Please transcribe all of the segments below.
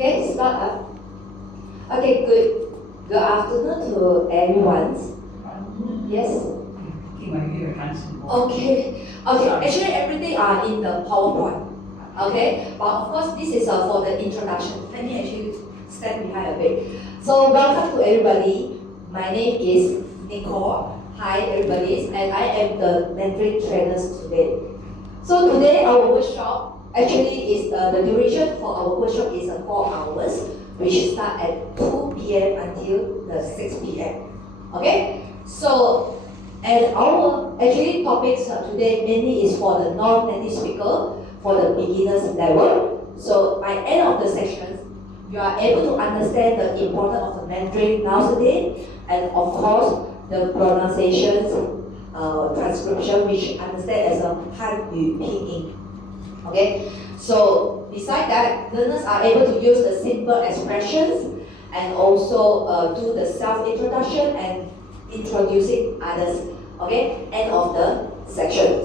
Okay, start up. Okay, good. Good afternoon to everyone. Yes? Okay. Actually, everything are in the PowerPoint. Okay, but of course, this is for the introduction. Let me actually stand behind a bit. So, welcome to everybody. My name is Nicole. Hi, everybody, and I am the Mandarin trainers today. So today our workshop actually is the duration for our workshop is 4 hours, which start at 2 p.m. until the 6 p.m. Okay, so and our actually topics today mainly is for the non-native speaker for the beginners level. So by end of the sessions, you are able to understand the importance of the Mandarin nowadays, and of course the pronunciations, transcription, which understand as a Hanyu Pinyin. Okay, so beside that, learners are able to use the simple expressions and also do the self-introduction and introducing others. Okay, end of the section.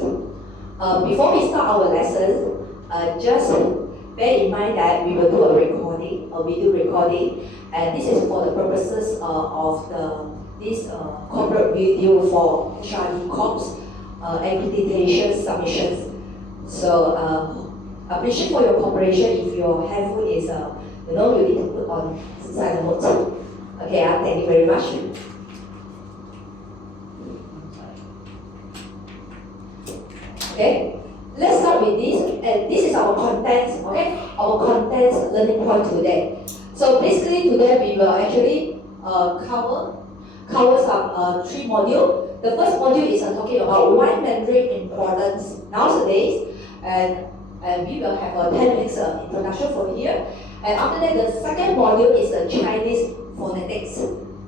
Before we start our lessons, just bear in mind that we will do a recording, a video recording, and this is for the purposes of this corporate video for HRD Corps accreditation submissions. So appreciate for your cooperation. If your handphone is, you need to put on silent mode. Okay, thank you very much. Okay, let's start with this, and this is our contents. Okay, our contents learning point today. So basically today we will actually cover some 3 modules. The first module is talking about why Mandarin important nowadays, and we will have a 10 minutes introduction for here. And after that, the second module is the Chinese phonetics.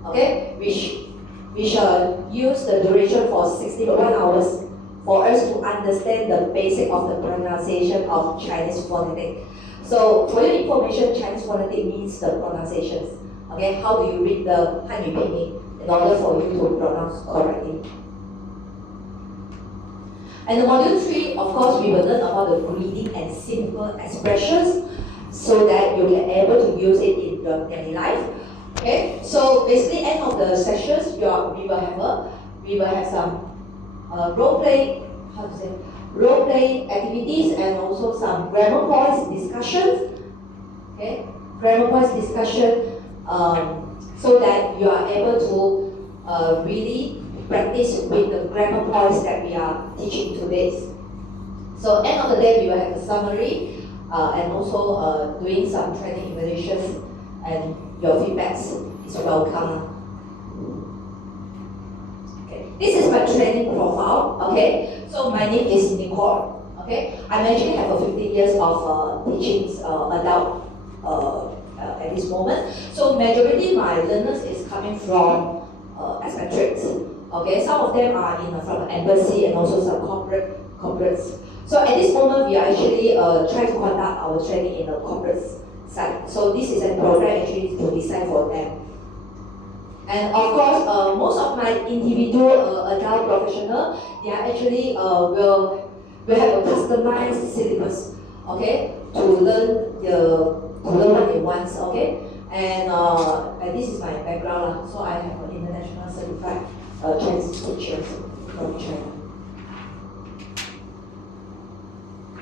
Okay, which we shall use the duration for 61 hours for us to understand the basic of the pronunciation of Chinese phonetic. So for your information, Chinese phonetic means the pronunciations. Okay, how do you read the Hanyu Pinyin in order for you to pronounce correctly? And the module 3, of course, we will learn about the greeting and simple expressions so that you can able to use it in your daily life. Okay, so basically, end of the sessions, we will have some role play activities and also some grammar points discussions. Okay, grammar points discussion. So that you are able to really practice with the grammar points that we are teaching today. So end of the day, we will have a summary and also doing some training evaluations, and your feedbacks is welcome. Okay, this is my training profile. Okay, so my name is Nicole. Okay, I actually have 15 years of teaching adult. At this moment, so majority my learners is coming from expatriates. Okay, some of them are from the embassy and also some corporates. So at this moment, we are actually trying to conduct our training in the corporate side. So this is a program actually to design for them. And of course, most of my individual adult professional, they are actually will have a customized syllabus. Okay, to learn what they want, okay? And this is my background, so I have an international certified Chinese teacher from China.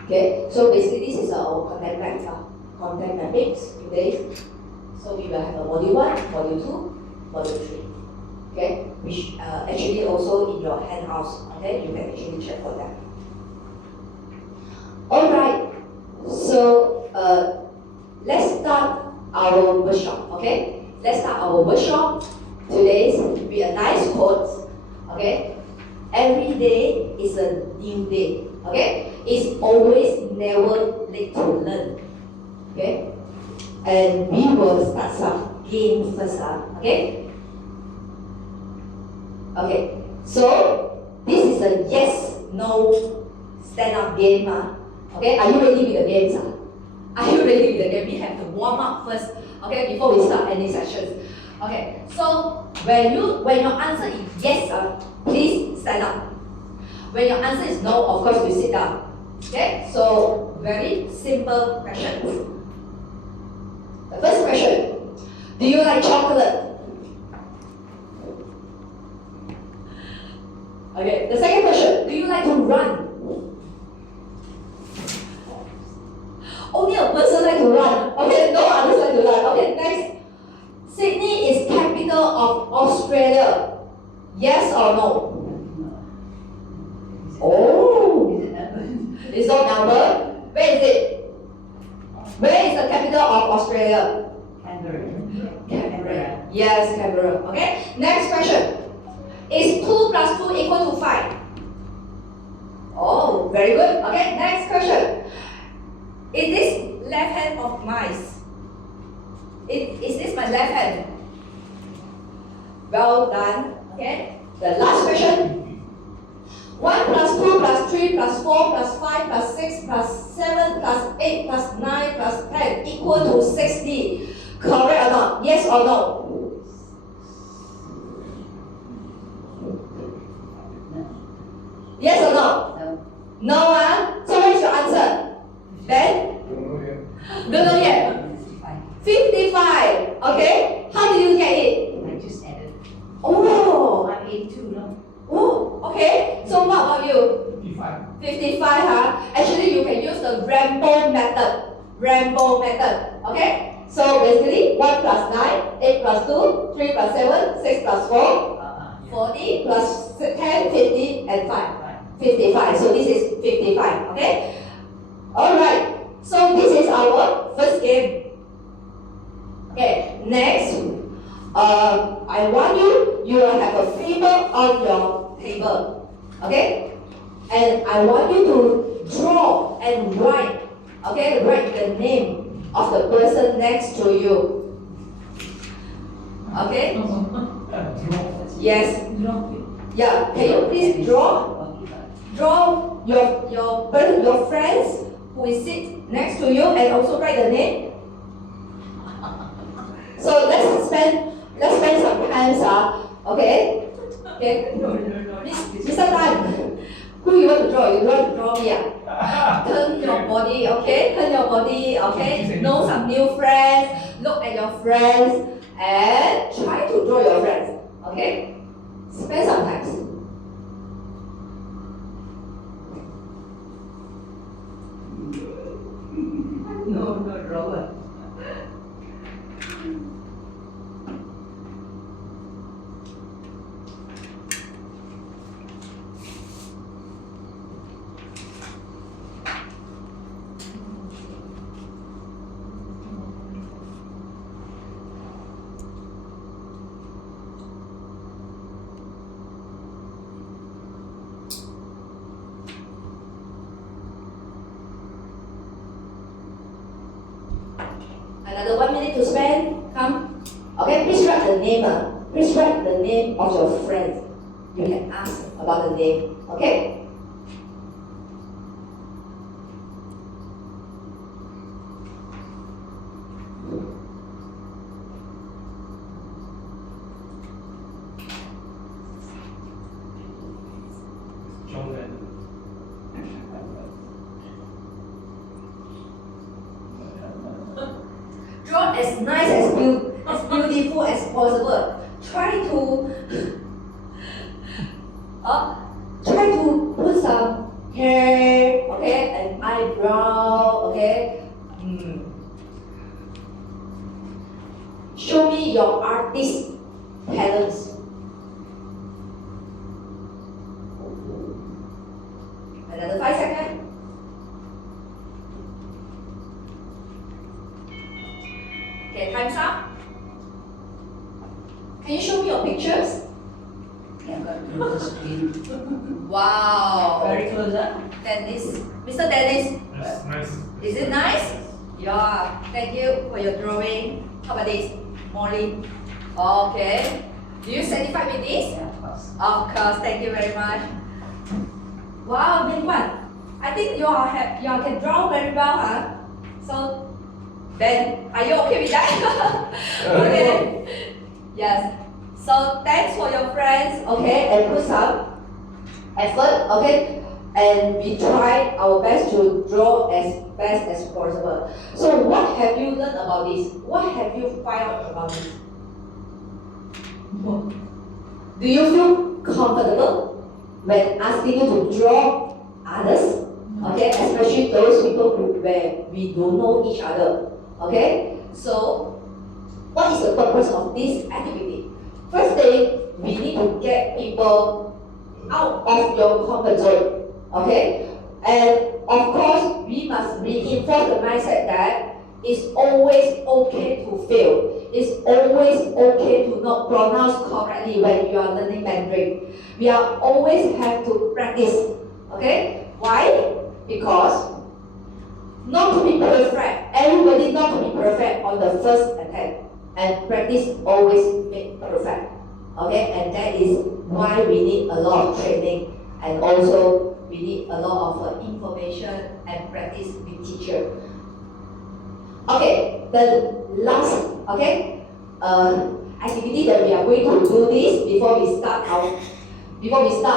Okay, so basically this is our content mappings today. So we will have a module 1, module 2, module 3. Okay, which actually also in your handouts, okay? You can actually check for that. Alright, so let's start our workshop, okay? Let's start our workshop today with a nice quote, okay? Every day is a new day, okay? It's always never late to learn, okay? And we will start some game first, okay? Okay, so this is a yes/no stand-up game, okay? Are you ready with the games? Are you ready with the game? We have to warm up first, okay, before we start any sessions. Okay, so when your answer is yes, please stand up. When your answer is no, of course you sit down. Okay, so very simple questions. The first question, do you like chocolate? Okay, the second question, do you like to run? Only a person like to run. Okay, no others like to run. Okay, next. Sydney is capital of Australia. Yes or no? Oh, it's not Melbourne. Where is it? Where is the capital of Australia? Canberra. Yes, Canberra. Okay. Next question. Is 2 plus 2 equal to 5? Oh, very good. Okay. Next question. Is this left hand of mine? Is this my left hand? Well done. Okay. The last question. 1 plus 2 plus 3 plus 4 plus 5 plus 6 plus 7 plus 8 plus 9 plus 10 equal to 60. Correct or not? Yes or no? Yes or no? No. No, so what is your answer? Ben? Don't know yet. 55. Okay. How did you get it? I just added. Oh. I'm 82, no? Oh, okay. So what about you? 55. 55, huh? Actually, you can use the rainbow method. Rainbow method. Okay? So basically, 1 plus 9, 8 plus 2, 3 plus 7, 6 plus 4, 40 plus 10, 50, and 5. 55. So this is 55. Okay? Alright. So this is our first game. Okay, next. I want you will have a paper on your table. Okay? And I want you to draw and write. Okay, write the name of the person next to you. Okay? Yes. Yeah. Can you please draw? Draw your friends who is sit next to you and also write the name. So let's spend some time, okay? Okay. Mr. Tan, who you want to draw? You want to draw me? Turn your body, okay? Turn your body, okay? Know some new friends, look at your friends, and try to draw your friends, okay? Spend some time. No, not Robert. Another 1 minute to spend. Come. Okay, please write the name. Please write the name of your friend. You can ask about the name. Okay? Draw as nice as beautiful as possible. Try to put some hair, okay, and eyebrow, okay. Show me your artist talents. Another 5 seconds. Okay, time's up. Can you show me your pictures? Yeah, got to the screen. Wow. Very close up. Dennis. Mr. Dennis, That's nice. is it nice? Yeah, thank you for your drawing. How about this? Molly. Okay. Do you satisfied with this? Yeah, of course. Of course, thank you very much. Wow, Min Wan. I think you all can draw very well, huh? So, Ben, are you okay with that? Okay. Yes. So thanks for your friends, okay, and put some effort, okay. and we try our best to draw as best as possible. So what have you learned about this? What have you found out about this? Do you feel comfortable when asking you to draw others? Okay, especially those people where we don't know each other. Okay, so what is the purpose of this activity? First thing, we need to get people out of your comfort zone. Okay, and of course, we must reinforce the mindset that it's always okay to fail. It's always okay to not pronounce correctly when you are learning Mandarin. We are always have to practice. Okay, why? Because not to be perfect, everybody not to be perfect on the first attempt, and practice always make perfect. Okay, and that is why we need a lot of training, and also we need a lot of information and practice with teacher. Okay, the last activity that we are going to do this before we start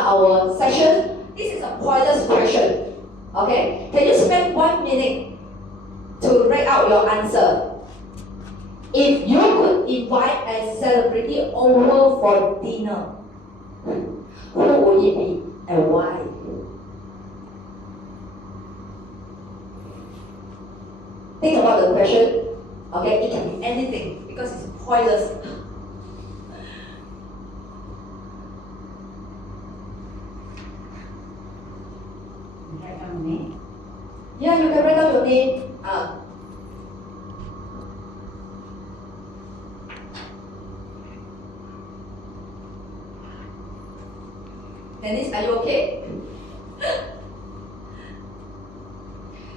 our session. This is a pointless question. Okay, can you spend 1 minute to write out your answer? If you could invite a celebrity over for dinner, who would it be and why? Think about the question. Okay, it can be anything because it's pointless. Write down the name. Yeah, you can write down your name. Dennis, are you okay?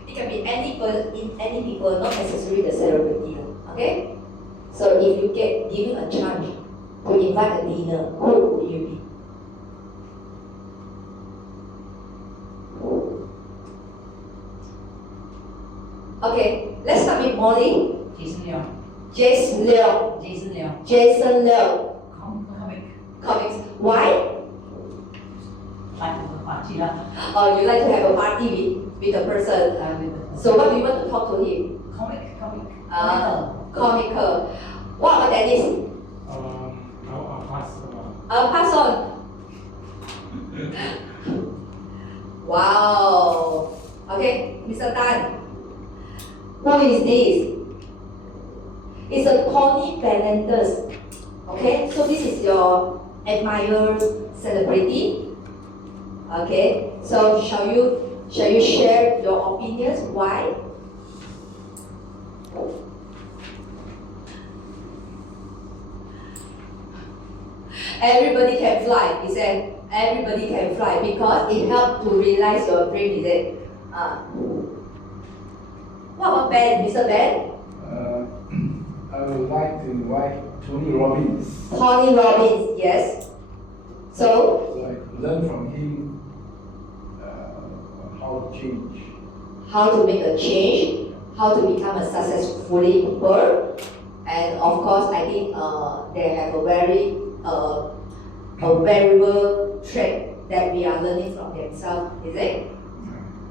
It can be any people, not necessarily the celebrity. Okay? So if you get given a chance to invite a dinner, who would you be? Okay, let's start with Molly. Jason Leong. Jason Leong. Jason Leong. Jason Leong. Comic. Comics. Why? Like a party lah. You like to have a party with the person. With the So what do you want to talk to him? comic. Comical. What about Dennis? I'll pass. Pass on. Wow. Okay, Mr. Tan. Who is this? It's a Connie Valenters. Okay, so this is your admired celebrity. Okay, so shall you share your opinions? Why? Everybody can fly, he said. Everybody can fly because it helps to realize your dream, is it? What about Ben, Mr. Ben? I would like to invite Tony Robbins. Tony Robbins, yes. So I could learn from him how to change. how to make a change, how to become a successful people, and of course, I think they have a very valuable trait that we are learning from themselves, is it?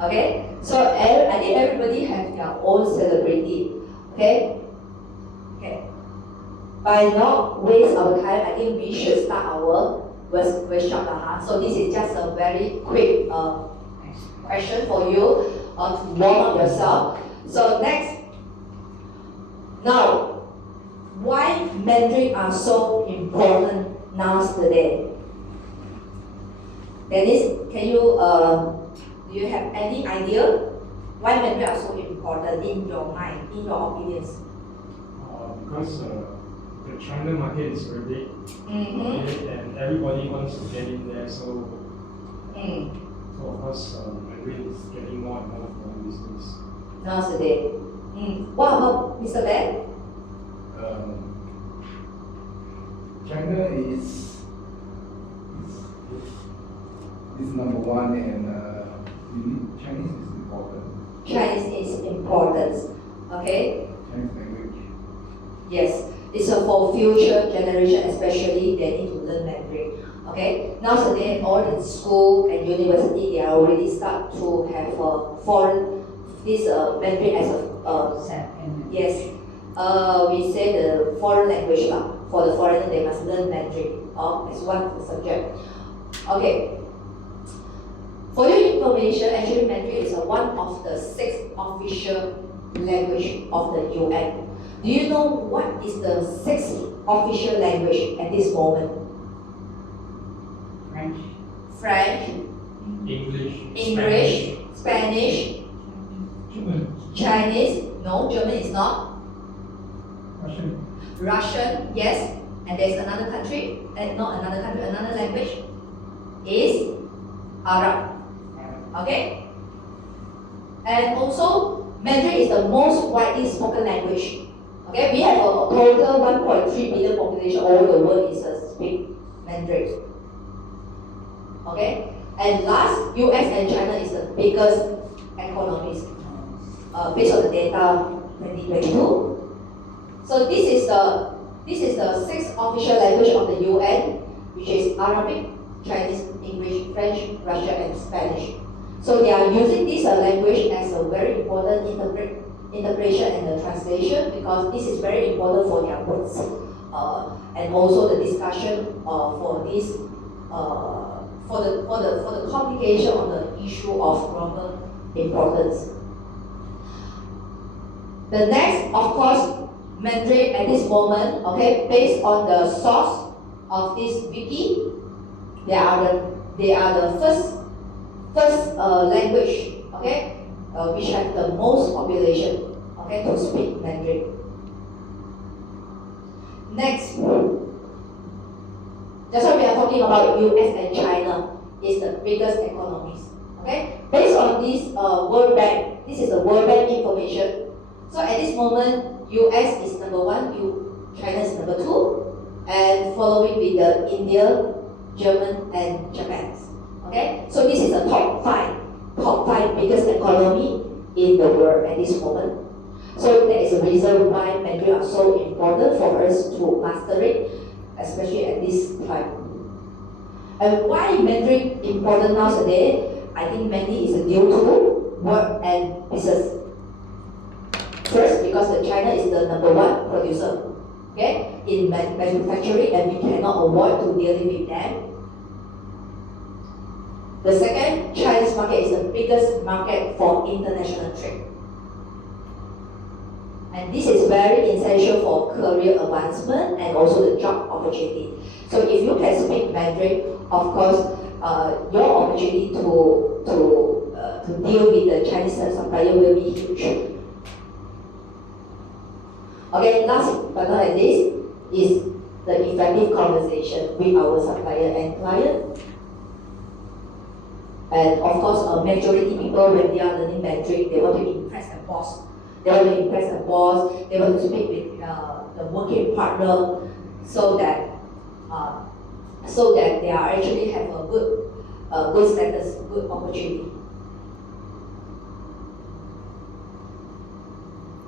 Okay, so I think everybody has their own celebrity. Okay, by not waste our time, I think we should start our workshop. So this is just a very quick question for you to warm up yourself. So next, now, why Mandarin are so important nowadays? Dennis, can you do you have any idea why Mandarin are so important in your mind, in your opinions? Because the China market is very big, okay, and everybody wants to get in there. So of course, Mandarin is getting more and more for business. Nowadays. What about Mr. Ben? China is number one, and Chinese is important. Chinese is important. Okay? Chinese language. Yes. It's for future generation, especially they need to learn Mandarin. Okay, nowadays all the school and university they are already start to have foreign this Mandarin as a Second. yes. We say the foreign language lah. For the foreigner they must learn Mandarin as one subject. Okay. For your information, actually Mandarin is one of the 6 official language of the UN. Do you know what is the 6th official language at this moment? French. French, English, Spanish, German, Chinese, no, German is not. Russian, Russian, yes, and there's another country, and not another country, another language is Arab. Okay? And also, Mandarin is the most widely spoken language. Okay, we have a total 1.3 billion population all over the world is speak Mandarin. Okay, and last, US and China is the biggest economies based on the data 2022. So this is the 6th official language of the UN, which is Arabic, Chinese, English, French, Russian, and Spanish. So they are using this language as a very important integration and the translation because this is very important for their words and also the discussion for this for the complication of the issue of global importance. The next, of course, Mandarin at this moment, okay, based on the source of this wiki, they are the first language, okay, which have the most population, okay, to speak Mandarin. Next, that's why we are talking about US and China is the biggest economies, okay. Based on this World Bank, this is the World Bank information. So at this moment, US is number 1, China is number 2, and following with the India, German, and Japan. Okay, so this is the top five biggest economy in the world at this moment. So that is the reason why Mandarin are so important for us to master it, especially at this time. And why Mandarin important nowadays? I think mainly is due to work and business. First, because China is the number 1 producer, okay, in manufacturing, and we cannot avoid to dealing with them. The second, Chinese market is the biggest market for international trade. And this is very essential for career advancement and also the job opportunity. So if you can speak Mandarin, of course, your opportunity to deal with the Chinese supplier will be huge. Okay, last but not least is the effective conversation with our supplier and client. And of course, majority people when they are learning Mandarin, they want to impress the boss. They want to impress the boss. They want to speak with the working partner, so that they are actually have a good status, good opportunity.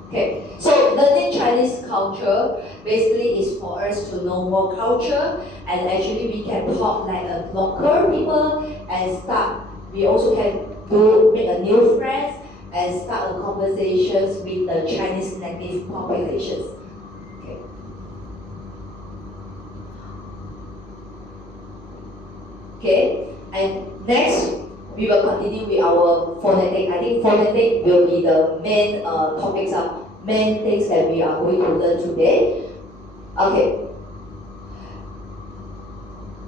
Okay, so learning Chinese culture basically is for us to know more culture, and actually we can talk like a local people and start. We also can make a new friends and start a conversations with the Chinese native populations. Okay. Okay, and next we will continue with our phonetic. I think phonetic will be the main topics main things that we are going to learn today. Okay.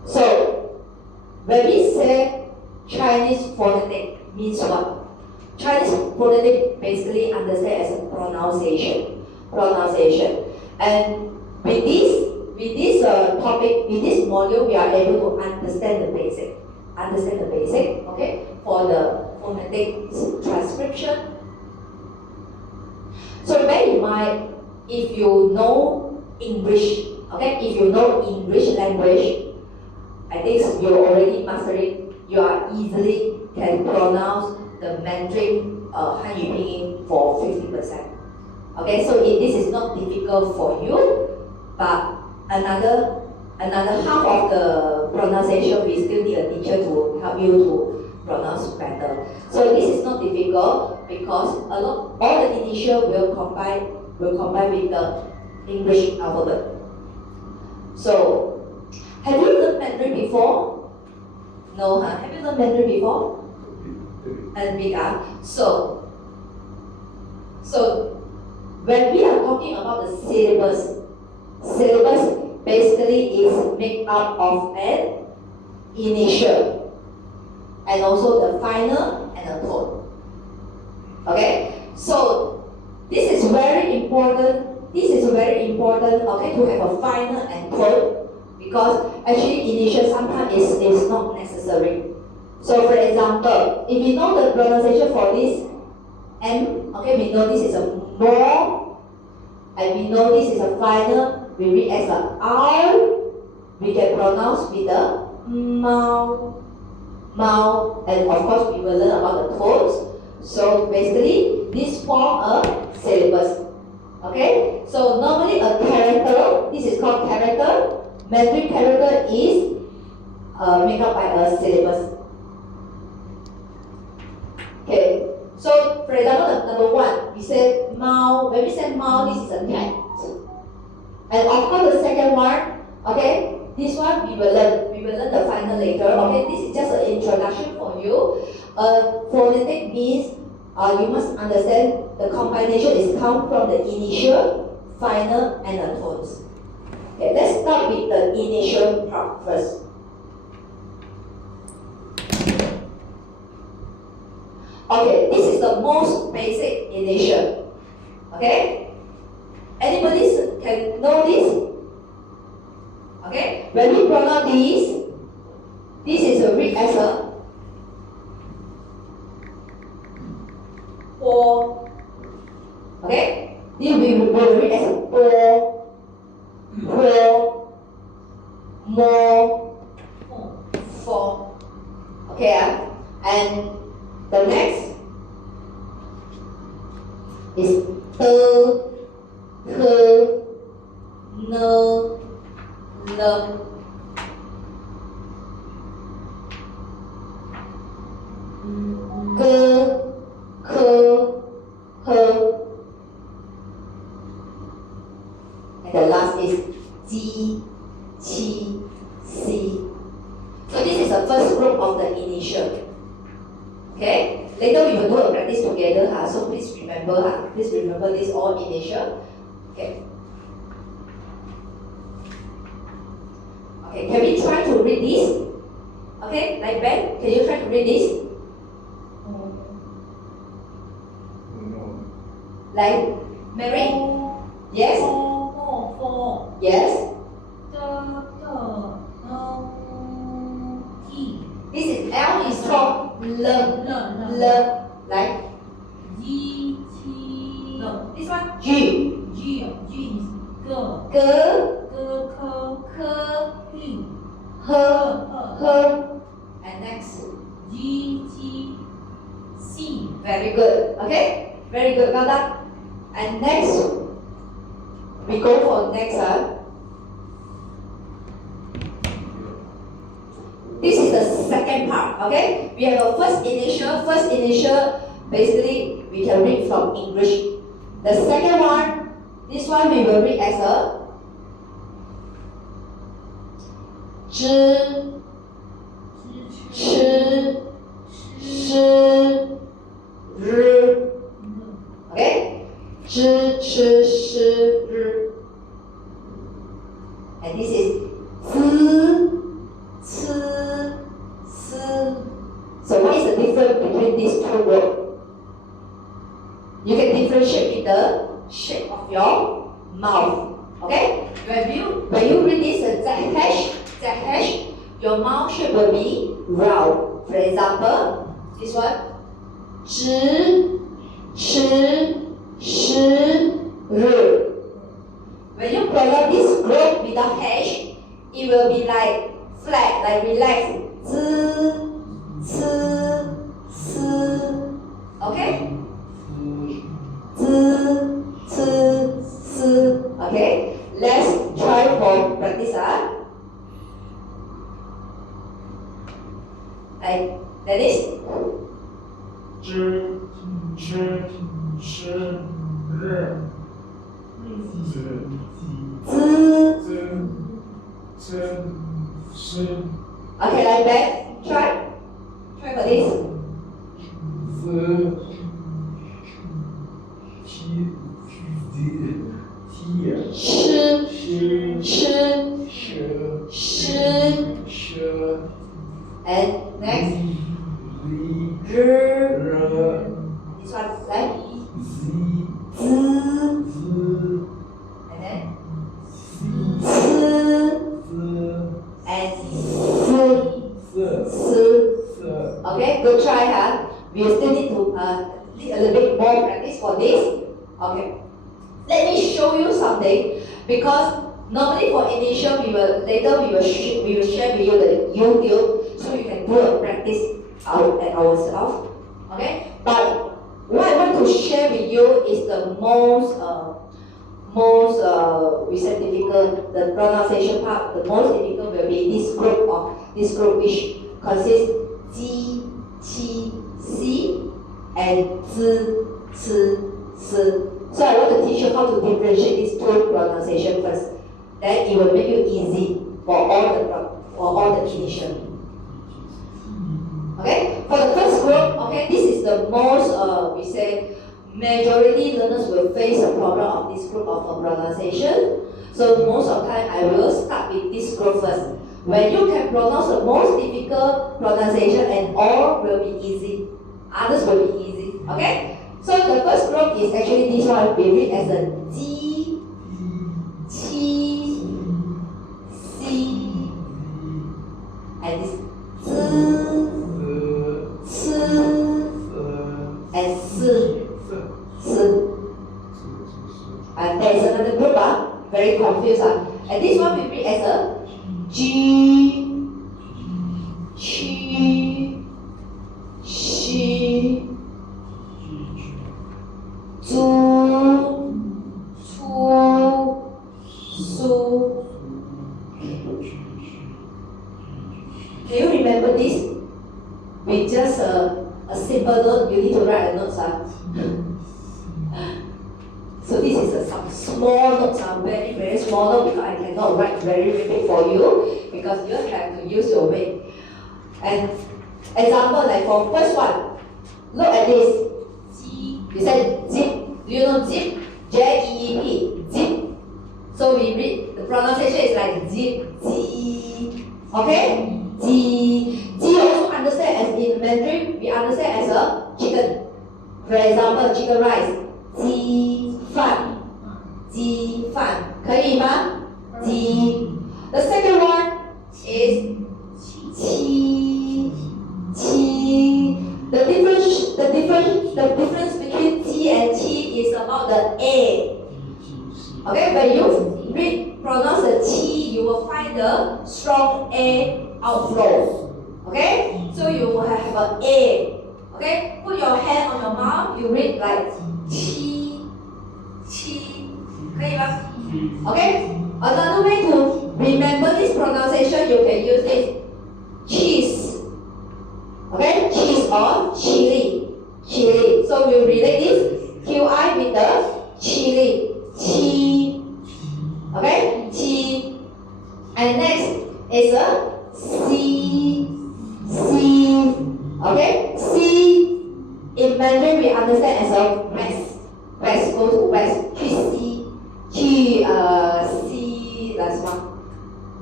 So, when we say Chinese phonetic means what? Chinese phonetic basically understand as a pronunciation. And with this topic, with this module, we are able to understand the basic, okay, for the phonetic transcription. So bear in mind, if you know English, okay, if you know English language, I think you already mastered it. You are easily can pronounce the Mandarin Hanyu Pinyin for 50%. Okay, so this is not difficult for you, but another half of the pronunciation, we still need a teacher to help you to pronounce better. So this is not difficult because all the initial will combine with the English alphabet. So, have you learned Mandarin before? No, huh? Have you learned Mandarin before? And big So when we are talking about the syllabus basically is made up of an initial and also the final and the tone. Okay? So this is very important. Okay, to have a final and tone because actually initial sometimes is not necessary. So for example, if you know the pronunciation for this M, okay, we know this is a more, and we know this is a final, we read as a R, we can pronounce with the Mao, and of course we will learn about the tones. So basically, this form a syllabus. Okay, so normally a character, this is called character. Mandarin character is made up by a syllabus. Okay, so for example, the number one, we said Mao. When we say Mao, this is a cat. And of course, the second one, okay, this one we will learn. We will learn the final later. Okay, this is just an introduction for you. Phonetic means you must understand the combination is come from the initial, final, and the tones. Okay, let's start with the initial part first. Okay, this is the most basic initial. Okay? Anybody can know this? Okay? When we pronounce this is a read as a po. Okay? This will read as a po, mo, fo. Okay? And the next is and the last is ji, qi, si. So this is the first group of the initial. Okay? Later we will do a practice together. So please remember. Please remember this all initial. Okay. Okay, can we try to read this? Okay, like Ben, can you try to read this? No. Like Mary? Yes? Yes? This is L is from L. Like? No, this one? G. G. And next? Very good. Okay? Very good. Well done. And next, we go for next. This is the second part. Okay? We have a first initial. First initial, basically, we can read from English. The second one, this one we will read as a zhi, shi, shi, ri. Okay? Zhi, shi, shi, ri. And this is zi, ci, si. So what is the difference between these two words? You can differentiate with the shape of your mouth. Okay? When you read this Z, your mouth shape will be round. For example, this one, zhi, chi, shi, ri. When you pronounce this word without H, it will be like flat, like relaxed. Z, ci, si. Okay? Z, ci, si. Okay? Let's try for practice. Okay, like that. Try for this. And next. This one, right? And then. And okay, good try, huh? We still need to need a little bit more practice for this. Okay. Let me show you something, because normally for initial we will share with you the YouTube, so you can do a practice out at ourselves. Okay. But what I want to share with you is the most we said difficult, the pronunciation part. The most difficult will be this group which consists Ji, Qi, Si, and Zi, Ci, Si. So I want to teach you how to differentiate these two pronunciation first. Then it will make you easy for all the initial. Okay. For the first group, okay, this is the most we say majority learners will face a problem of this group of pronunciation. So most of the time I will start with this group first. When you can pronounce the most difficult pronunciation and all will be easy. Others will be easy. Okay? So the first group is actually this one. We read as a Ji, Qi, Si, and this Zi, Ci, and Si. And there is another group, very confused. And this one we read as a Ji, Qi, Xi, Zu, Cu, Su. Can you remember this? With just a simple note, you need to write a note. So this is some small notes, very, very small note, because I cannot write very big for you, because you have to use your brain. And example, like for first one, look at this. You said zip. Do you know zip? J-E-E-P. Zip. So we read, the pronunciation is like zip. Z. Okay? Z. Z also understand as in Mandarin, we understand as a chicken. For example, chicken rice. 鸡饭，鸡饭，可以吗？鸡。The second one is 七，七。The difference between 鸡 and 七 is about the a. Okay, when you pronounce the 七, you will find the strong a outflow. Okay, so you will have an a. Okay, put your hand on your mouth. You read like 七，七，可以吗？ Okay. Another way to remember this pronunciation, you can use this cheese. Okay, cheese or chili, chili. So we relate this qi with the chili, chi. Okay, chi. And next is a c, c. Okay, c. In Mandarin we understand as a west. West, go to west. 去西，去西什么？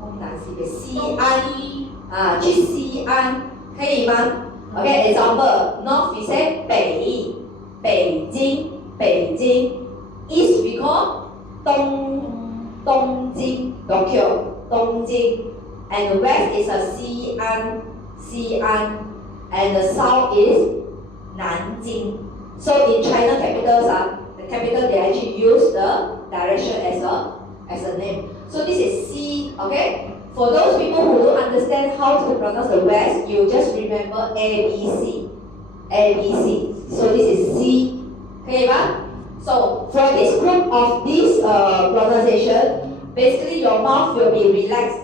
东南西北，西安去西安，可以吗 ？Okay, example. North we say 北，北京，北京。East we call 东京 Tokyo, 东京。And the west is a 西安，西安。And the south is 南京。So in China capitals, the capital they actually use the direction as a name. So this is C, okay? For those people who don't understand how to pronounce the west, you just remember A, B, C. A, B, C. So this is C. Okay, ba? So for this group of this pronunciation, basically your mouth will be relaxed.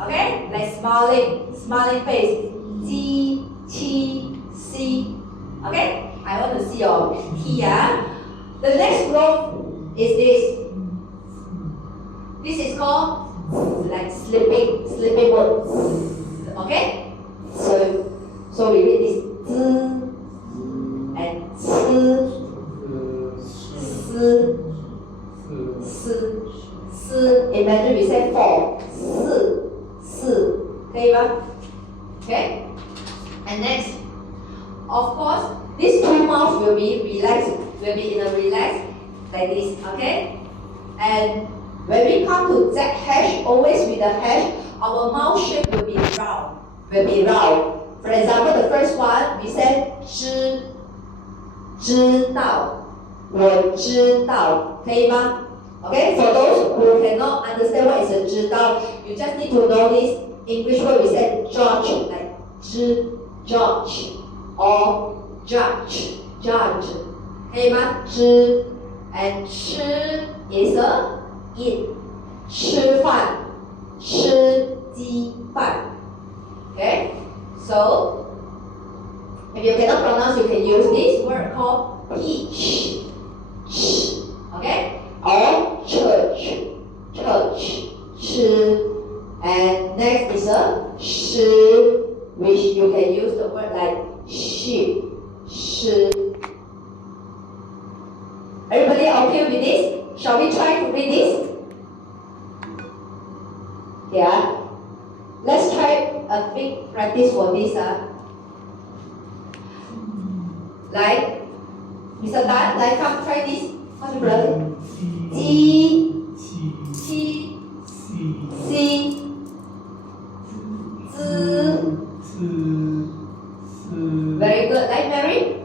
Okay? Like smiling face. G, Qi, Si. Okay? I I want to see your T. The next group is this. This is called like sleeping word. Okay? So we read this z and s. In Mandarin we say four. 可以吗? Okay? And next, of course, these two mouths will be relaxed, will be in a relaxed like this, okay? And when we come to Z hash, always with the hash, our mouth shape will be round. For example, the first one, we said 知道, 我知道, 可以吗? Okay, for those who cannot understand what is a 知道, you just need to know this English word we said judge, like judge or judge. 可以吗? 知 and 吃 is a eat. 吃饭, 吃鸡饭. Okay, so if you cannot pronounce, you can use this word called peach. Okay, or church. 吃. And next is a 食, which you can use the word like sheep. 食. Everybody okay with this? Shall we try to read this? Yeah. Let's try a big practice for this. Like, Mr. Dan, like come try this. How to pronounce it? Ji, si, very good. Like Mary?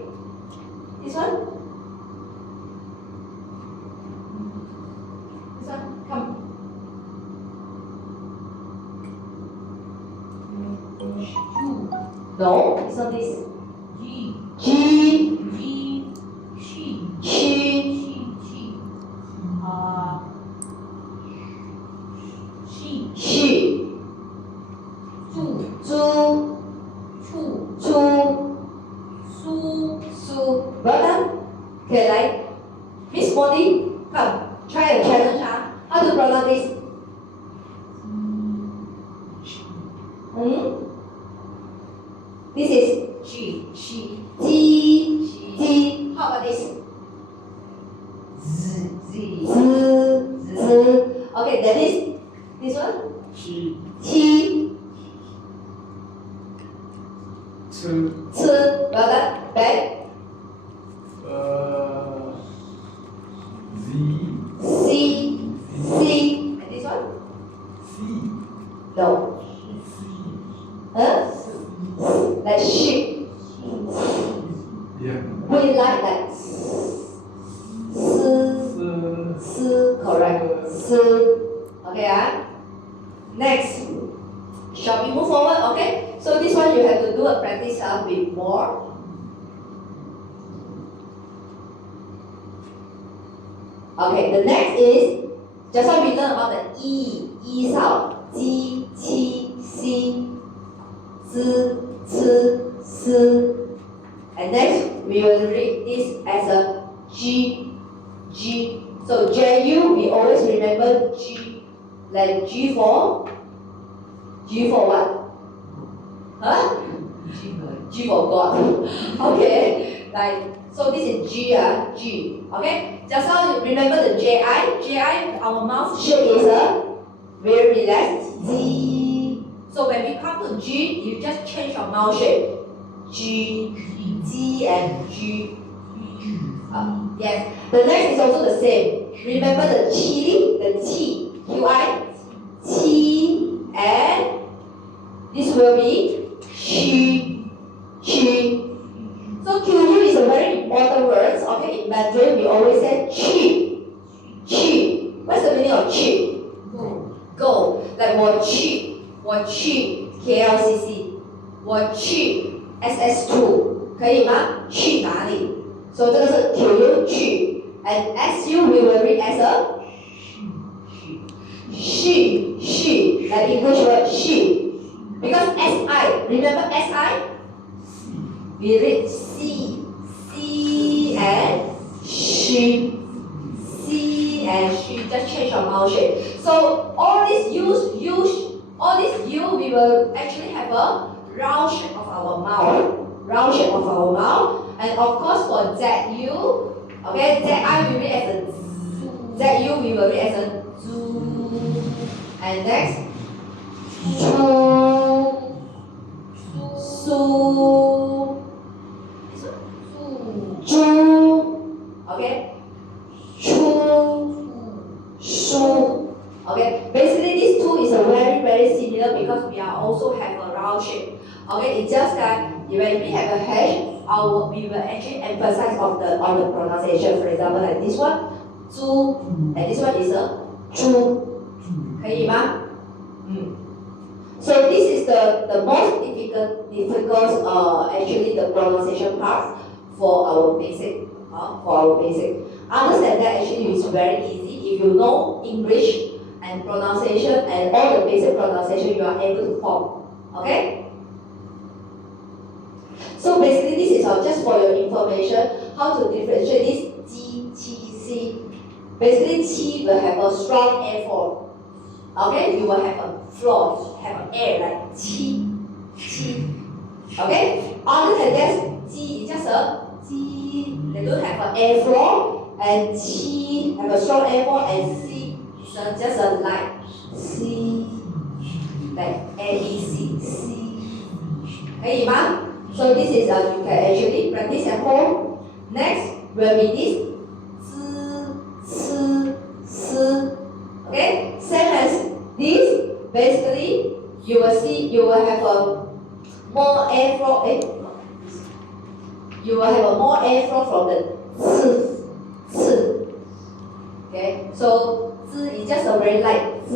This one? This one? Come. No, it's not this. G. She. Su. Well done. Okay, like Miss Molly, come, try a challenge. How to pronounce this? This is G. How about this? Z. Okay, that is this one? T. Well done. Back. C. And this one? No. Huh? Like sheep. Yeah. We like that. Correct. Okay, Next. Shall we move forward? Okay. So this one you have to do a practice with more. Okay, the next is just now we learned about the E sound. Ji, qi, si, zi, ci, and next we will read this as a G. So Ju, we always remember G, like G for what? Huh? G for God. Okay, like so this is G. Okay, just now you remember the Ji. Our mouth shape is a very relaxed Z. So when we come to G, you just change your mouth shape. G and G. Yes. The next is also the same. Remember the chili, the T, Qi, Qi, and this will be Qi. So QU is a very important word. Okay, in Mandarin we always say Qi. What's the meaning of Qi? Go. Like 我去 KLCC， 我去 SS2， 可以吗？去哪里？ So 这个是 QU 去 ，and SU we will read as a she, like English word she. Because SI, remember SI? We read C. she, C and she, just change your mouth shape. So all these all these U, we will actually have a round shape of our mouth. Round shape of our mouth. And of course for ZU, okay, ZI we read as a Z, ZU we will read as a Z. And next, Chu, Su, Chu, okay, Chu, Shu. Okay, basically these two is a very similar because we are also have a round shape. Okay, it's just that when we have a H, we will actually emphasize on the pronunciation. For example, like this one, Zu, and this one is a Chu. 可以吗？ So this is the most difficult actually the pronunciation part for our basic. Other than that, actually it's very easy. If you know English and pronunciation and all the basic pronunciation, you are able to form. Okay? So basically this is just for your information, how to differentiate this G, Qi, C. Basically Qi will have a strong air form. Okay, you will have a floor, have an air like Qi, Qi. Okay? Other than that, Ji is just a Ji, they don't have an air floor, and Qi have a strong air floor, and C is just a light C, like A-E-C, C. 可以吗? So this is you can actually practice at home. Next will be this Z, C, okay? Same as this. Basically, you will see you will have a more airflow. You will have a more airflow from the C. Okay, so Z is just a very light Z,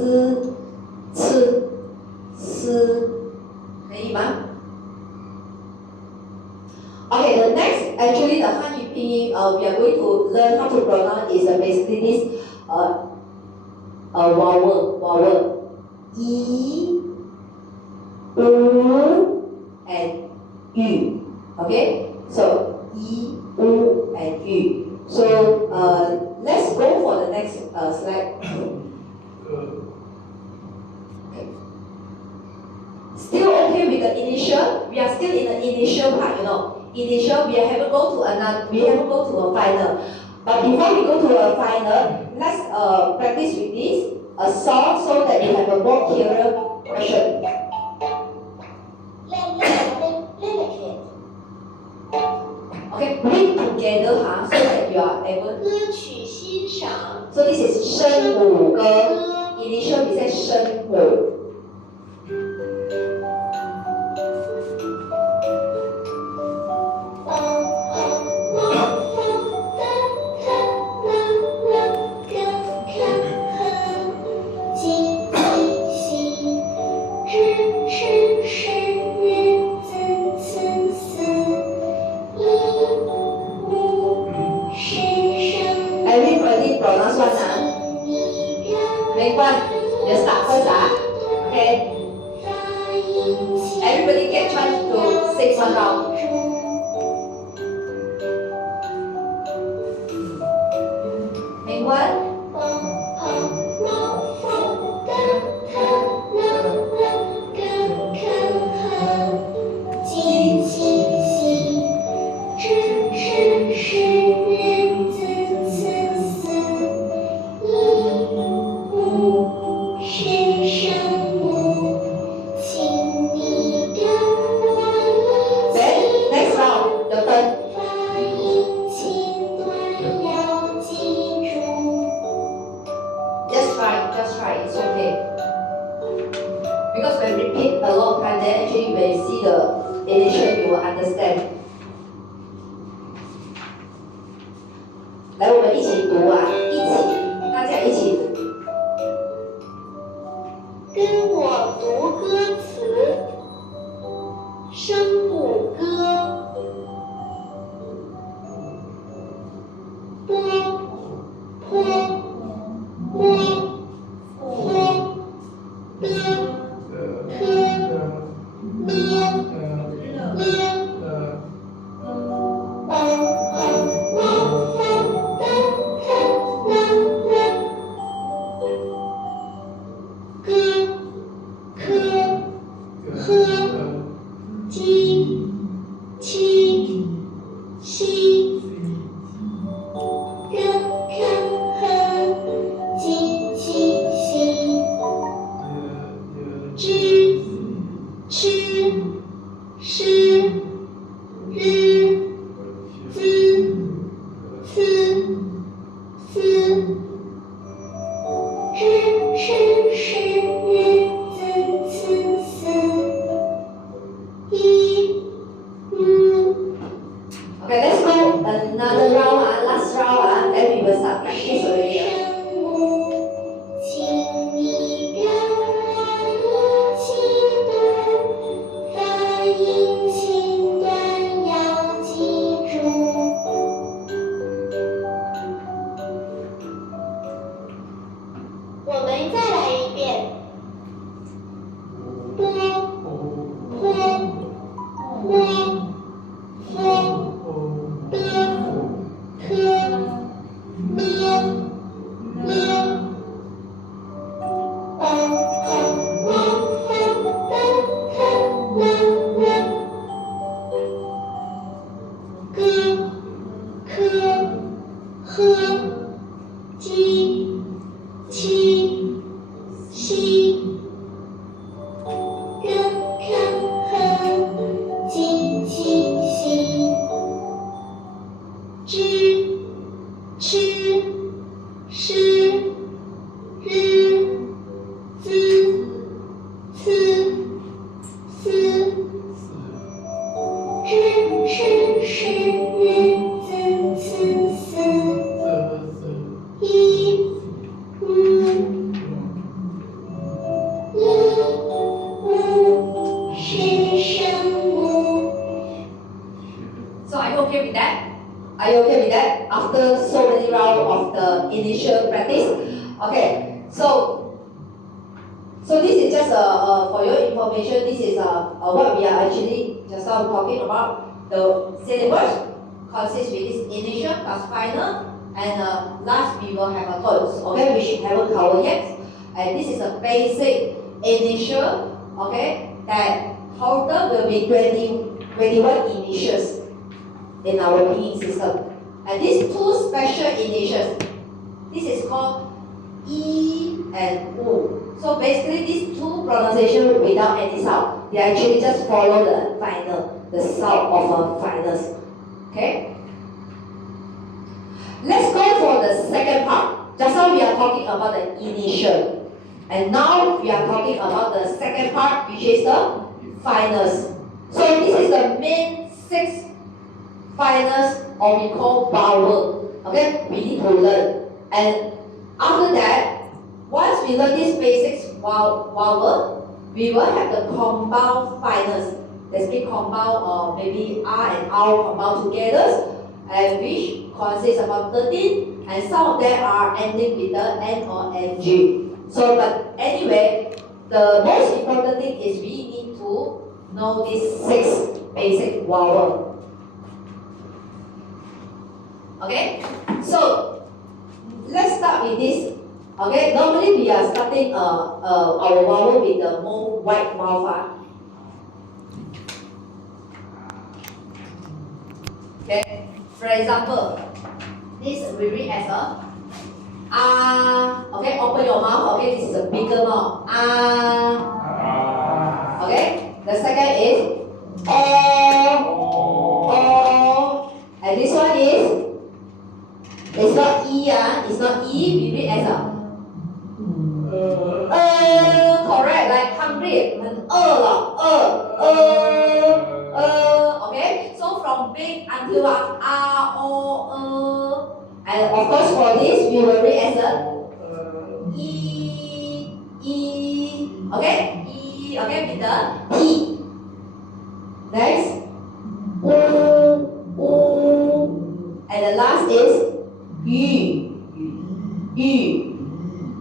C, 可以吗? Okay, the next actually the Hanyu Pinyin we are going to learn how to pronounce is basically this vowel. I, U, and Yu. Okay, so I, U, and Yu. So let's go for the next slide. Okay. Still okay with the initial? We are still in the initial part, you know. Initial, we haven't go to a final. But before we go to a final, let's practice with this a song so that you have a more clearer version. Okay, read together, so that you are able. 歌曲欣赏 So this is 声母歌. Initial we say 声母. Everybody pronounce one, Make one. You start first, Okay. Everybody get chance to sing one round. Make one. Next round, your turn. Just try, it's okay. Because when we repeat a lot of time, then actually when you see the initial, you will understand. 来，我们一起读啊，大家一起。跟我读歌词，声母歌，波坡摸坡的科七，跟看和鸡七西，知吃诗日滋思思，知吃诗日滋思思，一五。Okay, let's go another round, last round, then we will start practice already. 生母，请你让我轻短，发音轻短要记住。我们再来一遍。波，坡，坡，坡。的，科，了，了，梆梆梆梆梆梆了了，歌，科，呵，鸡，七，西，跟看和鸡七西。知吃诗日滋思思，知吃诗日滋思思，一五是生母。 So are you okay with that? Are you okay with that? After so many rounds of the initial practice, okay. So this is just for your information. This is what we are actually just now talking about. The syllabus consists with this initial plus final, and last we will have a tones. Okay, which we haven't covered yet. And this is a basic initial. Okay, that total will be 21 initials in our PE system. And these two special initials, this is called E and U. So basically these two pronunciations without any sound, they actually just follow the final, the sound of a finals. Okay? Let's go for the second part. Just now we are talking about the initial. And now we are talking about the second part, which is the finals. So this is the main 6 finals, or we call vowel. Okay, we need to learn. And after that, once we learn these basics vowel, we will have the compound finals. Let's be compound, or maybe R and R compound together, and which consists about 13, and some of them are ending with the N or NG. So, but anyway, the most important thing is we need to know these 6 basic vowel. Okay, so let's start with this. Okay, normally we are starting our vowel with the more wide mouth. Okay, for example, this we read as a okay, open your mouth. Okay, this is a bigger mouth. Okay, the second is and this one is. It's not E, it's not E, we read as a correct, like hungry, okay? So from big until and of course for this, we will read as a okay? Okay, with the T. Next, and the last is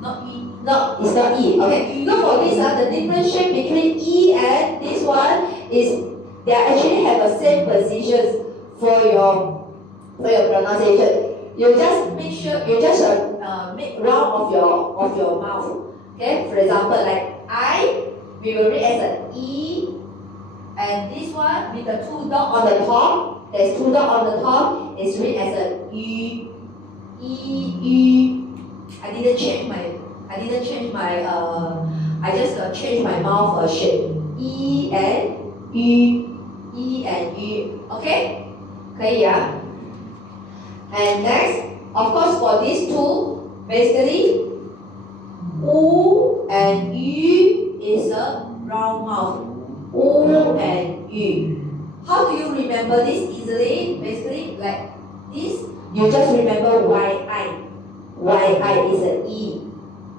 not E. No, it's not E. Okay. Look for this. The differentiation between E and this one is they actually have the same positions for your pronunciation. You just make sure you just make round of your mouth. Okay. For example, like I, we will read as an E, and this one with the 2 dots on the top. there's two dots on the top, it's read as a yu, yu. I didn't change my I just changed my mouth shape. E and yu. Okay? 可以啊? And next, of course, for these two, basically, U and Yu is a round mouth. U and Yu. How do you remember this easily? Basically, like this, you just remember YI. YI is an E.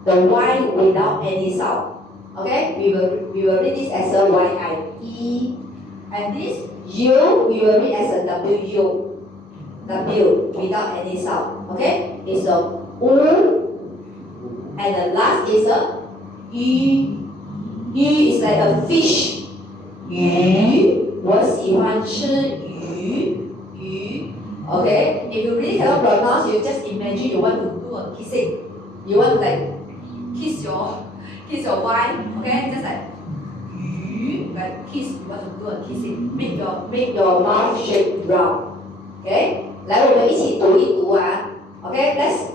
The Y without any sound. Okay? We will read this as a YI. E. And this U, we will read as a WU. W without any sound. Okay? It's a U. And the last is a Yu. Yu is like a fish. Yu. 我喜欢吃鱼. Yu. Okay? If you really cannot pronounce, you just imagine you want to do a kissing. You want to like kiss your wife. Okay? Just like yu, like kiss. You want to do a kissing. Make your mouth shape round. Okay? 来，我们一起读一读啊。Okay? Let's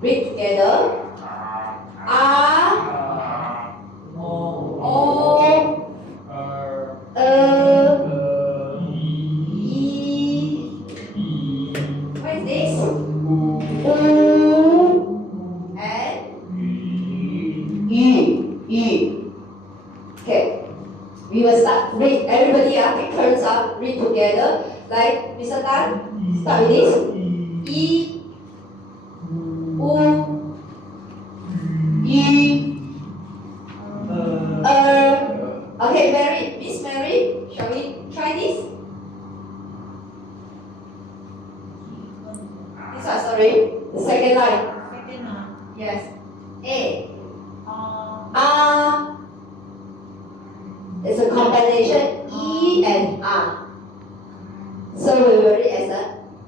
read together. A. O. What is this? U and Yu. Okay. We will start read. Everybody take turns up. Read together. Like Mr. Tan, start with this. E. U. Yu. Okay, Mary, Miss Mary, shall we try this? This one, sorry, the second line. Yes. A. It's a combination E and R. So we will read as a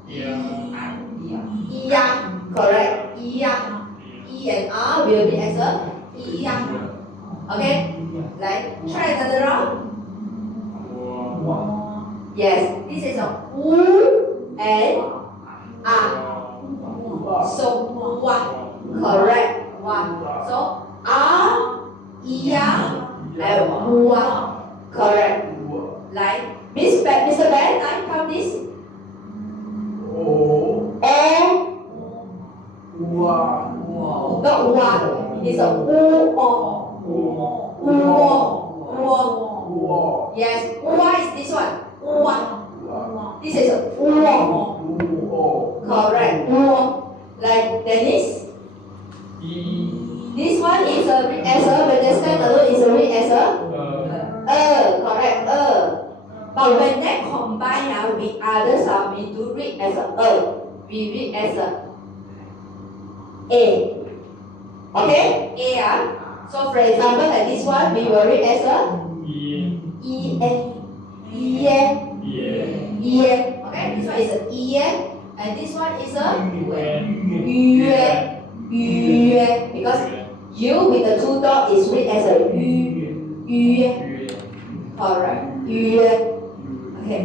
Yang. Correct. Yang. E and R we will read as a Yang. Okay? Like, try another round. Yes, this is a U and A. So, wa. Correct. Wa. So, A, Yang, and wa. Correct. Like, Mr. Ben, I count this. O. Not wa. It's a U or. Yes, Uwa is this one. Uwa. This is a Uwa. Correct. Uwa. Like Dennis. This one is a read as a, when they stand alone is a read as a. Correct. But when they combine with others, we do read as a. We read as a. Okay? A. So for example, like this one, we will read as a E. Okay, this one is a E. And this one is a Yu. Because U with the two dots is read as a Yu. Correct. Yu. Okay.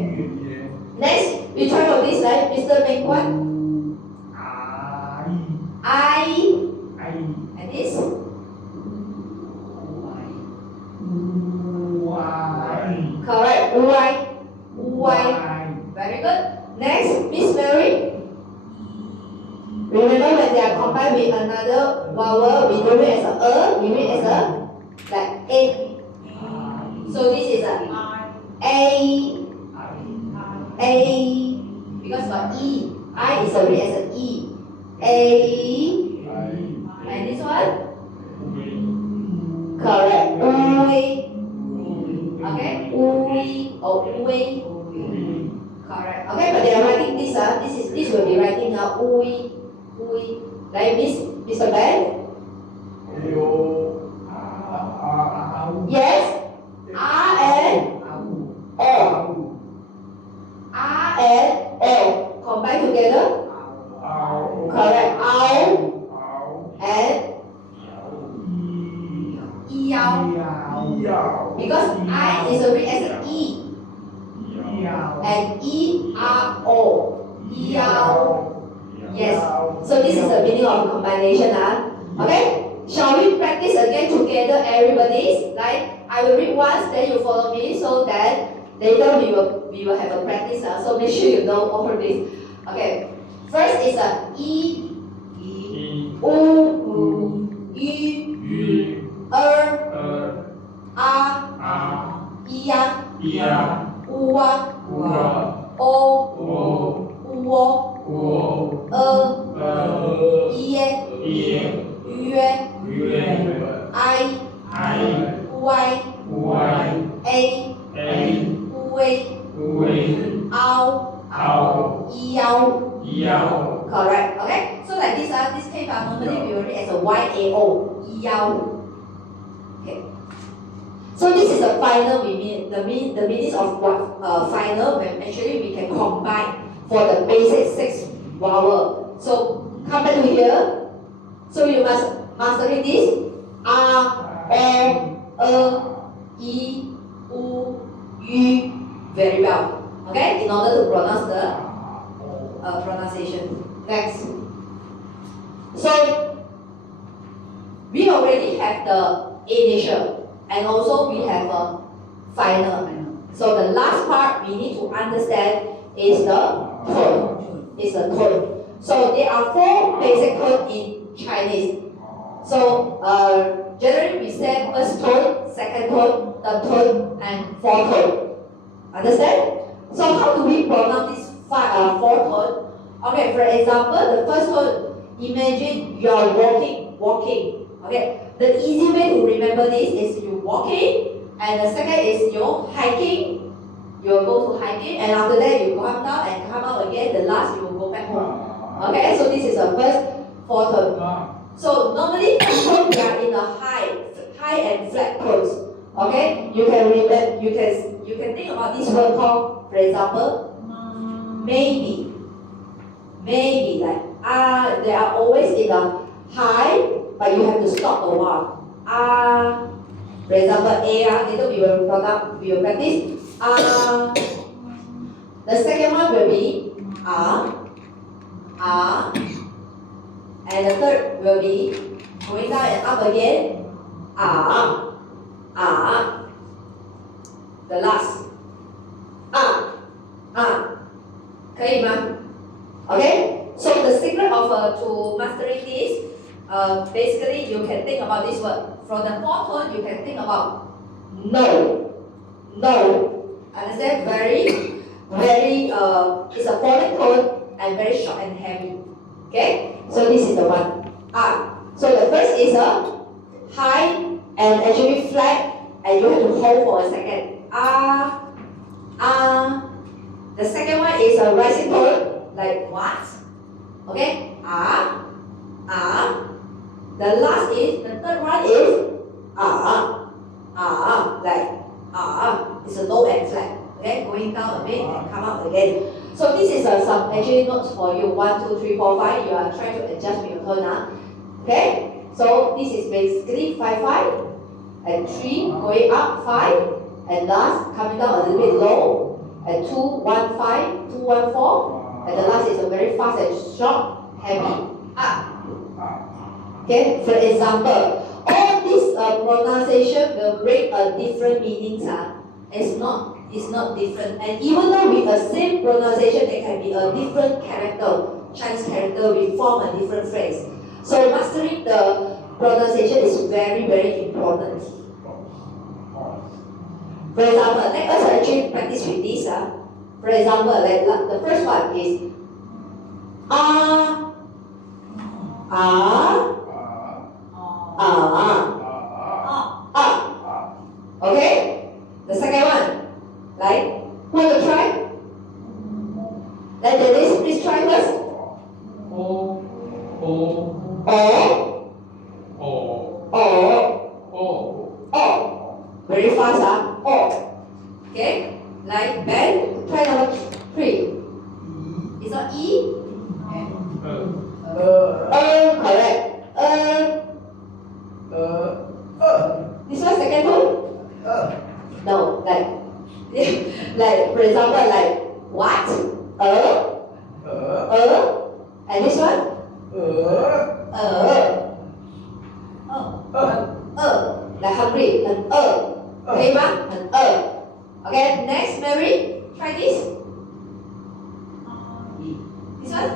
Next, we try for this, right? Mr. Meng Kwan. I. And this. Correct. Y. Very good. Next, Miss Mary. Remember when they are combined with another vowel, we don't read as a, we read as a like A. So this is A. Because for E, I is a read as an E. A. And this one? Correct. Okay? Or correct. Okay, but they are writing this. This will be writing now. Like this, Mr. Ben? Yes? R and O. R and O. Combine together? Correct. Ow. And Yao. Because I is a read as an E. and E-R-O. Yao. Yes. So this is the meaning of combination. Okay? Shall we practice again together, everybody? Like, I will read once, then you follow me, so that later we will have a practice. So make sure you know all this. Okay. First is a E, U, Yu, A, Ia, Ua, O, Uo, Ie, Yue, I, Y, A, Ue, Ao, Yao. Correct. Okay. So like this case normally we will read as a YAO. Yao. Okay. So this is the final meaning. The meaning of what final when actually we can combine for the basic 6 vowel. So come back to here. So you must master this. A, O, I, U, Yu. Very well. Okay. In order to pronounce the pronunciation. Next. So we already have the initial and also we have a final. So the last part we need to understand is the tone. Is the tone. So there are 4 basic tones in Chinese. So generally we say first tone, second tone, third tone, and fourth tone. Understand? So how do we pronounce these 4 tones? Okay, for example, the first tone, imagine you are walking. Okay, the easy way to remember this is you walking, and the second is you hiking. You will go to hiking, and after that you come down and come out again. The last you will go back home. Okay, so this is the first 4 tones. So normally first tone we are in a high and flat tones. Okay, you can remember, you can think about this word called, for example, maybe. Maybe like they are always in a high, but you have to stop a while. For example, A. Later we will practice. The second one will be and the third will be going down and up again. The last. 可以吗? Okay, so the secret of to mastering this, basically you can think about this word. From the 4th tone, you can think about no. Understand? Very, it's a falling tone and very short and heavy. Okay, so this is the one. So the first is a high and actually flat, and you have to hold for a second. The second one is a rising tone, like what? Okay, The last is, the third one is like it's a low and flat. Okay, going down a bit and come up again. So this is some actually notes for you. 1, 2, 3, 4, 5. You are trying to adjust with your tone. Okay, so this is basically 5, 5, and 3 going up 5, and last coming down a little bit low. And 2, 1, 5, 2, 1, 4, and the last is a very fast and short, heavy. Okay, for example, all this pronunciation will bring a different meanings. It's not different. And even though with the same pronunciation, there can be a different character, Chinese character, we form a different phrase. So mastering the pronunciation is very, very important. For example, let us actually practice with this. For example, like the first one is Okay? The second one, like, who want to try? Let the list please try first. Very fast, Okay? Like Ben, try number 3. It's not E? Correct. This one second tone? No, like for example, like This one?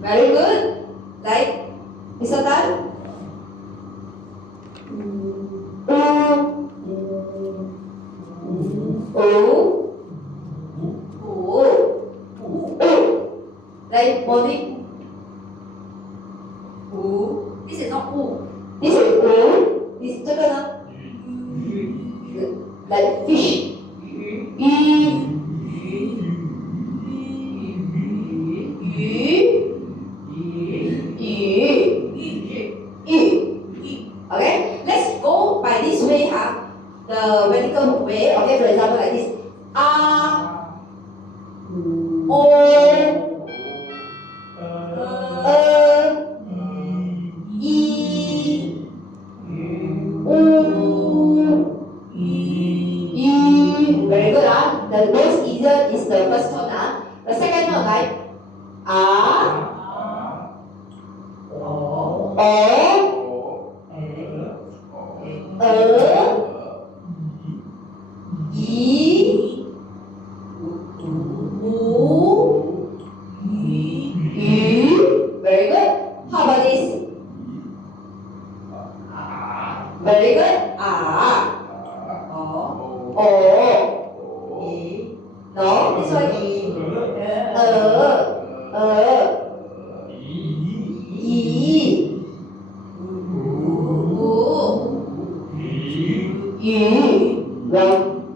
Very good. Like, Mr. Tan? Like, Monique? This is not U. This is this 这个呢 like fish 鱼 okay, let's go by this way the vertical way. Okay, for example like this very good the most easier is the first tone the second one like very good. How about this? Very good. No, this one.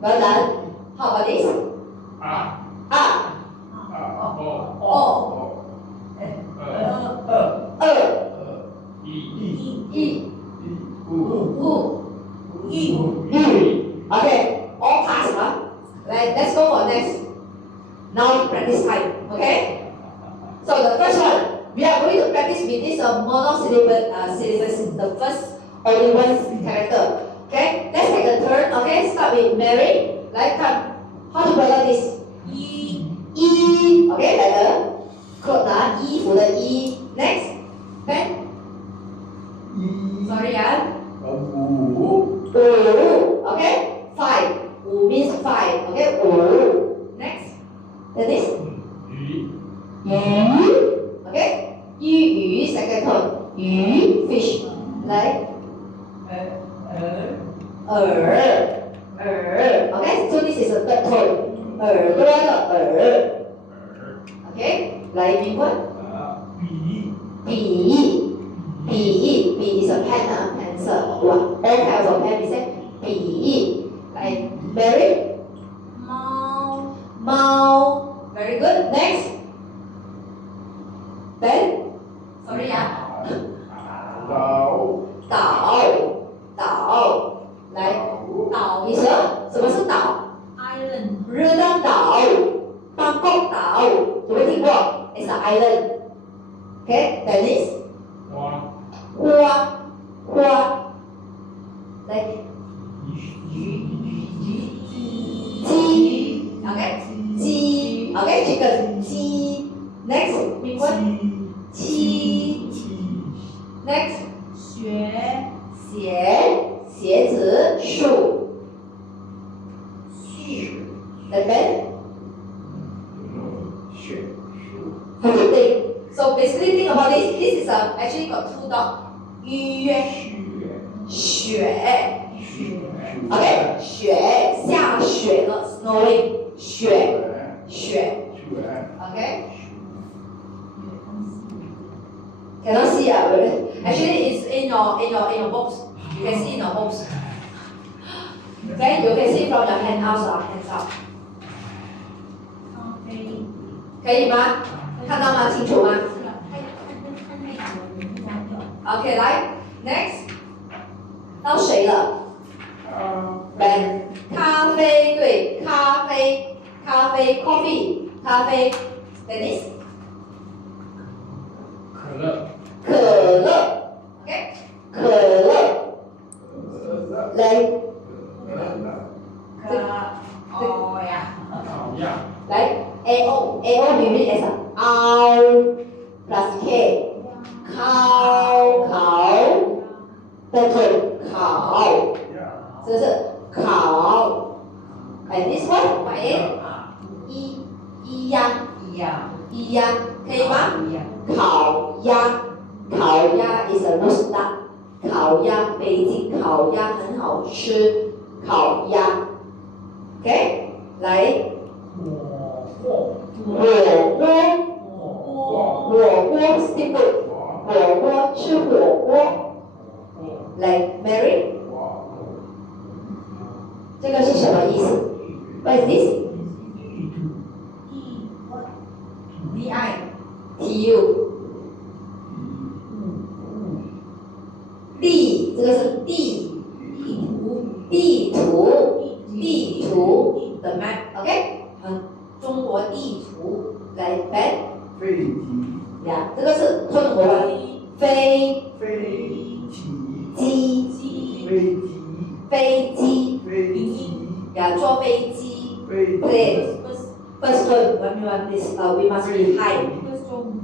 Well done. How about this? Okay, all passed, Right, let's go for next. Now practice time, okay? So the first one, we are going to practice with this syllabus, the first only one character. Okay, let's take a turn. Okay, start with Mary. Like, come. How to pronounce this? Okay, like the cloth, 衣服的衣. Next, Peng. Sorry, okay, 5. 5 means 5. Okay, 5. Next, this. Okay, 鱼 second tone. 鱼 fish. Like. Okay, so this is a third tone. 耳朵的耳. Okay, 来宾问. 笔 is a pen, pencil. All kinds of pen, we say 笔. Like Mary. 猫. Very good. Next. Ben. Sorry, 岛. Like 岛 is a 什么是岛 Island. 日本岛 Bangkok 岛有没有听过 It's an island. Okay, then is 花 like 鸡 okay 鸡 okay chicken 鸡 next big one 鸡 next 鞋子树 and then have to think. So basically think about this. This is actually got 2 dots. 雪 okay 雪下雪了 snowing 雪 okay cannot see actually it's in your books. You can see in your books. Okay, you can see from your hands out. 可以吗？看到吗？清楚吗？OK， 来 ，next， 到谁了？Ben， 咖啡对，咖啡 ，coffee， 咖啡 ，Dennis， 可乐，OK， 可乐，来，烤鸭来 ，AO we read as ao plus k， 烤的腿烤，是不是？烤 ，and this one 反应一样，一样，一样，可以吗？一样，烤鸭，烤鸭 is a roast duck。烤鸭，北京烤鸭很好吃，烤鸭。OK， 来，火火锅 steamboat， 火锅吃火锅。来 ，Mary， 这个是什么意思 ？What is this？ DI TU， 地，这个是地，地图的 map，OK， 中国地图来 Ben， 飞机，呀，这个是中国飞机，呀，坐飞机 plane。First one, when we want this, we must be high.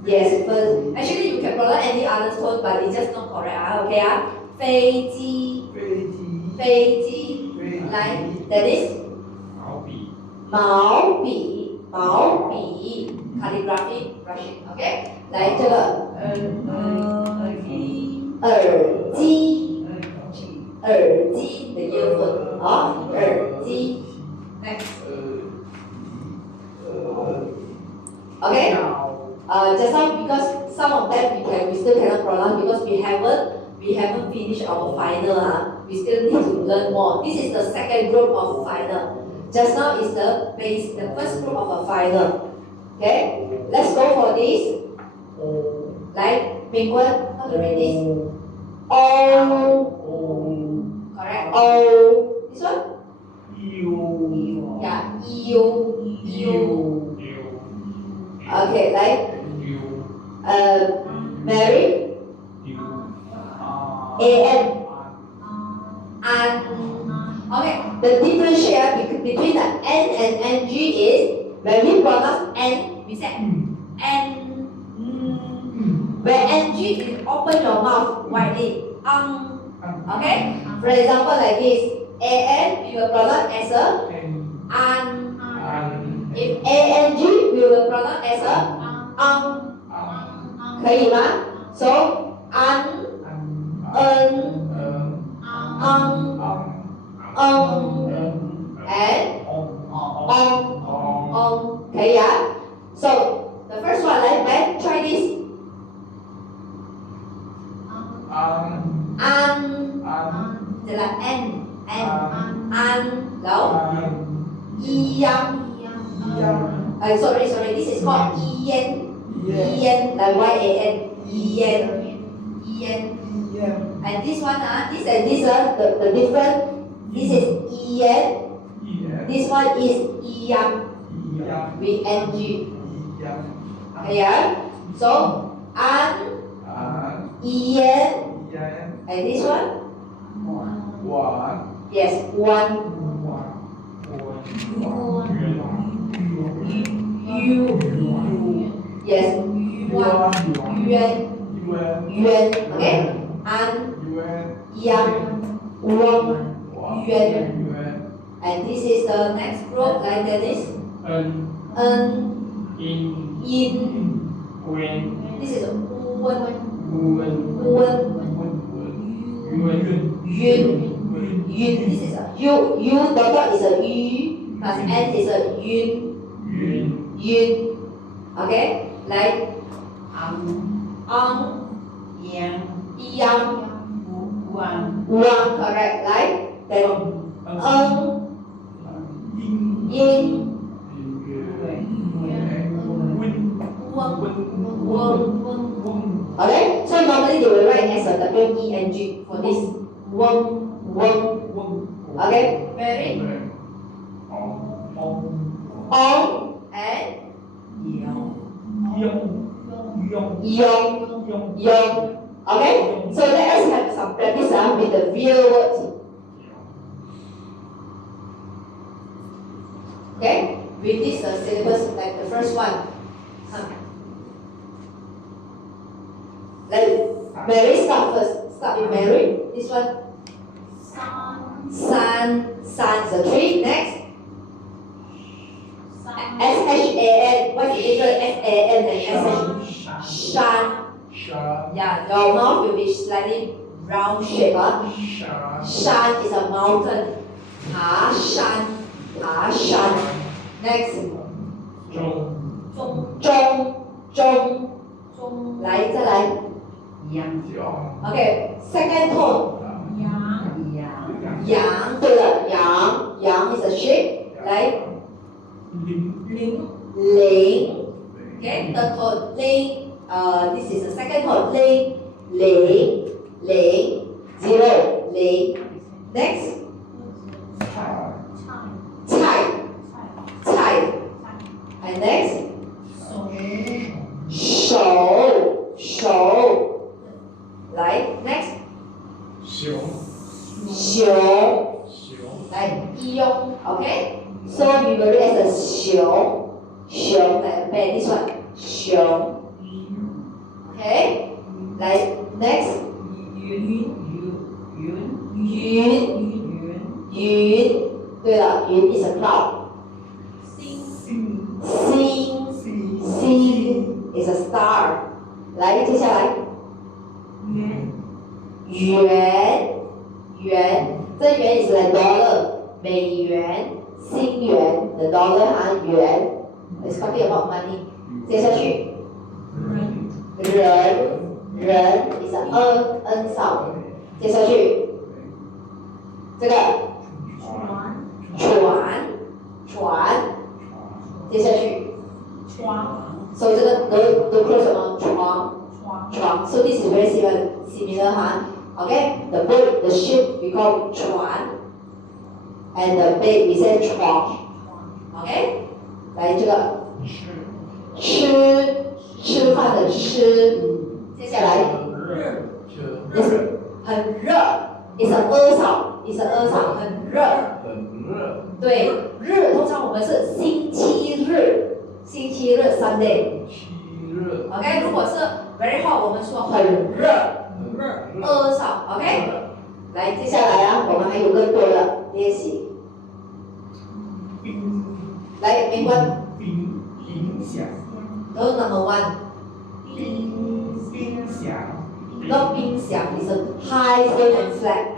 Yes, first. Actually, you can pronounce any other tone, but it's just not correct. Okay, 飞机，来 that is 毛笔 calligraphy brushing. Okay， 来这个耳机的 earphone 耳机 next. Okay. Just now because some of them we still cannot pronounce because we haven't finished our final. We still need to learn more. This is the second group of final. Just now is the first group of a final. Okay. Let's go for this. Like Mingwen, how to read this? O. Correct. O. This one? Yeah. U. Okay, like Mary, an. Okay, the difference here between the N and NG is when we pronounce N, we say N. When NG is open your mouth widely. Okay, for example like this, AN we will pronounce as a an. If ANG we will pronounce as a 可以吗 ？So an, and on 可以啊 ？So the first one, let's Ben try this. An 这个 an แล้ว一样。Sorry, this is called Ian, like Y-A-N, Ian. And this one, this and this, the different, this is Ian, this one is Ian, with N-G. Okay, so, Ian, and this one? Yes, one. Yes, yuan, okay? An, yang, wang, yuan. And this is the next group, like that is in. This is yun. This is a u dot is a yu plus n is a yun. Okay, like yang, wang, correct, like then yin, okay, so normally they will write as a W-E-N-G for this weng. Okay, very on and yong. Okay, so let us have some practice with the real words. Okay, with this syllabus like the first one. Let Mary start first. Start with Mary. This one. Sun is a tree. Next. S-H-A-N. What's the difference? S-A-N and S-H? Shan. Yeah, your mouth will be slightly round shape. Shan is a mountain. Ha shan. Ha shan. Next. Zhong. 来，再来。Okay, second tone. 羊，对了，羊 is a shape. 来。零。Okay, third tone. 零。This is the second tone. 零。Zero. 零。Next. 菜。And next. 手。来 ，next。熊。来，一用 ，OK。So we will read as a 熊 like bear. This one 熊 ，OK。来 ，next。云，对了，云 is a cloud。星 is a star。来，接下来。元，这元 is like dollar， 美元、新元 the dollar 元 is talking about money。接下去，人 is a n sound。接下去，这个船，接下去，所以这个都 close 什么床 ，so this is very similar 哈。Okay, the boat, the ship we call 船 and the bed we say 床 Okay, 来这个吃饭的吃，接下来很热 is a sound， 很热。对，日通常我们是星期日 Sunday。OK， 如果是 very hot， 我们说很热。sound OK。来，接下来啊，我们还有更多的练习。来，美观。No number one。Not 冰箱 is a high full and flat。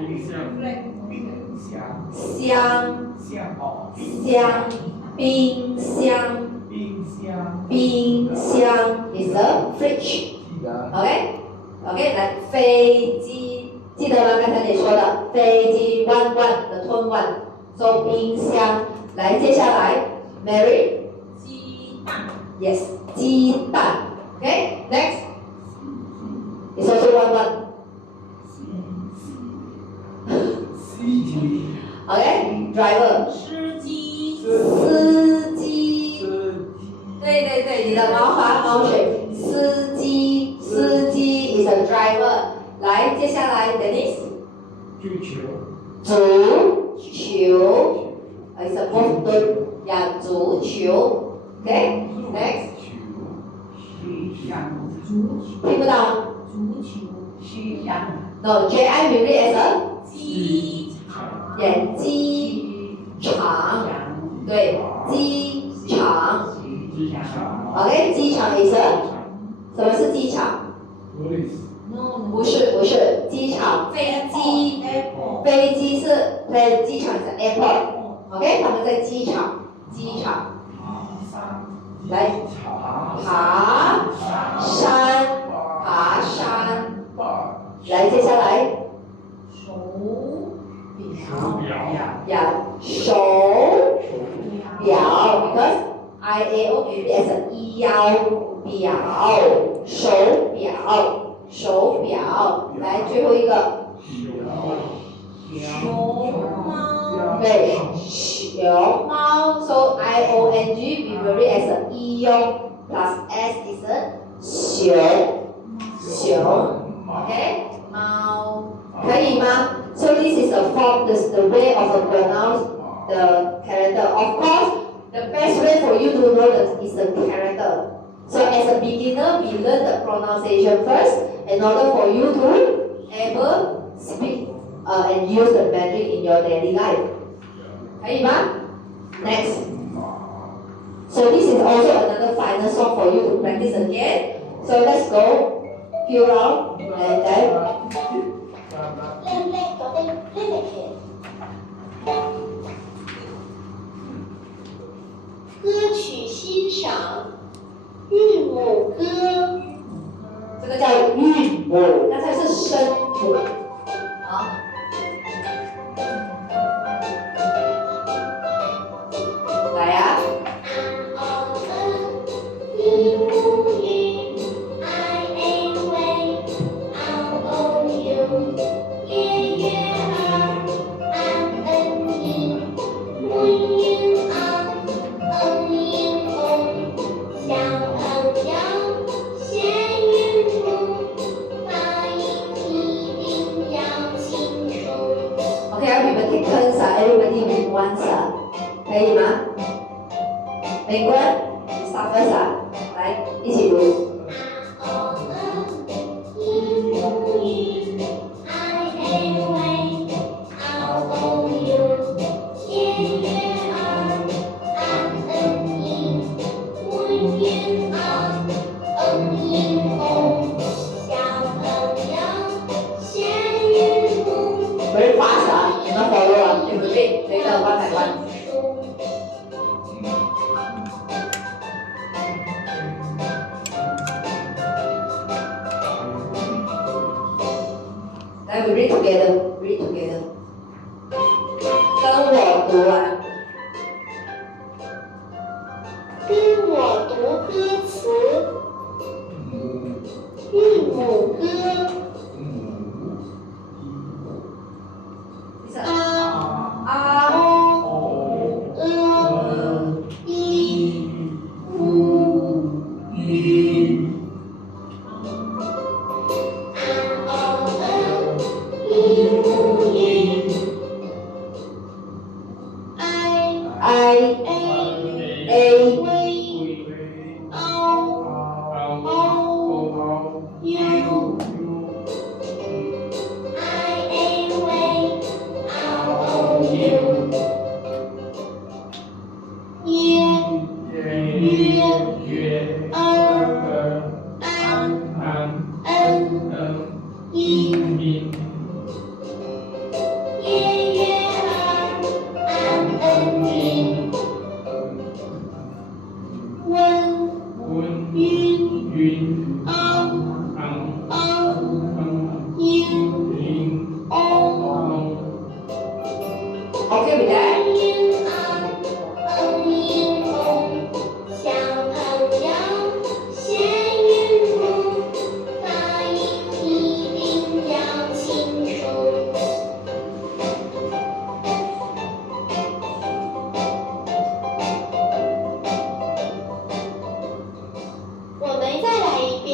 冰箱 is a fridge。OK， 来飞机，记得吗？刚才你说的飞机 one 的 tone one， so 冰箱。来，接下来 Mary。鸡蛋。Yes， 鸡蛋。OK， next。It's also one。OK， driver。司机。对，你的毛水。司机 is a driver。来，接下来 Dennis。足球 is a both 蹲呀，足球。OK， next。听不到。No, J-I we read as a 机场。对，机场。OK， 机场 is a 什么是机场？不是，机场飞机是在机场是 airport。OK， 他们在机场。来，爬山。来，接下来手表 because IAO we read as a 表，手表。来，最后一个对，熊猫 so IONG we will read as a plus S is a 熊 OK， 猫，可以吗？ So this is the form, the way of pronounce the character. Of course, the best way for you to know is the character. So as a beginner, we learn the pronunciation first in order for you to able speak and use the Mandarin in your daily life. 可以吗？ Next. So this is also another final song for you to practice again. So let's go. Few round and then. 歌曲欣赏韵母歌，这个叫韵母，刚才是声母。好，来呀、一母语，I A V O O U， 月月儿，N N E， 母音昂，N音翁，小朋友学韵母，发音一定要清楚。OK， we will take turns. Everybody read once. 可以吗？美国人 ，start first 来，一起读。Very fast, you not follow. You repeat later one by one. Then we read together. Read together. 跟我读啊。跟我读歌词，韵母歌。Okay with that? 小朋友学韵母，发音一定要清楚。我们再来一遍。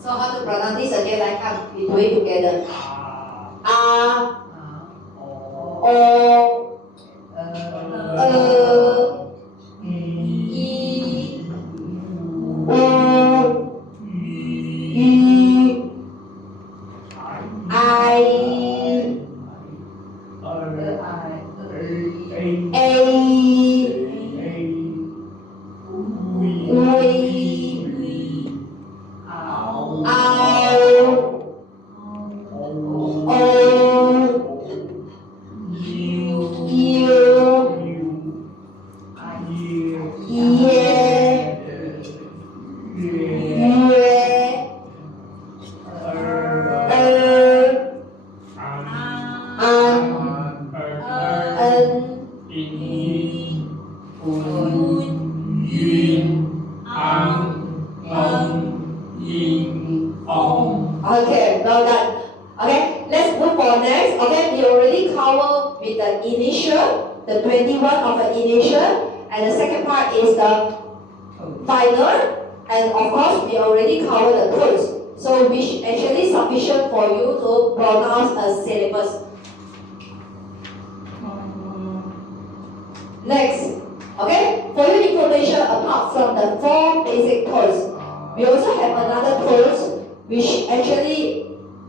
So how to pronounce this again? Like come, we do it together. A, O, I, U. Okay, well done. Okay, let's move on next. Okay, we already covered with the initial, the 21 of the initial, and the second part is the final, and of course we already covered the codes. So which actually sufficient for you to pronounce a syllabus. Next, okay, for your information, apart from the 4 basic codes, we also have another codes which actually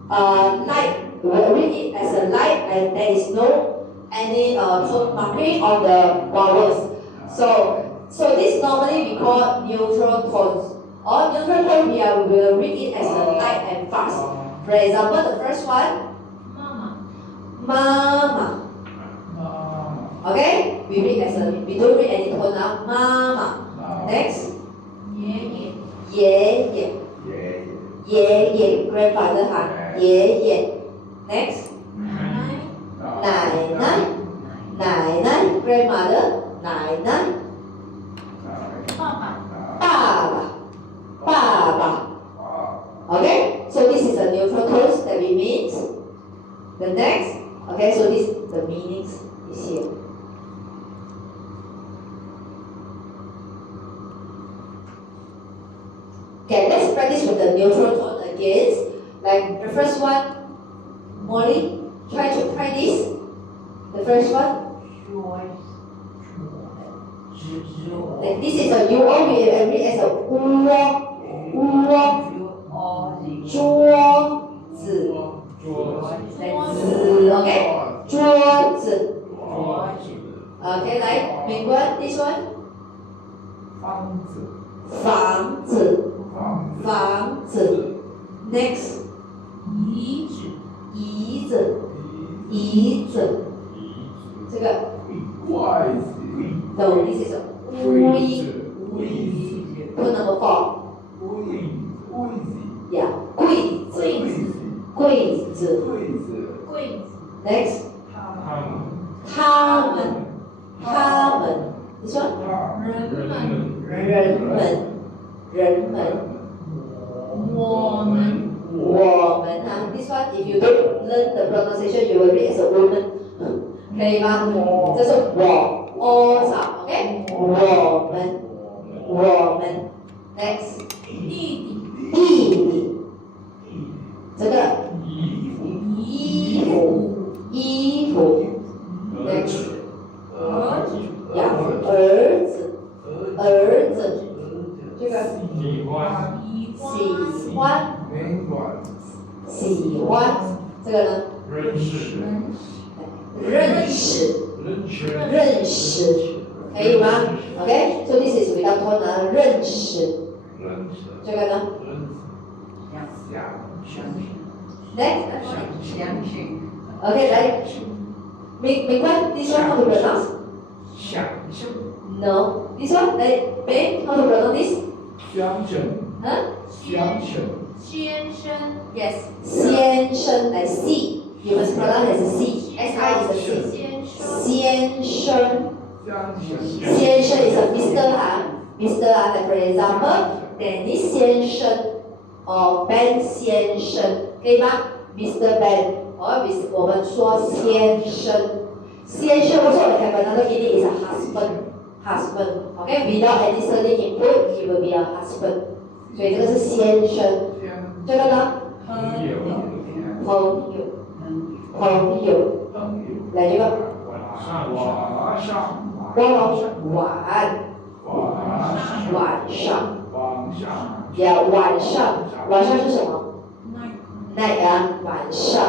light, we read it as a light, and there is no any tone marking on the vowels. So this normally we call neutral tones. Or neutral tone we will read it as a light and fast. For example, the first one, mama. Okay, we read as a, we don't read any tone now. Mama. Next, ye ye, grandfather ha, ye ye. Next, nai, grandmother, nai, baba. Okay, so this is a neutral tones that we mean. The next, okay, so this the meanings is here. Okay, let's practice with the neutral tone again. Like the first one, Molly, try this. The first one. Like this is a UO, we read as a okay? 桌子. Okay, like Mingguan, this one? 房子. Next, 椅子. 这个 No, this is a 柜 number 4. Yeah, 柜子. Next, 他们. This one? 人们. 我们 This one, if you don't learn the pronunciation, you will read as a woman. 可以吗？这是我少 OK？ 我们 Next， 弟弟，这个衣服 Next， 儿子，这个喜欢，这个呢？认识，可以吗 ？OK， so this is without tone 呢，认识，这个呢 ？Next，OK， 来，美观 ，this one how to pronounce？ No, this one， 来，美 how to pronounce this？ 先生 ，Yes， 先生，来 C。You must pronounce as a C. S-I is a C. 先生 is a Mr. Mr. Like for example, Dennis 先生 or Ben 先生，可以吗 ？Mr. Ben or 我们说先生also have another meaning is a husband. Okay, without any surname input, it will be a husband. 所以这个是先生，这个呢？朋友，来这个晚上是什么 ？night 啊，晚上，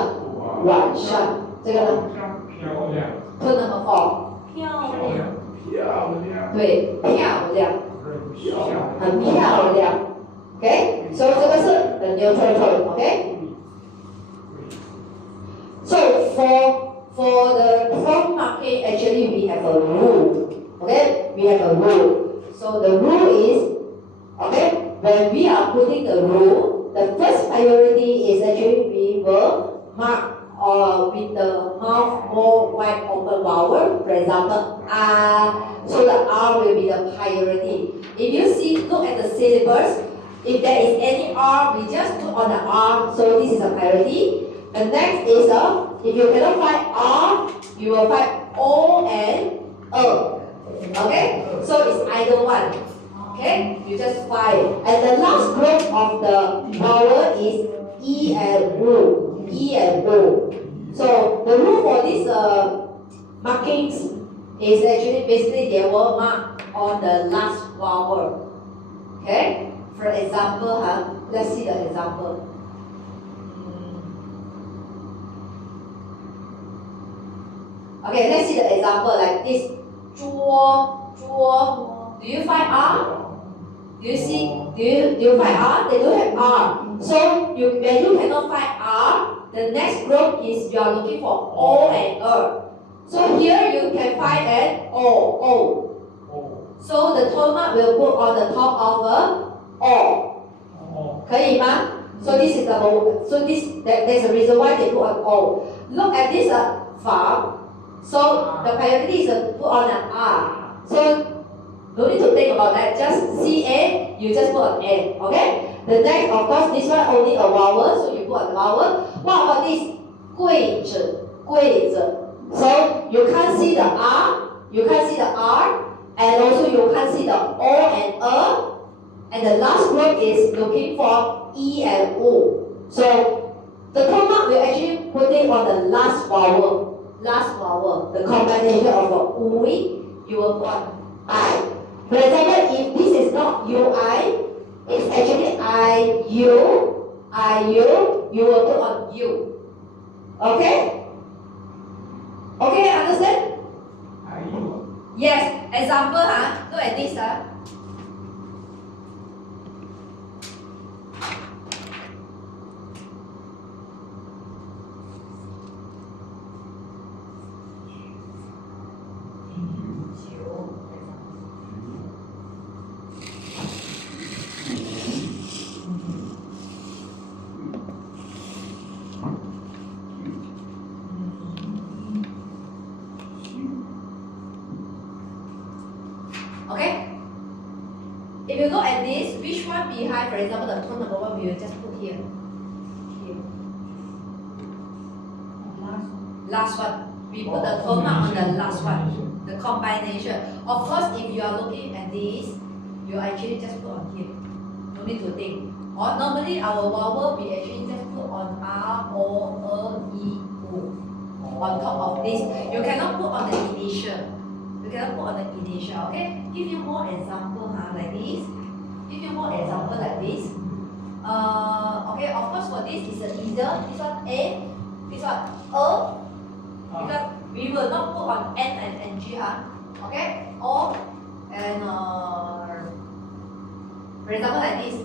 这个呢？Tone number 4， 对，漂亮，很漂亮 ，OK， 所以这个是 the neutral tone，OK。So for the tone marking, actually we have a rule. Okay, we have a rule. So the rule is, okay, when we are putting the rule, the first priority is actually we will mark with the mouth more wide open vowel. For example, R. So the R will be the priority. If you see, look at the syllables. If there is any R, we just put on the R, so this is a priority. The next is if you cannot find R, you will find O and E. Okay? So it's either one. Okay? You just find. And the last group of the vowel is E and O. E and O. So the rule for these markings is actually basically they will mark on the last vowel. Okay? For example, let's see the example. Okay, let's see the example like this. Zhuo, zhuo. Do you find R? Do you see? Do you find R? They don't have R. So when you cannot find R, the next group is you are looking for O and E. So here you can find an O. So the tone mark will put on the top of a O. 可以吗? So this is the O. So there's a reason why they put on O. Look at this farm. So the priority is put on an R. So no need to think about that. Just see A, you just put on A. Okay? The next, of course, this one only a vowel, so you put on the vowel. What about this? 柜子, 柜子. So you can't see the R, and also you can't see the O and E. And the last group is looking for E and O. So the tone mark will actually put it on the last vowel. The combination of the UI, you will put on I. For example, if this is not UI, it's actually IU, you will put on U. Okay? Okay, understand? Yes, example, look at this. Okay? If you look at this, which one behind, for example, the tone number one, we will just put here. Last one. We put the tone mark on the last one. The combination. Of course, if you are looking at this, you actually just put on here. No need to think. Or normally our vowel, we actually just put on R, O, E, O. On top of this. You cannot put on the initial. You cannot put on the initial, okay? Give you more example like this. Give you more example like this. Okay, of course for this is either this one A, this one E. Because we will not put on N and NG, okay? Or and for example like this,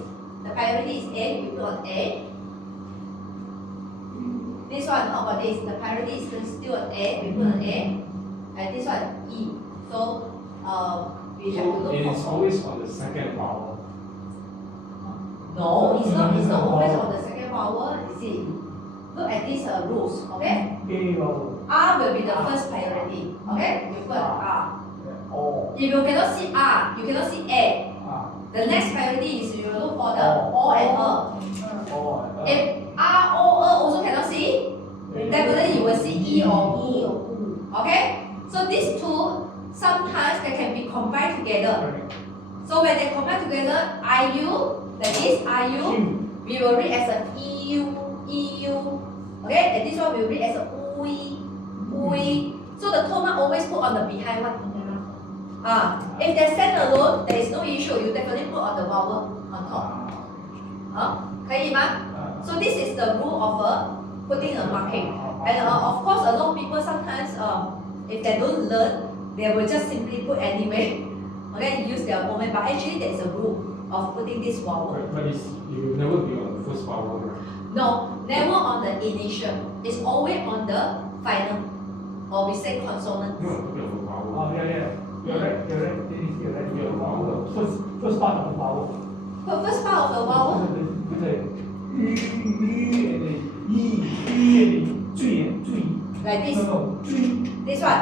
the priority is A, we put on A. This one, how about this? The priority is still on A, we put on A. And this one E. So we have to look for. It is always on the second vowel. No, it's not always on the second vowel. You see, look at these rules, okay? R will be the first priority, okay? You put R. If you cannot see R, you cannot see A. The next priority is you look for the O and E. If R, O, E also cannot see, definitely you will see E or U. Okay? So these two, sometimes they can be combined together. So when they combine together, IU, that is IU, we will read as a EU. Okay? And this one we will read as a UI. So the tone mark always put on the behind one. If they stand alone, there is no issue. You definitely put on the vowel on top. 可以吗? So this is the rule of putting a marking. And of course, a lot of people sometimes, if they don't learn, they will just simply put anyway. Okay, use their moment. But actually, there is a rule of putting this vowel. But it will never be on the first vowel, right? No, never on the initial. It's always on the final, or we say consonant. No, I'm talking about vowel. You're right. Your vowel. First part of the vowel. The first part of the vowel. Like this. This one.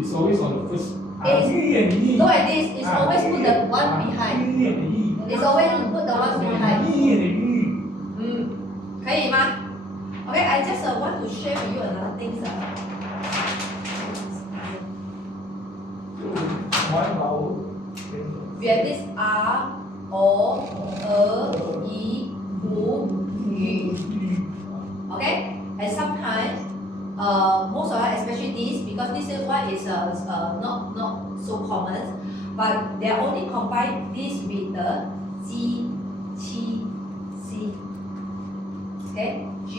It's always on the first. It Look at this, it's always put the one behind. It's always put the one behind. 可以吗 Okay, I just want to share with you another thing. We have this R, O, E, U, Yu. Okay, and sometimes, most of us, especially this, because this one is not so common, but they are only combine this with the G, Qi, C. Okay, G,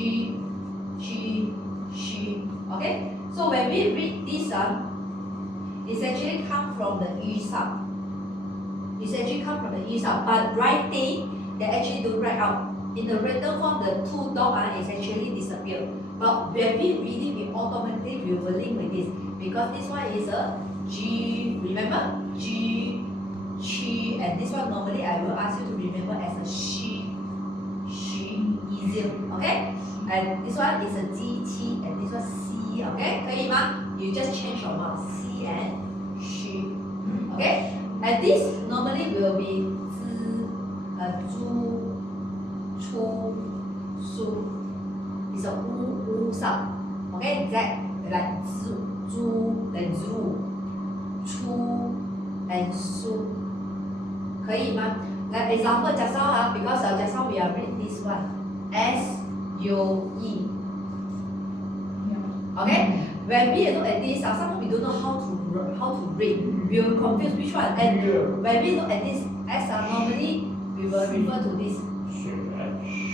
Xu. Okay, so when we read this it's actually come from the Yu sound. It's actually come from the Yu sound, but writing, they actually don't write out. In the written form, the two dot is actually disappear. But when we read it, we automatically will link with this because this one is a G. Remember G, Qi, and this one normally I will ask you to remember as a Xu, easier. Okay, and this one is a G, Qi, and this one C. Okay, 可以吗? You just change your mouth, C and Xu. Okay, and this normally will be Zhu, Chu, Su. It's a U sound. Okay, that like Zhu, then Zhu, Chu, and Su. 可以吗? Like example just now, because just now we are reading this one, S, U, E. Okay, when we look at this, sometimes we don't know how to read. We will confuse which one. And when we look at this S, normally we will refer to this.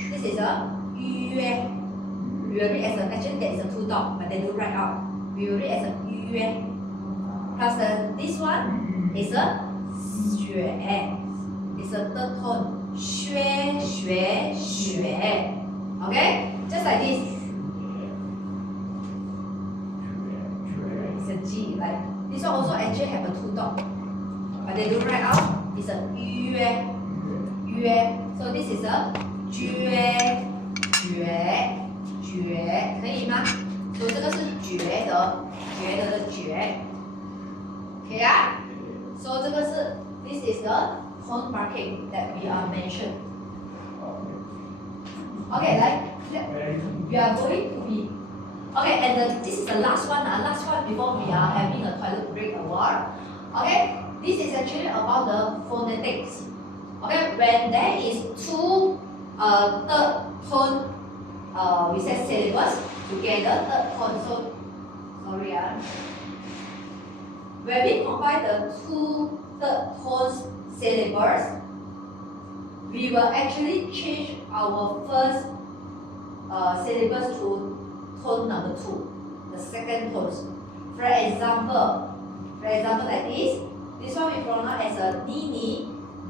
This is a Yue. We will read as a, actually there is a two dot, but they don't write out. We will read as a Yue. Plus this one is a Xue. It's a third tone. Xue, xue, xue. Okay? Just like this. It's a G. Like this one also actually have a two dot. But they don't write out. It's a Yue. Yue. So this is a Jue, Jue, Jue. 可以吗? So 这个是觉得的觉。Okay 啊? So 这个是 this is the tone marking that we are mentioned. Okay, like we are going to be okay, and this is the last one before we are having a toilet break a while. Okay, this is actually about the phonetics. Okay, when there is two third tone we say syllables together, third tone. So sorry when we combine the two third tones syllables, we will actually change our first syllables to tone number 2, the second tones. For example like this. This one we pronounce as a ni,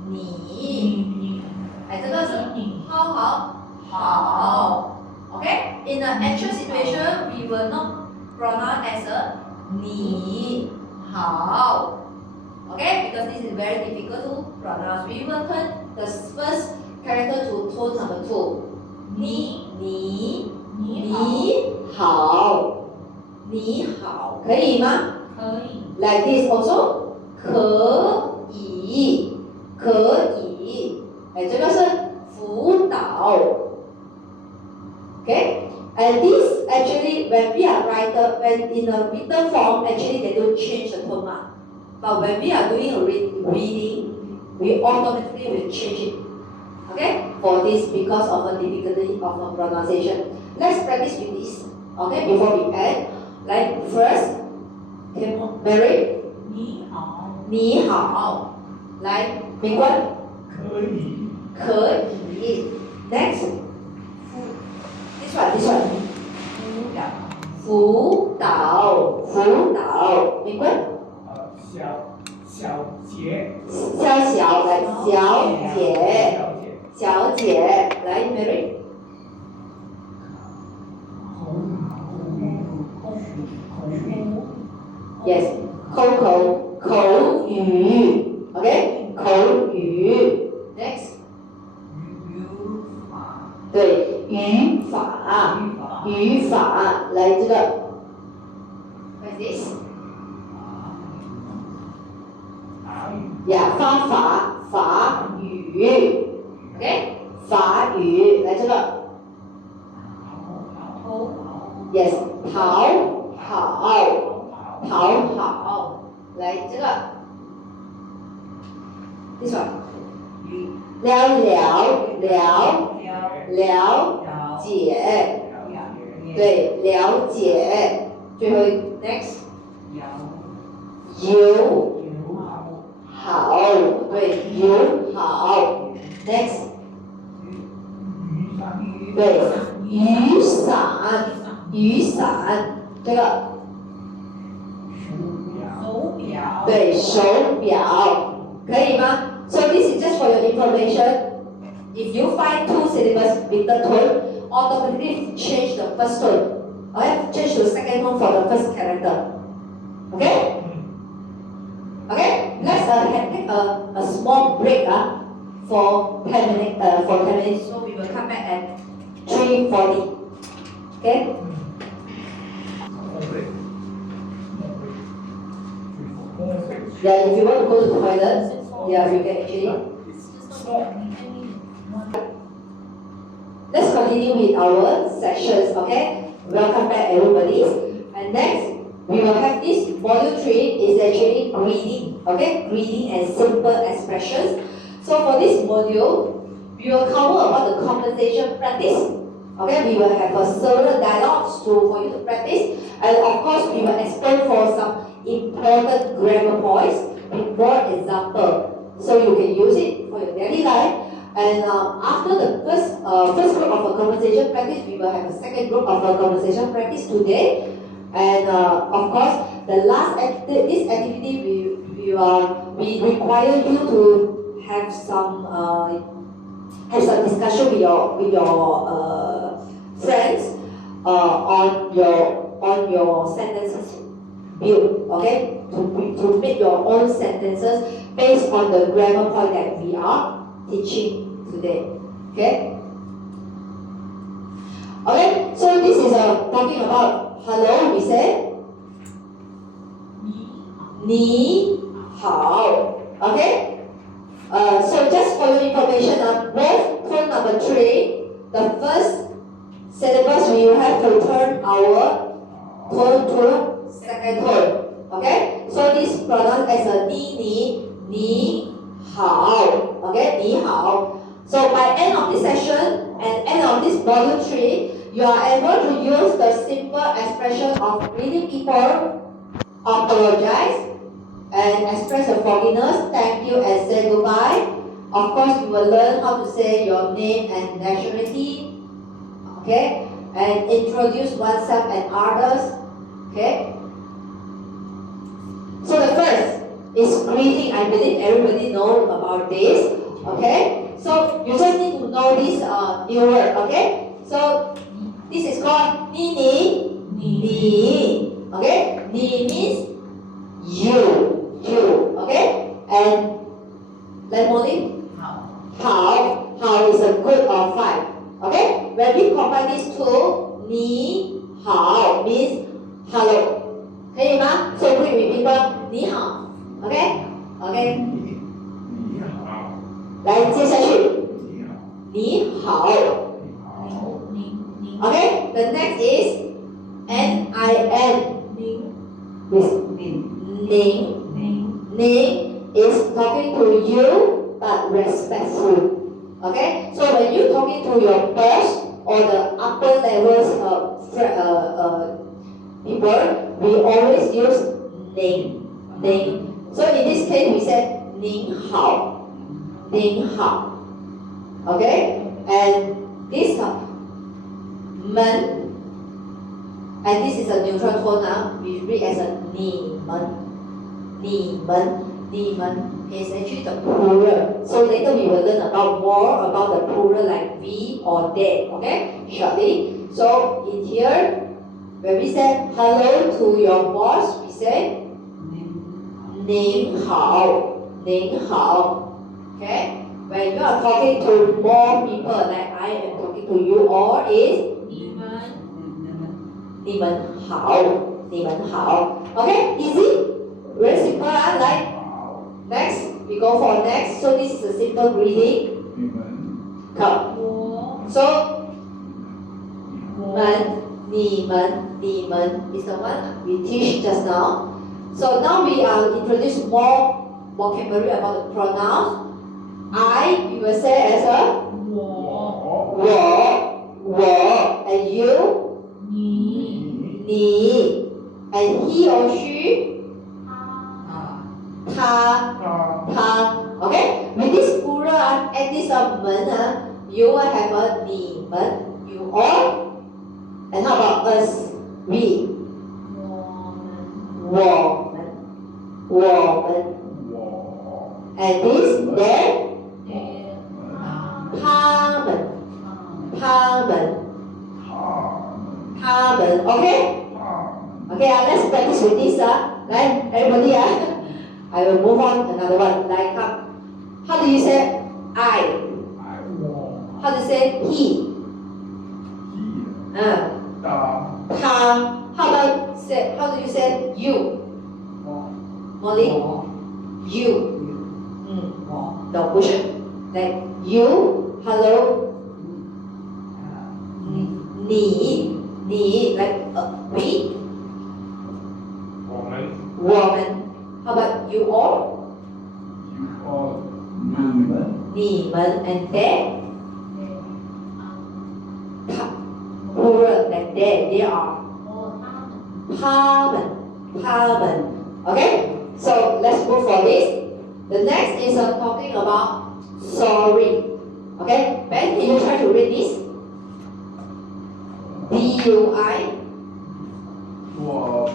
ni. And 这个是好. Okay? In the actual situation, we will not pronounce as a ni, hao. Okay? Because this is very difficult to pronounce. We will turn the first character to tone number 2. Ni, hao. Ni hao. 可以吗? 可以. Like this also. 可以. 哎，这个是辅导。Okay? And this actually, when we are when in a written form, actually they don't change the tone mark. But when we are doing a reading, we automatically will change it. Okay? For this, because of the difficulty of the pronunciation. Let's practice with this. Okay? Before we end, like first, Mary. 你好. 你好. Like, 美国. 可以. 可以. Next. This one. 辅导. 美国. 小姐. 小来小姐来 Mary. 口 Yes. 口语. Okay? 口语. Next. 对，语法，来这个 ，What is this? 呀，方法法语 ，OK， 法语，来这个 ，yes， 讨好，来这个 ，this one， 了解，对，了解，最后一 next， 友好，对，友好 ，next， 对，雨伞，这个，对，手表，可以吗？ So this is just for your information. If you find two syllables with the tone, automatically change the first tone. Okay, change to the second tone for the first character. Okay? Okay, let's take a small break for 10 minutes. For 10 minutes, so we will come back at 3:40. Okay? Yeah, if you want to go to the toilet, yeah, you can actually. Let's continue with our sessions, okay? Welcome back, everybody. And next, we will have this module 3 is actually greeting, okay? Greeting and simple expressions. So for this module, we will cover about the conversation practice. Okay, we will have several dialogues for you to practice, and of course, we will explain for some important grammar points with broad example, so you can use it for your daily life. And after the first group of a conversation practice, we will have a second group of a conversation practice today. And of course, the last this activity we require you to have some discussion with your friends on your sentences build, okay? To make your own sentences based on the grammar point that we are teaching today, okay? Okay, so this is talking about hello. We say 你好, okay? So just for your information, both tone number 3, the first syllables we will have to turn our tone to second tone. Okay? So this pronounced as a ni hao. Okay? Ni hao. So by end of this session and end of this module 3, you are able to use the simple expression of greeting people, apologize, and express your forgiveness, thank you, and say goodbye. Of course, you will learn how to say your name and nationality, okay, and introduce oneself and others, okay. So the first is greeting. I believe everybody knows about this, okay. So you just need to know this new word, okay. So this is called ni, okay. Ni means you, okay? And let Molly, how is a good or fine, okay? When we combine these two, ni hao means hello. 可以吗？ So we repeat 你好 okay? Okay? 来，接下去，你好 okay? The next is N-I-N. Ning is talking to you but respectful. Okay? So when you talking to your boss or the upper levels people, we always use ning. So in this case we said 您好. Okay? And this men, and this is a neutral tone now, we read as a 你们 is actually the plural. So later we will learn about more about the plural like we or they, okay? Shortly. So in here, when we say hello to your boss, we say 您好. Okay? When you are talking to more people, like I am talking to you all, is 你们好. Okay? Easy? Very simple, like Next, we go for next. So this is a simple greeting. 你们 Come. 我 So 你们 is the one we teach just now. So now we introduce more vocabulary about the pronouns. I we will say as a 我我 and you 你你 and he or she 他他 okay with this plural and this 门 you will have a 你们 you all and how about us we 我们我们 and this then 他们他们 okay okay let's practice with this 来 everybody I will move on another one like how do you say I 我 how do you say he 大 他 how do you say you 我 Molly 我 you 我 no 不是 like you hello 你 like we 我们 how about you all 你们 and they 他 plural like they are 他们 okay so let's move for this the next is talking about sorry okay Ben can you try to read this DUI 我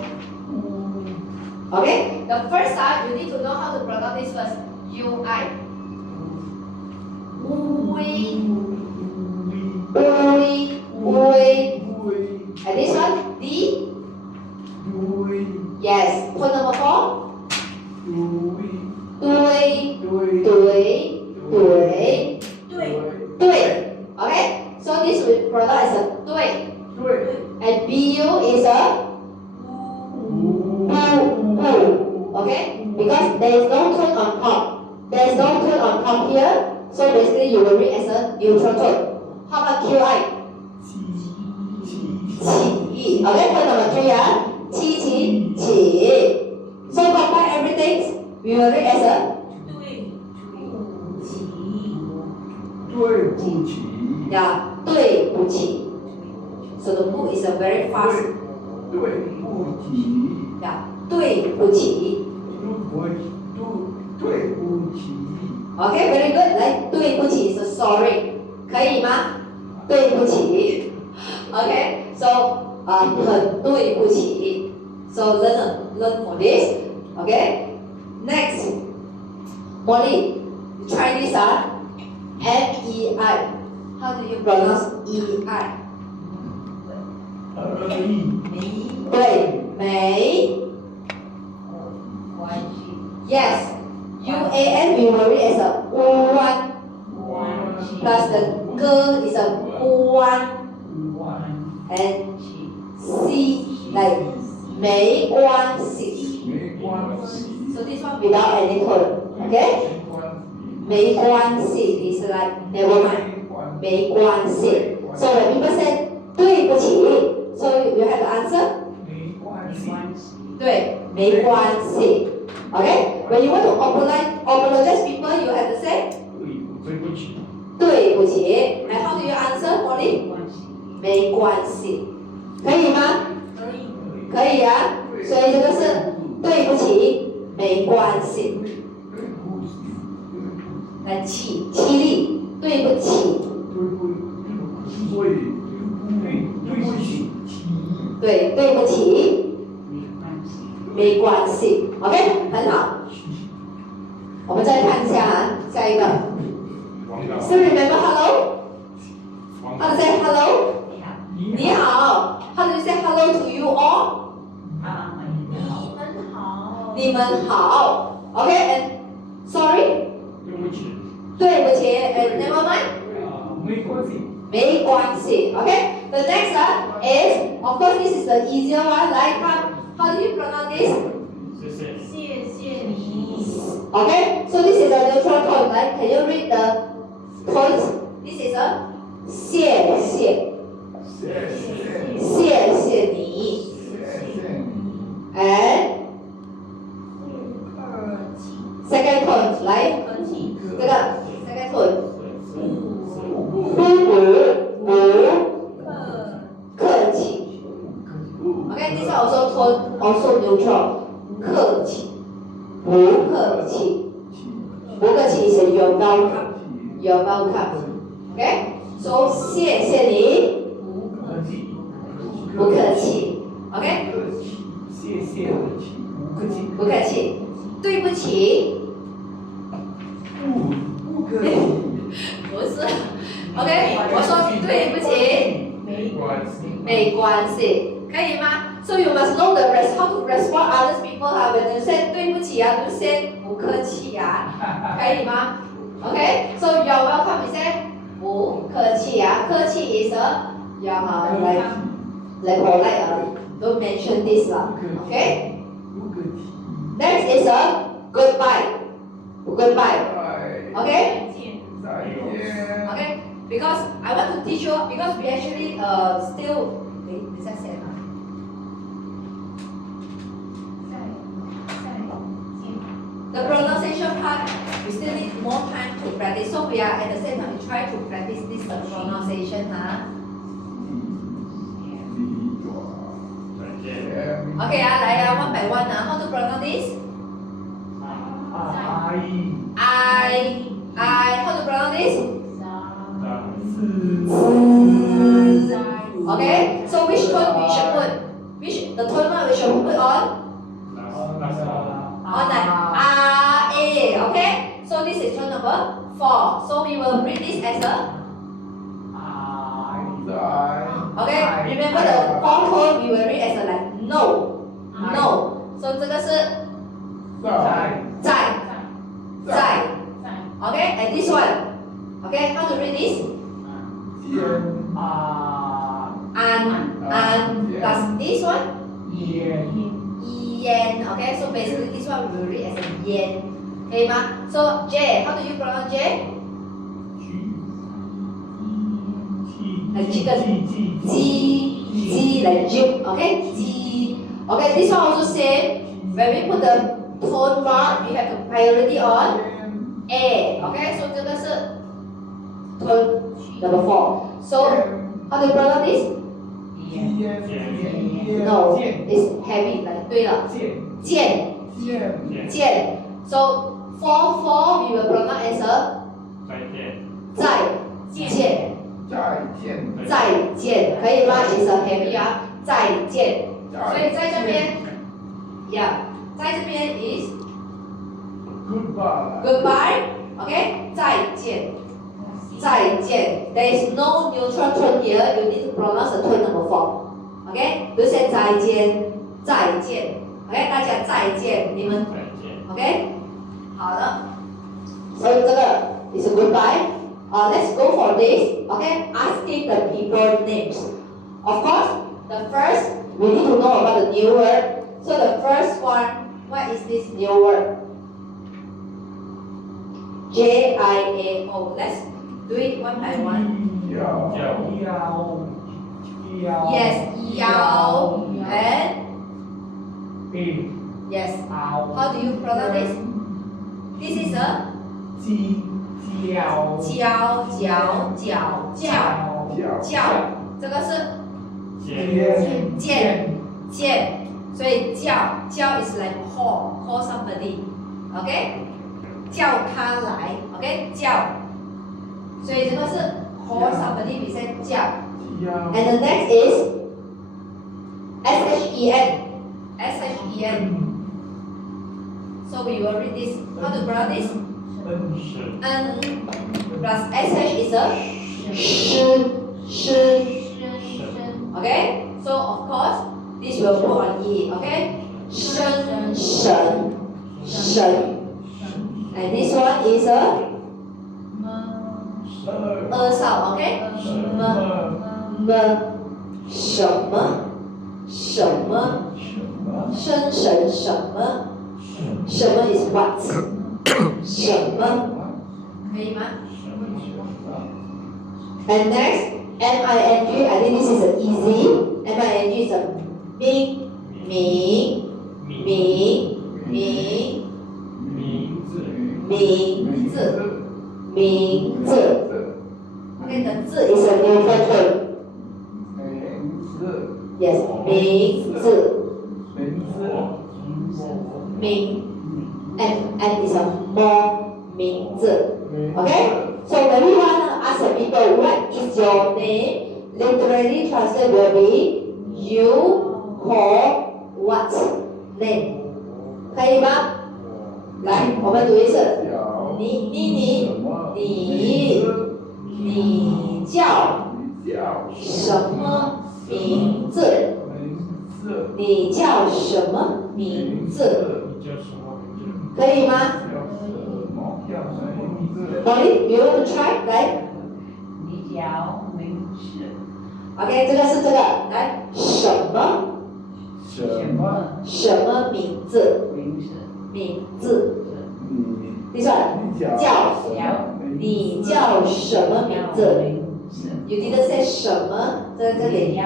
okay the first time you need to know how to pronounce this first UI 乌 and this one D yes point number 4对 okay so this will pronounce as a 对 and BU is a 不 okay because there is no tone on top here so basically you will read as a neutral tone how about QI 起 okay point number 3 起 so combine everything we will read as a 对不起 yeah 对不起 so the 不 is a very fast 对不起 yeah 对不起 对不起 okay very good 来对不起 so sorry 可以吗对不起 okay so 很对不起 so learn for this okay next Molly try this MEI how do you pronounce EI 对美关系 yes UAN we will read as a 弯 plus the G is a 弯 and C like 没关系 so this one without any tone okay 没关系 is like never mind 没关系 so when people say 对不起 so you have to answer 对没关系 okay when you want to apologize people you have to say 对不起 and how do you answer Molly 没关系可以吗可以所以这个是对不起没关系来起立对不起对对不起没关系 OK 很好我们再看一下下一个 so remember hello how to say hello 你好 how do you say hello to you all 你们好 OK and sorry 对不起 and never mind 没关系 OK the next is of course this is the easier one like how do you pronounce this Okay, so this is a neutral tone. Like, can you read the tones? This is a 谢谢你 and second tone 来这个 second tone 不客气 Okay, this one also tone also neutral 客气不客气 is a you're welcome Okay, so 谢谢你不客气 Okay, 不客气对不起不是 OK, 我说对不起没关系可以吗 So you must know the rest, how to respond others people when you say 对不起you say 不客气可以吗 Okay, so you're welcome, you say 不客气客气 is a like polite don't mention this Okay, next is a goodbye Okay, okay, because I want to teach you because we actually still 等下写The pronunciation part, we still need more time to practice. So we are at the same time we try to practice this pronunciation. Okay, 来one by one. How to pronounce this? I. How to pronounce this? Okay. So which tone we should put? The tone we should put on? On A. Okay. So this is tone number 4. So we will read this as a. Okay. Remember the 4 tone we will read as a like no. So 这个是在 Okay, and this one. Okay, how to read this? And plus this one? Yen. Okay, so basically this one we will read as a yen. Okay, ma? So J, how do you pronounce J? Like chicken. G like Jeep. Okay, G. Okay, this one also same. When we put the tone mark, we have to priority on A. Okay, so 这个是 tone number 4. So how do you pronounce this? No, it's heavy. Like 对了，剑。So 4 we will pronounce as a 再见，可以吗？ It's a heavy 再见。所以在这边 在这边 is goodbye. Okay, 再见。There is no neutral tone here. You need to pronounce the tone number 4. Okay, you say 再见。Okay, 大家再见，你们 Okay, 好了。所以这个 is a goodbye. Let's go for this. Okay, asking the people names. Of course, the first we need to know about the new word. So the first one, what is this new word? Jiao. Let's do it one by one. Yes, yao and yes. How do you pronounce this? This is a 叫，这个是见，所以叫 is like call somebody, okay? 叫他来 okay? 叫，所以这个是 call somebody, we say 叫。And the next is shen. So we will read this. How to pronounce this? Plus sh is a sh. Okay? So of course, this will put on e. Okay? Shen. And this one is a sound. Okay? M. 什么？生什么？什么 is what？ 什么？可以吗？And next, MING, I think this is an easy. MING is a 名字。Okay, the 字 is a neutral term. Yes, 名字。名 and is a more 名字。Okay? So when we want to ask the people what is your name, literally translate will be you call what name. 可以吗？来，我们读一次。你叫什么名字？你叫什么名字？可以吗？Molly, you want to try? 来。你叫名字。 OK， 这个是这个，来，什么名字？名字。第三，你叫什么名字 ？You didn't say 什么，在这里。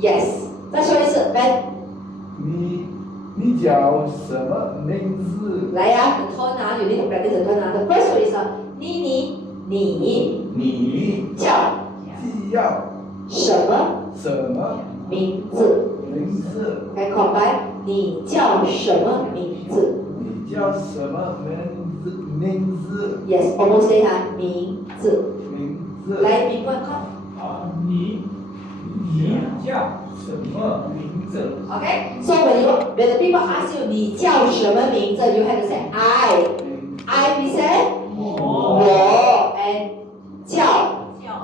Yes， 再说一次 ，Ben。你叫什么名字？来呀 ，the tone 啊 ，you need to practice the tone 啊。The first one is 你叫什么名字？来 combine， 你叫什么名字？ Yes, almost say 哈，名字。来，名冠靠。你叫什么名字 Okay, so when the people ask you 你叫什么名字 you have to say I we say 我 and 叫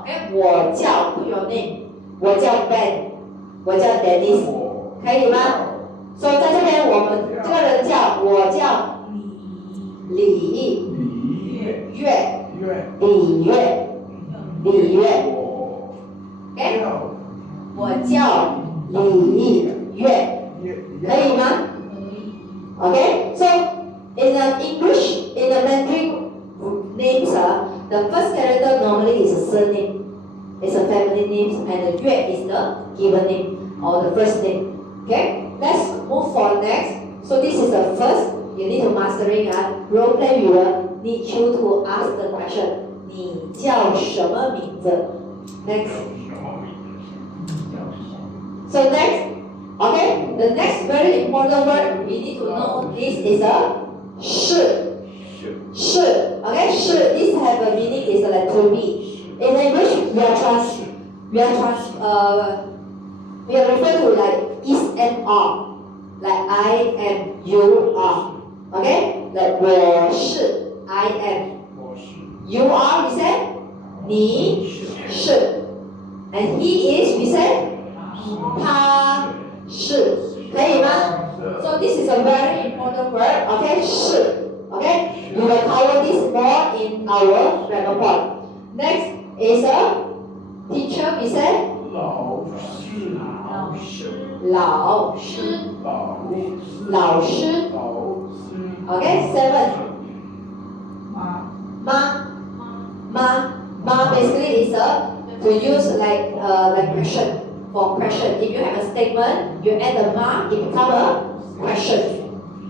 okay 我叫 put your name 我叫 Ben 我叫 Dennis 可以吗 so 在这边我们这个人叫我叫李月okay 我叫李月，可以吗 ？Okay, so in the English, in the Mandarin names, the first character normally is a surname, it's a family name, and the Yue is the given name or the first name. Okay, let's move for next. So this is the first. You need to mastering. Role play, we will need you to ask the question. 你叫什么名字 ？Next. So next, okay, the next very important word we need to know this is a 是 okay, 是 this have a meaning is like to be. In English, we are refer to like is and are, like I am, you are, okay, like 我是 I am, you are we say 你是 and he is we say 他是，可以吗 ？So this is a very important word. Okay, 是 Okay, we will cover this more in our grammar point. Next is a teacher. We say 老师 Okay, 7. 妈 basically is to use like question. For question, if you have a statement, you add the ma, it become a question.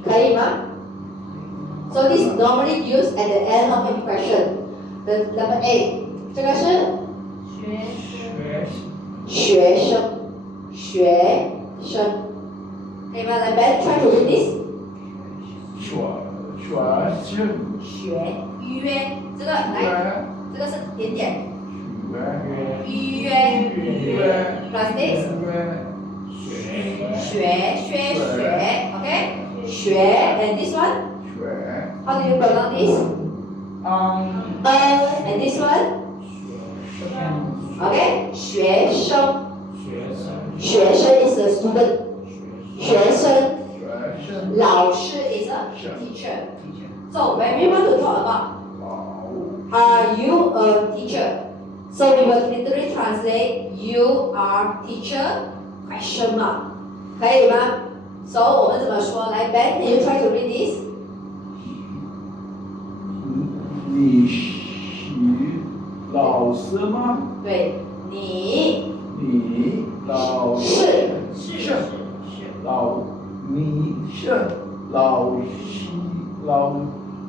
可以吗 So this is normally used at the end of a question. The number 8, 这个是学生，可以吗？来 Ben try to read this. 约，这个来，这个是点点。约 plus this 学 okay 学 and this one how do you pronounce this and this one okay 学生 is a student 学生老师 is a teacher so when we want to talk about are you a teacher So we will literally translate you are teacher question mark. 可以吗 ？So 我们怎么说？来 ，Ben， can you try to read this？ 你是老师吗？对，你你老是是老你是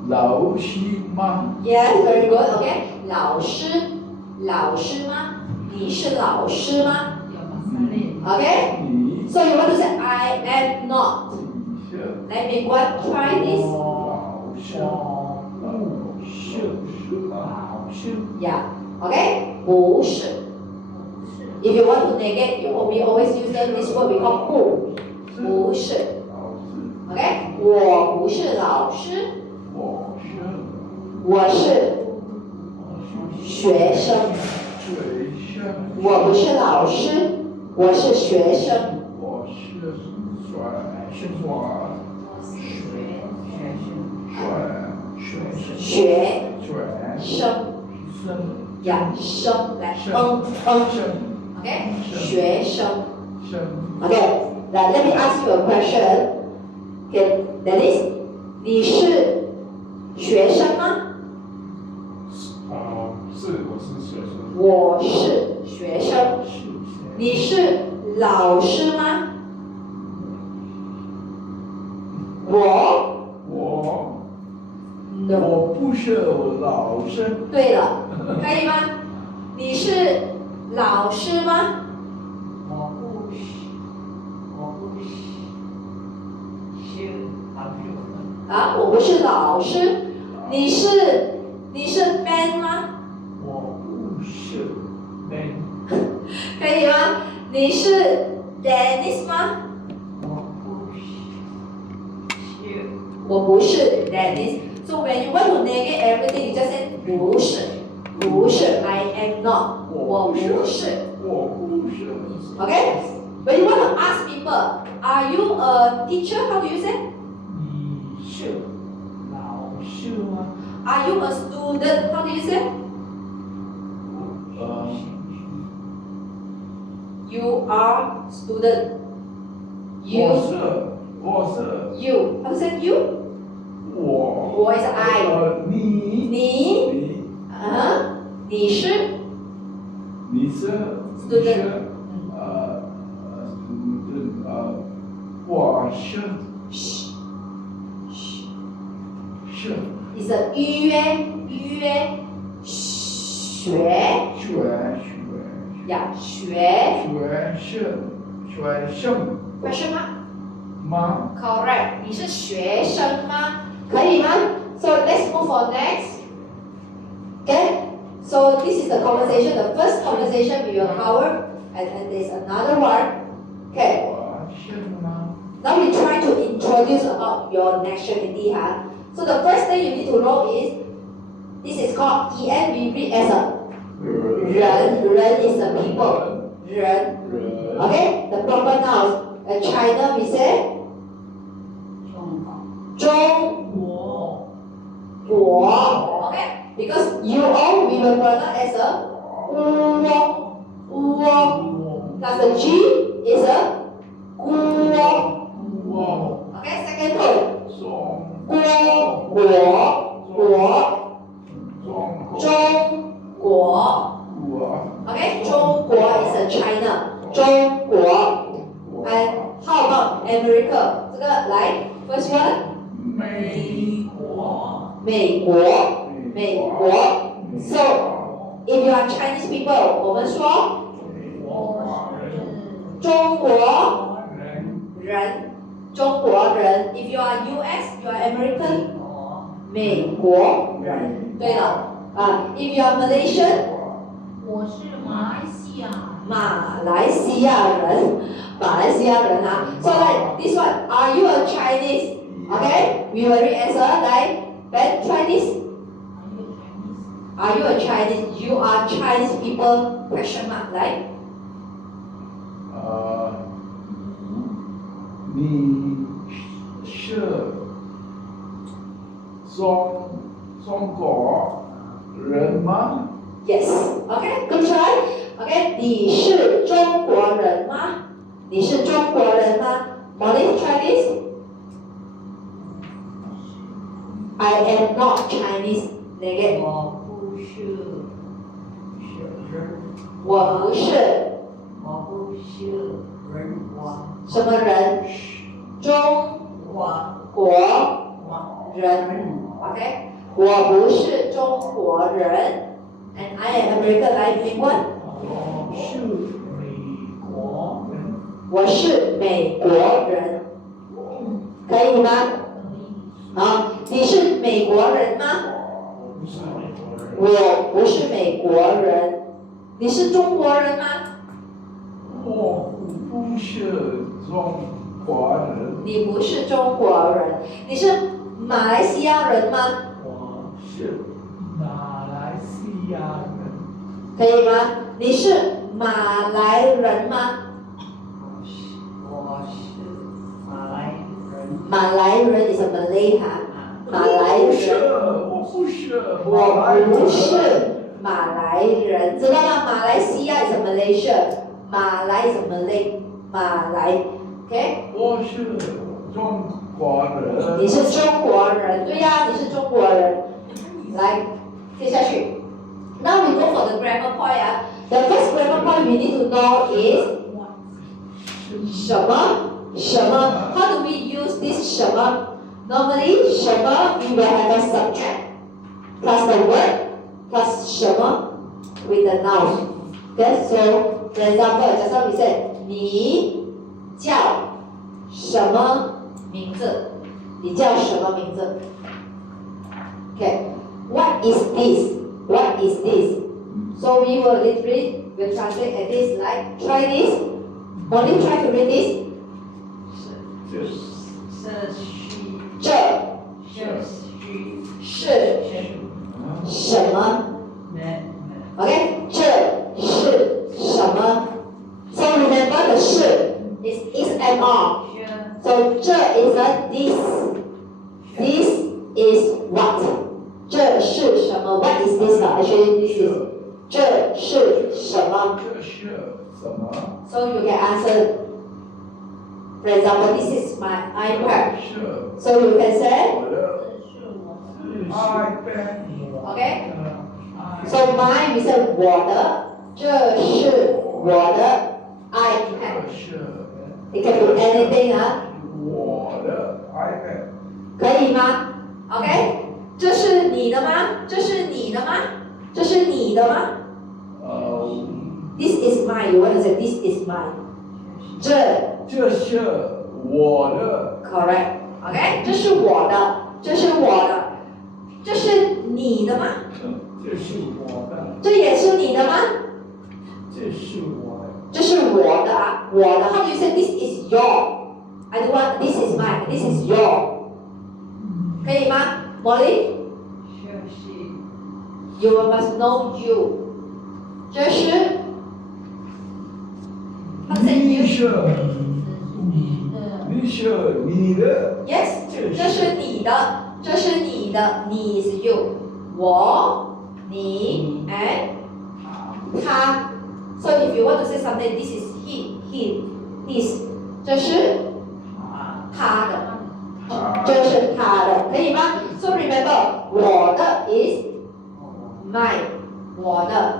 老师吗？ ，Yes, very good. OK， 老师吗？你是老师吗？OK。你 So you want to say I am not. 是来，美国 try this. 老师 Yeah. OK， 不是。If you want to negate, we always use this word we call 不是。OK， 我不是老师，我是学生。我不是老师，我是学生。学生呀，生来OK， 学生。OK， now let me ask you a question. Okay, that is， 你是学生吗？是，我是学生。我是学生。你是老师吗？我不是老师。对了，可以吗？你是老师吗？我不是啊，我不是老师。你是 Ben 吗？我不是 Ben。可以吗？你是 Dennis 吗？我不是 Dennis。So when you want to negate everything, you just say 不是 I am not， 我不是。Okay? When you want to ask people, are you a teacher? How do you say? 你是老师吗？ Are you a student? How do you say? You are student. You. 我是 You. How to say you? 我 is I. 你是 student. 我是 is a 约学呀学 question 吗 Correct. 你是学生吗？可以吗 So let's move on next. Okay. So this is the conversation, the first conversation we will cover, and there's another one. Okay. Now we try to introduce about your nationality. So the first thing you need to know is, this is called EN, we read as a 人 is a people. 人 Okay. The proper nouns. China we say 中国 Okay. Because you all we will pronounce as a 窝 Plus the G is a 国 Okay. Second word 中国 Okay. 中国 is a China. 中国 And how about America? 这个来 first one 美国 So if you are Chinese people, 我们说中国人 If you are US, you are American, 美国人。对了if you are Malaysian, 我是马来西亚。马来西亚人So like this one, are you a Chinese? Okay, we will read answer like Ben, Chinese. Are you a Chinese? You are Chinese people? Question mark, right? 你是中国人吗？ Yes. Okay, good try. Okay, 你是中国人吗？你是中国人吗 ？Molly, try this. I am not Chinese. 哪个？我不是人，我不是我不是人，我什么人？中国人。OK， 我不是中国人。And I am American. 来，英文。我是美国人，我是美国人，可以吗？好，你是美国人吗？我不是美国人。我不是美国人。你是中国人吗？我不是中国人。你不是中国人。你是马来西亚人吗？我是马来西亚人，可以吗？你是马来人吗？我是马来人，马来人 is a Malay 哈，马来人。我不是我不是马来人，知道吗？马来西亚 is a Malaysia， 马来 is a Malay， 马来 ，OK？ 我是中国人。你是中国人，对呀，你是中国人。来，接下去。Now we go for the grammar point 啊。The first grammar point we need to know is 什么什么。How do we use this 什么 ？Normally 什么 we will have a subject plus the word plus 什么 with the noun. Okay, so for example, just now we said 你叫什么名字？你叫什么名字 ？Okay, what is this? What is this? So we will literally will translate at this like try this. Only try to read this. 这是这是什么？OK， 这是什么 ？So remember the 是 is and are. So 这 is a this. This is what. 这是什么 ？What is this? Actually, this is 这是什么这是什么？ ？So you can answer. For example, this is my iPad. 是 So you can say, 我的 iPad。 okay? So mine we say 我的，这是我的 iPad. 这是 It can be anything 啊，我的 iPad。可以吗 ？OK？ 这是你的吗？这是你的吗？这是你的吗？This is mine. You want to say this is mine? 这是我的。 correct. OK？ 这是我的，这是我的，这是你的吗？这是我的，这也是你的吗？这是我的，这是我的啊，我的。How do you say this is your? I do want this is mine. This is your. 可以吗，Molly? You must know you. 这是，他们 say 你 you. 是你是你的。 Yes， 这是你的，这是你的，你 is you。我，你 and 他。So if you want to say something, this is he, his， 这是他的，这是他的，可以吗 ？So remember， 我的 is mine， 我的。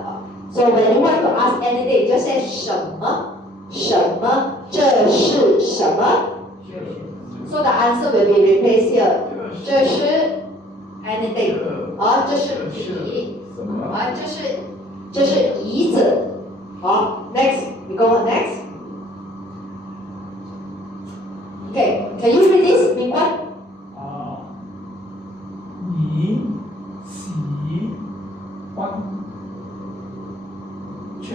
So when you want to ask anything, just say 什么什么，这是什么 ？So the answer will be replaced here。这是 anything， 啊，这是笔，什么？啊，这是椅子。好 ，next we go on next。Okay, can you read this？ 明白？你喜欢这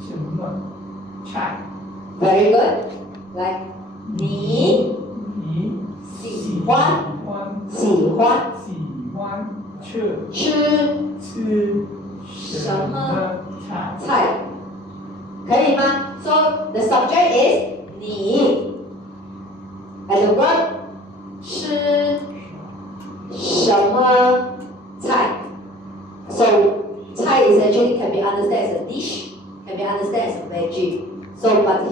什么菜？ Very good。来，你喜欢吃什么菜，可以吗 ？So the subject is 你，and the verb 吃什么菜？So 菜 is actually can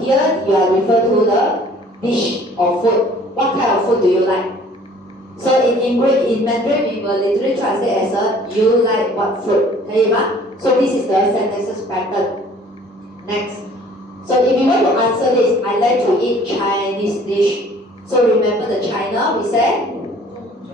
here you are referring to the dish or food. What kind of food do you like? So in English, in Mandarin, we will literally translate as a you like what food. 可以吗? So this is the sentences pattern. Next. So if you want to answer this, I like to eat Chinese dish. So remember the China, we say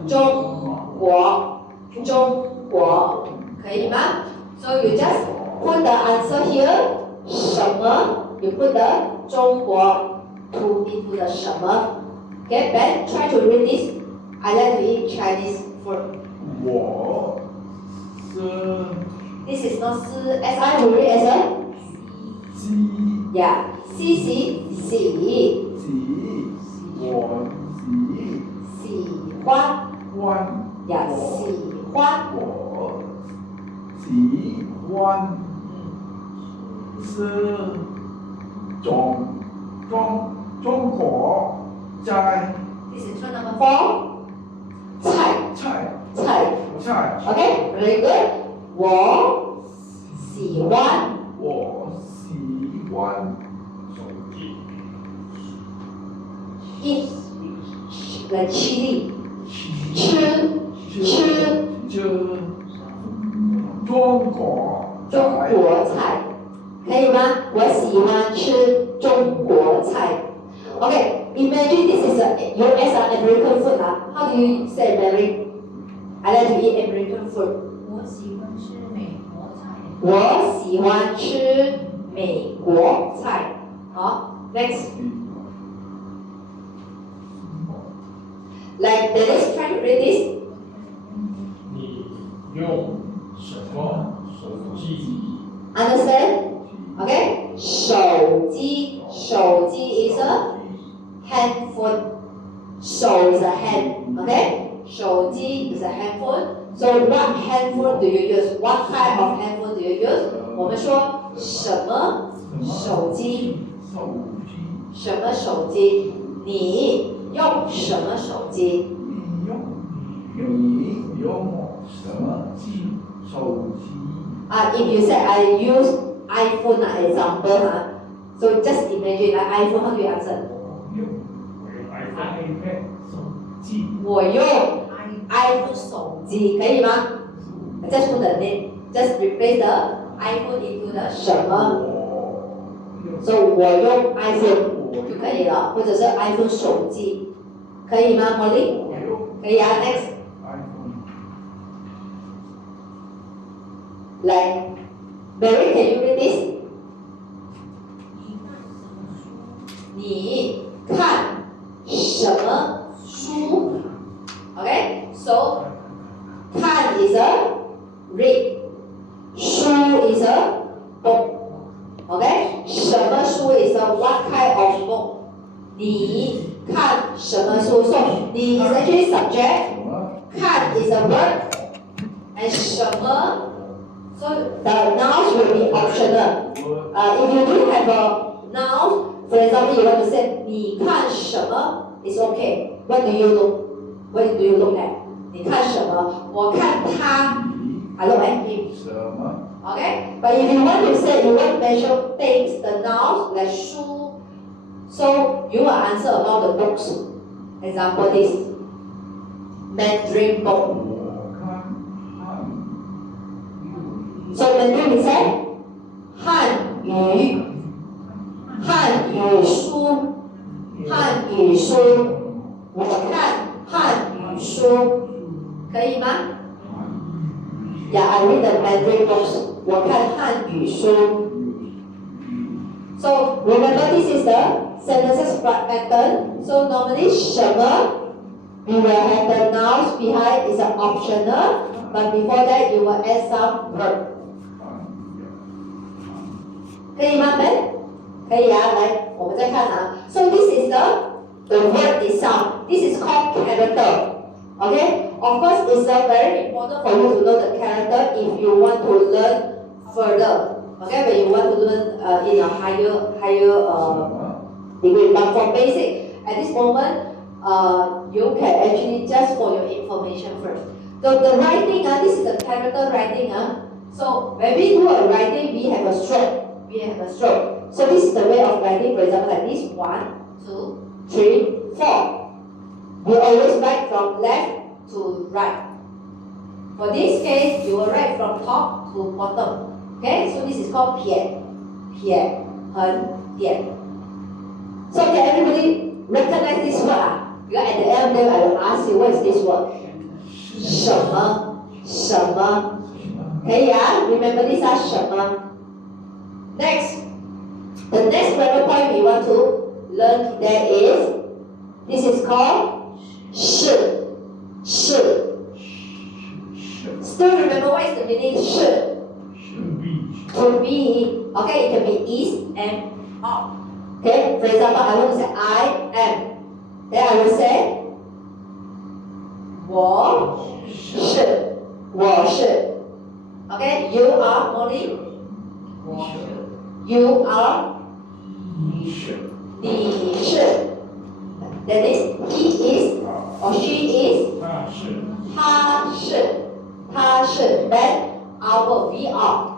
中国, 中国, 可以吗? So you just put the answer here, 什么, you put the 中国 to into the 什么. Okay, Ben, try to read this. I like to eat Chinese food. 我是 This is not 是 SI, we read as a 鸡 yeah, 喜喜我喜欢欢 yeah, 喜欢我喜欢吃中国在 This is one number 4. 菜 Okay, very good. 我喜欢我喜欢 eat the chili 吃中国菜可以吗？我喜欢吃中国菜 Okay, imagine this is a US American food. How do you say Mandarin? I like to eat American food. 我喜欢吃美国菜。我喜欢吃美国菜。好 ，next. Like let's try to read this. 你用什么手机？ Understand? Okay. 手机 is a handphone. 手 is a hand. Okay. 手机 is a handphone. So what handphone do you use? What kind of handphone do you use? 我们说什么手机？什么手机？你用什么手机？你用什么手机？ If you say I use iPhone example, so just imagine like iPhone, how do you answer? iPad 手机。我用 iPhone 手机，可以吗？ Just put the name, just replace the iPhone into the 什么 ，so 我用 iPhone 就可以了，或者是 iPhone 手机，可以吗 ，Molly？可以啊 ，Next。Like, Mary, can you read this? 你看什么书？Okay, so 看 is a read, 书 is a book. Okay, 什么书 is a what kind of book? 你看什么书？ So 你 is actually subject, 看 is a verb, and 什么 so the nouns will be optional. If you do have a noun, for example, you want to say 你看什么 is okay. What do you look? What do you look at? 你看什么？我看他。I look at him. Okay? But if you want to say you want to mention things, the nouns like 书, so you will answer about the books. Example this Mandarin book. So Mandarin we say 汉语书，汉语书，我看汉语书，可以吗？Yeah, I read the Mandarin books. 我看汉语书。So remember, this is the sentences pattern. So normally 什么 we will have the nouns behind is an optional, but before that you will add some verb. 可以吗 Ben？ 可以啊，来，我们再看啊。So this is the word itself. This is called character. Okay? Of course, it's very important for you to know the character if you want to learn further. Okay? When you want to learn in a higher degree. But for basic, at this moment, you can actually just for your information first. The writing, this is the character writing. So when we do a writing, we have a stroke. So this is the way of writing. For example, like this: 1, 2, 3, 4. We always write from left to right. For this case, you will write from top to bottom. Okay, so this is called 撇横点. So can everybody recognize this word? Because at the end of the day, I will ask you what is this word? 什么什么 可以啊 Remember these are 什么 Next, the next grammar point we want to learn today is, this is called 是 Still remember what is the meaning 是 To be. Okay, it can be is and are. Okay, for example, I want to say I am. Then I will say 我是 Okay, you are Molly. You are 你是 That is, he is or she is 他是 Then our we are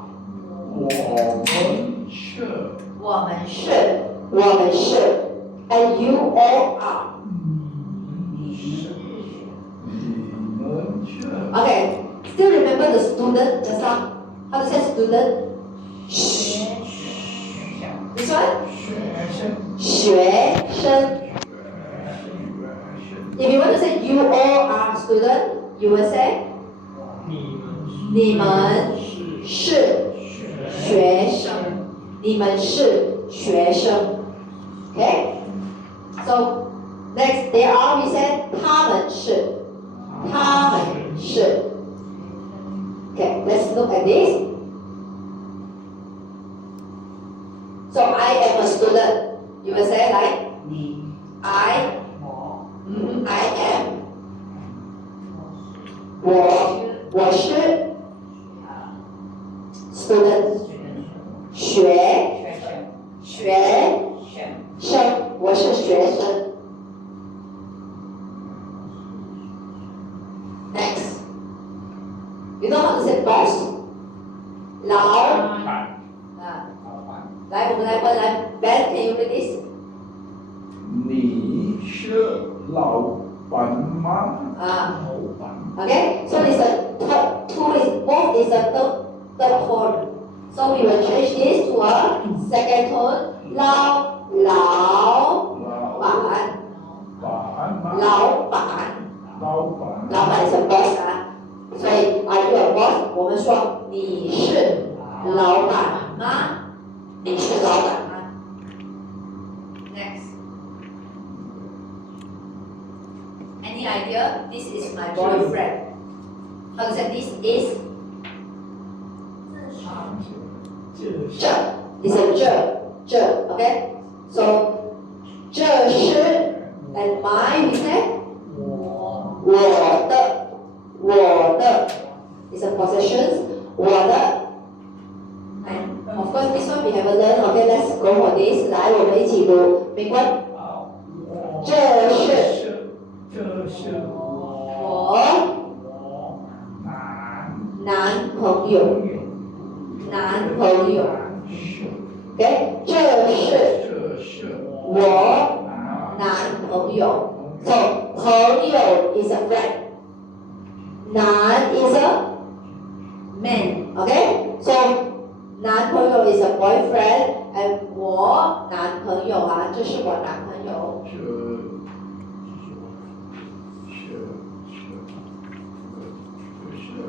我们是 And you all are Okay, still remember the student just now? How to say student? This one? 学生 If you want to say you all are student, you will say 你们是学生 你们是学生 Okay? So, next, they are, we said 他们是 Okay, let's look at this. So I am a student. You will say like I am 我是 student 学生我是学生 Next, you know how to say boss? 老来，我们来问来 Ben, can you read this? 你是老板吗？ Okay, so it's a third, two is both is a third tone. So we will change this to a second tone. 老板 is a boss 所以 are you a boss? 我们说你是老板吗？你是老板吗 Next. Any idea? This is my boyfriend. How to say this is? 这 is a 这 okay? So 这是 and my we say 我的 is a possessions 我的 and of course this one we haven't learned. Okay, let's go for this. 来，我们一起读。美观。这是我男朋友。Okay, 这是我男朋友。So 朋友 is a friend. 男 is a man. Okay, so 男朋友 is a boyfriend, and 我男朋友这是我男朋友。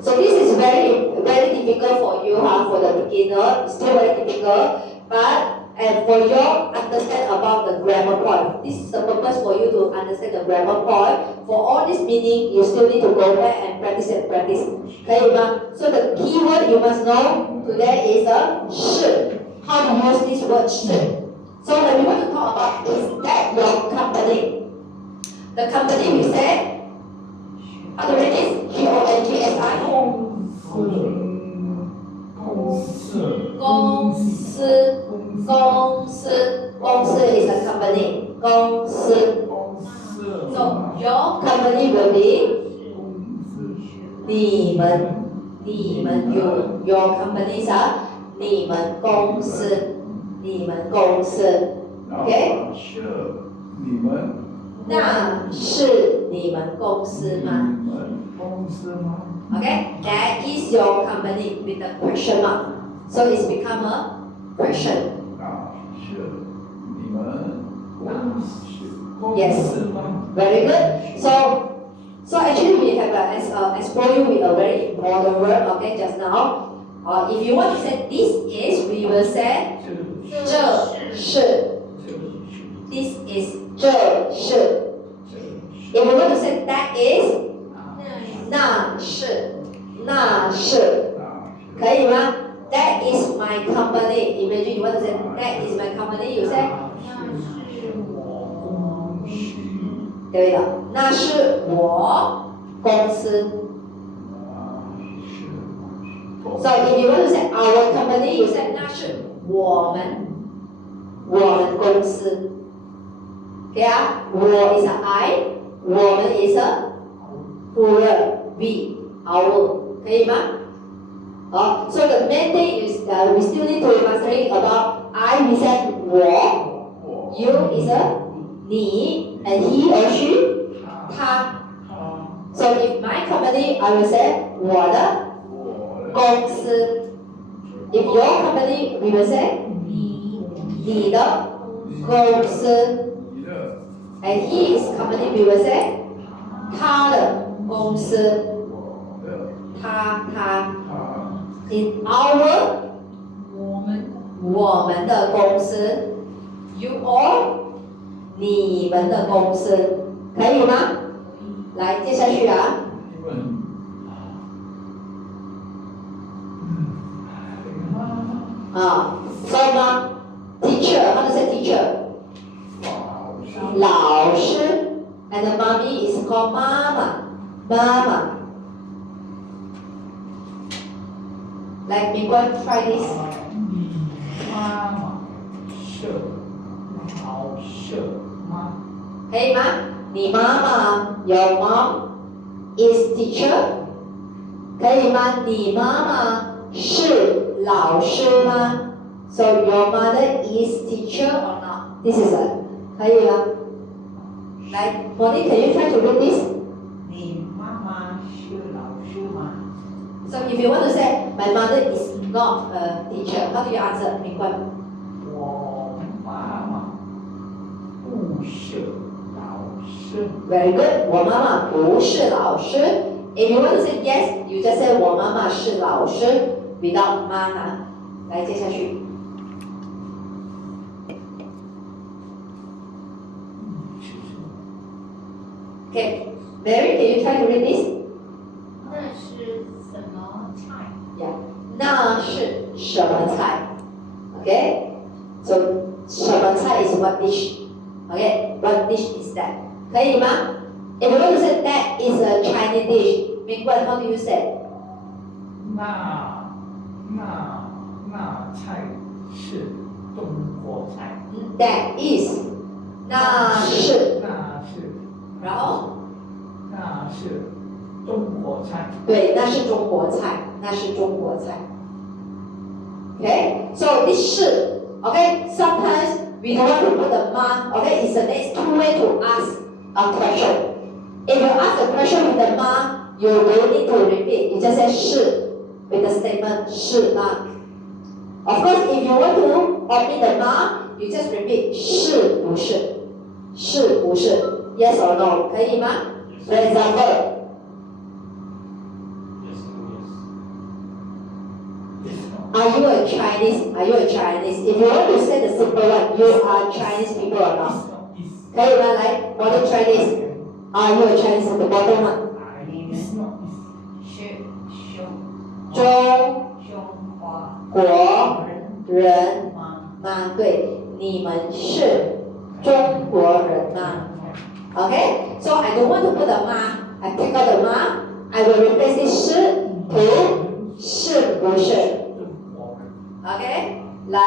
So this is very difficult for you for the beginner. Still very difficult, and for your understand about the grammar point. This is the purpose for you to understand the grammar point. For all this meaning, you still need to go back and practice. 可以吗 So the key word you must know today is a 是 How to use this word 是 So when we want to talk about is that your company. The company we said, how to read this? G-O-N-G-S-I 公司 is a company. 公司 So your company will be 你们 your companies are 你们公司你们公司 ，OK？ 是你们那是你们公司吗？你们公司吗？ Okay, that is your company with the question mark. So it's become a question. 那是你们公司 Yes. 公司吗？ Very good. So actually we have explore you with a very important word. Okay, just now. If you want to say this is, we will say 这是. This is 这是. If you want to say that is, 那是，那是，可以吗 ？That is my company. Imagine you want to say that is my company. You say 对的，那是我公司。So if you want to say our company, you say 那是我们公司。对啊，我 is a I， 我们 is a plural we our， 可以吗？好 ，so the main thing is that we still need to mastering about I we said 我 ，you is a 你 and he or she 他。So if my company I will say 我的公司。If your company we will say 你的公司。And his company we will say 他的公司。他 in our 我们的公司 you or 你们的公司，可以吗？来，接下去啊。so 吗 ？Teacher, how to say teacher？ 老师 ，and the mommy is called 妈妈。来，明官 try this。妈妈是老师吗？可以吗？你妈妈 ，your mom is teacher， 可以吗？你妈妈是老师吗 ？So your mother is teacher or not? This is a 可以吗？来 ，Molly, can you try to read this? 你妈妈是老师吗？ So if you want to say my mother is not a teacher, how do you answer? 明官。我妈妈不是老师。 Very good. 我妈妈不是老师。If you want to say yes, you just say 我妈妈是老师 without 妈妈。来，接下去。Okay, Mary, can you try to read this? 那是什么菜？ Yeah. 那是什么菜 ？Okay. So 什么菜 is what dish? Okay. What dish is that? 可以吗 ？If you want to say that is a Chinese dish, 明冠 how do you say? 那菜是中国菜。That is. 那是。然后？那是中国菜。对，那是中国菜，那是中国菜。Okay, so this 是 okay. Sometimes we don't want to put the 吗 okay. It's the next two way to ask a question. If you ask a question with the 吗 you don't need to repeat. You just say 是 with the statement 是吗 Of course, if you want to omit the 吗 you just repeat 是不是，是不是。Yes or no? 可以吗 For example. Are you a Chinese? Are you a Chinese? If you want to say the simple one, you are Chinese people or not? 可以吗？来，我的 Chinese. Are you a Chinese? The bottom one. 中国人吗？对，你们是中国人吗 ？Okay. So I don't want to put the 吗 I take out the 吗 I will replace it 是 to 是不是 ？OK. 来，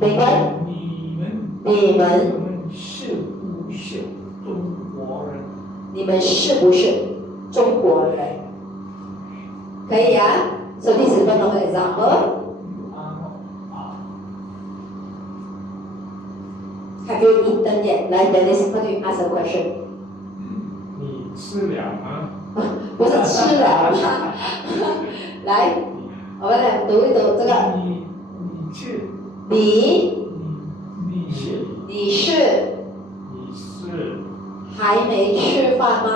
美国，你们是不是中国人？你们是不是中国人？可以啊。So this is one of the example. Have you eaten yet? Like Dennis, how do you ask a question? 你吃了吗？不是吃了吗？来，我们来读一读这个。你去，你你是你是你是还没吃饭吗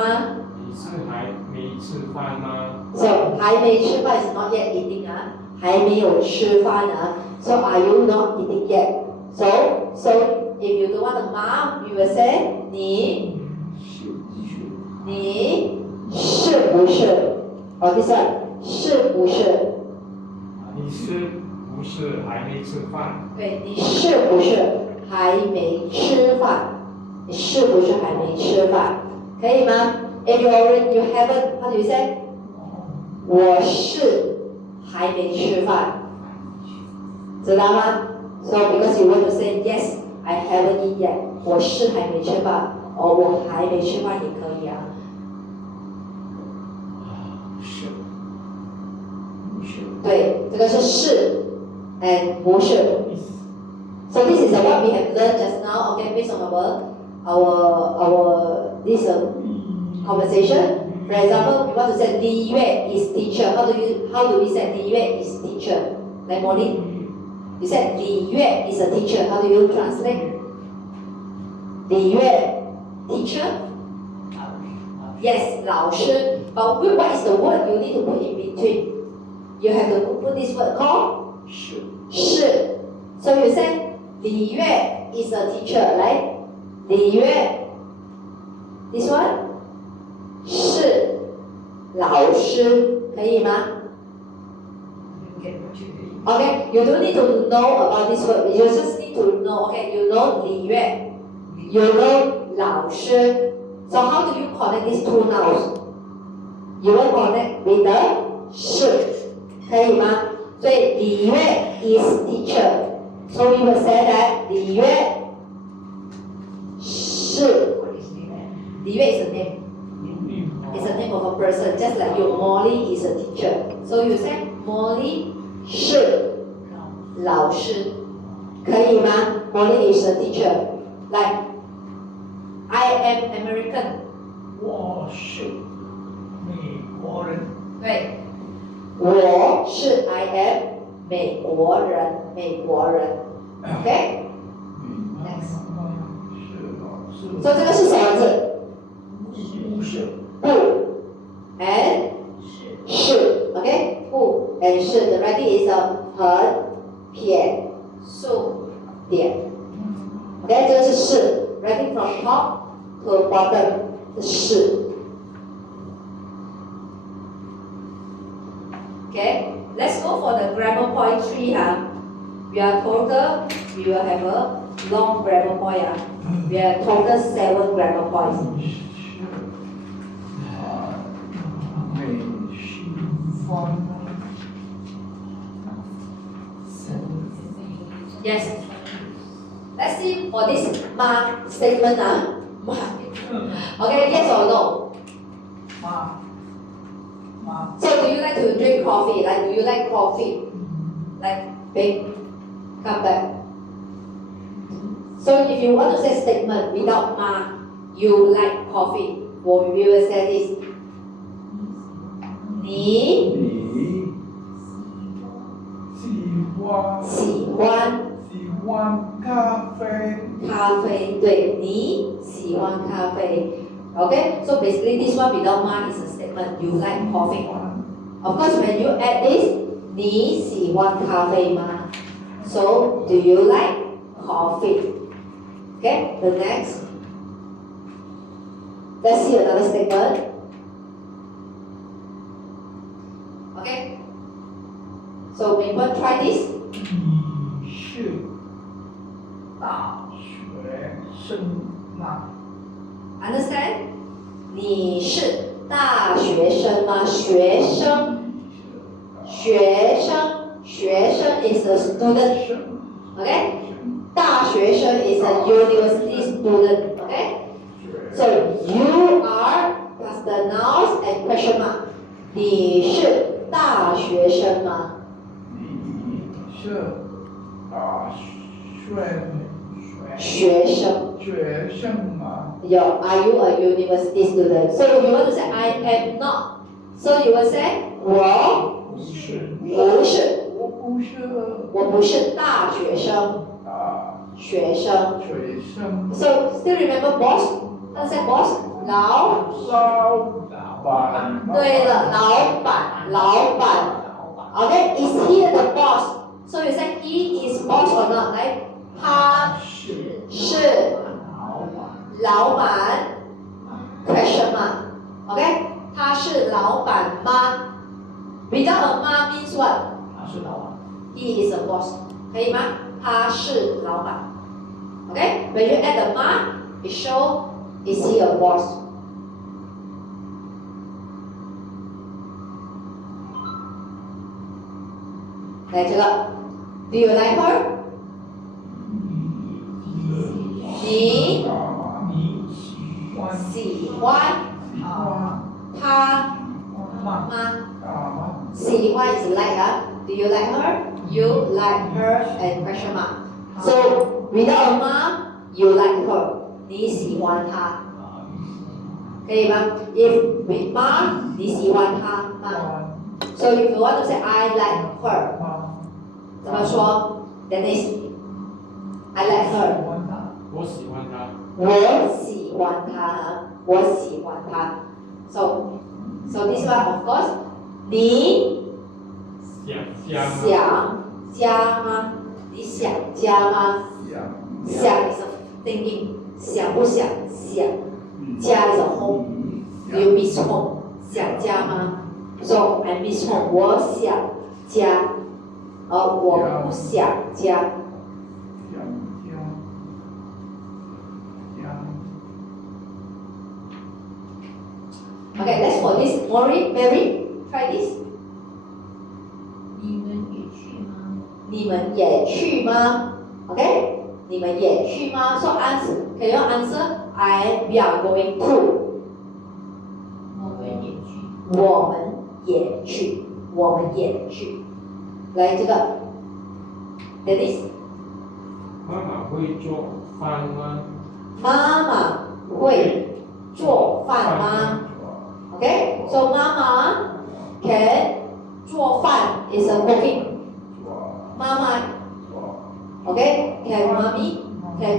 还没吃饭吗？ ？So 还没吃饭 is not yet eating 啊，还没有吃饭啊。So are you not eating yet? So if you don't want a mom, you will say 你是不是？Oh, this one 是不是？你是不是还没吃饭？对，你是不是还没吃饭？你是不是还没吃饭？可以吗？If you haven't, how do you say? 我是还没吃饭，知道吗？So because you want to say yes, I haven't eaten yet. 我是还没吃饭，我还没吃饭也可以啊。是，不是，对，这个是 and 不是。So this is what we have learned just now. Okay, based on our this conversation. For example, we want to say Li Yue is teacher. How do we say Li Yue is teacher? Like Molly, you said Li Yue is a teacher. How do you translate? Li Yue, teacher? Yes, 老师. But what is the word you need to put in between? You have to put this word called 是. So you say Li Yue is a teacher, right? Li Yue, this one? 是老师，可以吗？Okay, you don't need to know about this word. You just need to know. Okay, you know 李月, you know 老师. So how do you connect these two nouns? You will connect with the 是，可以吗？所以李月 is teacher. So we will say that 李月是。李月 is a name. It's a name of a person, just like you. Molly is a teacher. So you say Molly 是老师，可以吗？Molly is a teacher. Like I am American. 我是美国人，对，我是 I am 美国人，美国人。OK? Next. 所以这个是什么字？不是，不 and 是 ，OK？ 不 and 是 ，the writing is a 横撇竖点 ，OK？ 这个是是 ，writing from top to bottom 是 ，OK？Let's go for the grammar point 3 We are total, we will have a long grammar point We are total 7 grammar points. 美食方 Yes. Let's see for this ma statement Ma. Okay, yes or no? 妈， So do you like to drink coffee? Like do you like coffee? Like Peng, come back. So if you want to say statement without ma, you like coffee. Or we will say this. 你喜欢咖啡，咖啡，对，你喜欢咖啡。Okay, so basically this one without ma is a statement. You like coffee. Of course, when you add this, 你喜欢咖啡吗 So, do you like coffee? Okay, the next. Let's see another statement. Okay. So, maybe try this. 你是大学生吗？ Understand? 你是大学生吗？学生is a student. Okay? 大学生 is a university student. Okay? So you are plus the nouns and question mark. 你是大学生吗？你是大学学生。学生吗？ Are you a university student? So if you want to say I am not, so you will say 我不是，不是，我不是我不是大学生，学生。学生， So still remember boss? How to say boss? 老。老板，对了，老板，老板。Okay, is he the boss? So you say he is boss or not? 来，他是老板 ？Question mark. Okay, 他是老板吗 ？Without a 吗 means what? 他是老板。 He is a boss. 可以吗？他是老板。Okay, when you add the 吗 it show is he a boss? 来这个 ，Do you like her? 你喜欢她吗？喜欢 is like 啊 ，Do you like her? You like her and question mark. So without a 吗 you like her. 你喜欢她，可以吗 ？If with 吗，你喜欢她吗 ？So if you want to say I like her. 怎么说 ？Dennis, I like her. 我喜欢他。我喜欢她，我喜欢她。So this one of course， 你想家吗？你想家吗？想 is a thinking， 想不想？想。家 is a home。Do you miss home？ 想家吗 ？So I miss home， 我想家。我不想家。Okay, let's for this. Mary, try this. 你们也去吗？你们也去吗 ？Okay, 你们也去吗 ？So answer, can you answer? We are going to. 我们也去。我们也去，我们也去。来这个 ，Dennis。妈妈会做饭吗？妈妈会做饭吗 ？Okay, so 妈妈 can 做饭 is a cooking. 妈妈 ，Okay, can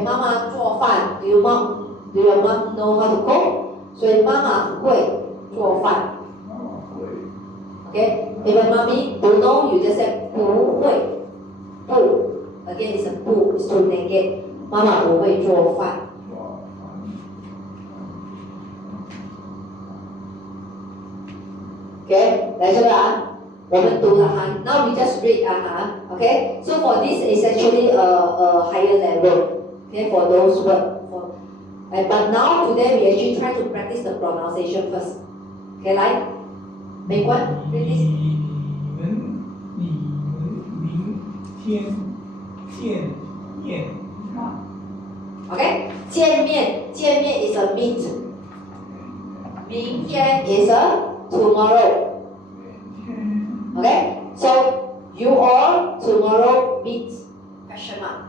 妈妈做饭 do your mom know how to cook? 所以妈妈会做饭。Okay, if a mommy don't know, you just say 不会，不。Again, it's a 不 is to negate. 妈妈不会做饭。Okay, 来这个啊，我们读了哈。Now we just read 啊哈。Okay, so for this is actually a higher level. Okay, for those words. But now today we actually try to practice the pronunciation first. Okay, 来，美观 read this. 你们明天见面吗？ Okay, 见面 is a meet. 明天 is a tomorrow. Okay, so you all tomorrow meet question mark.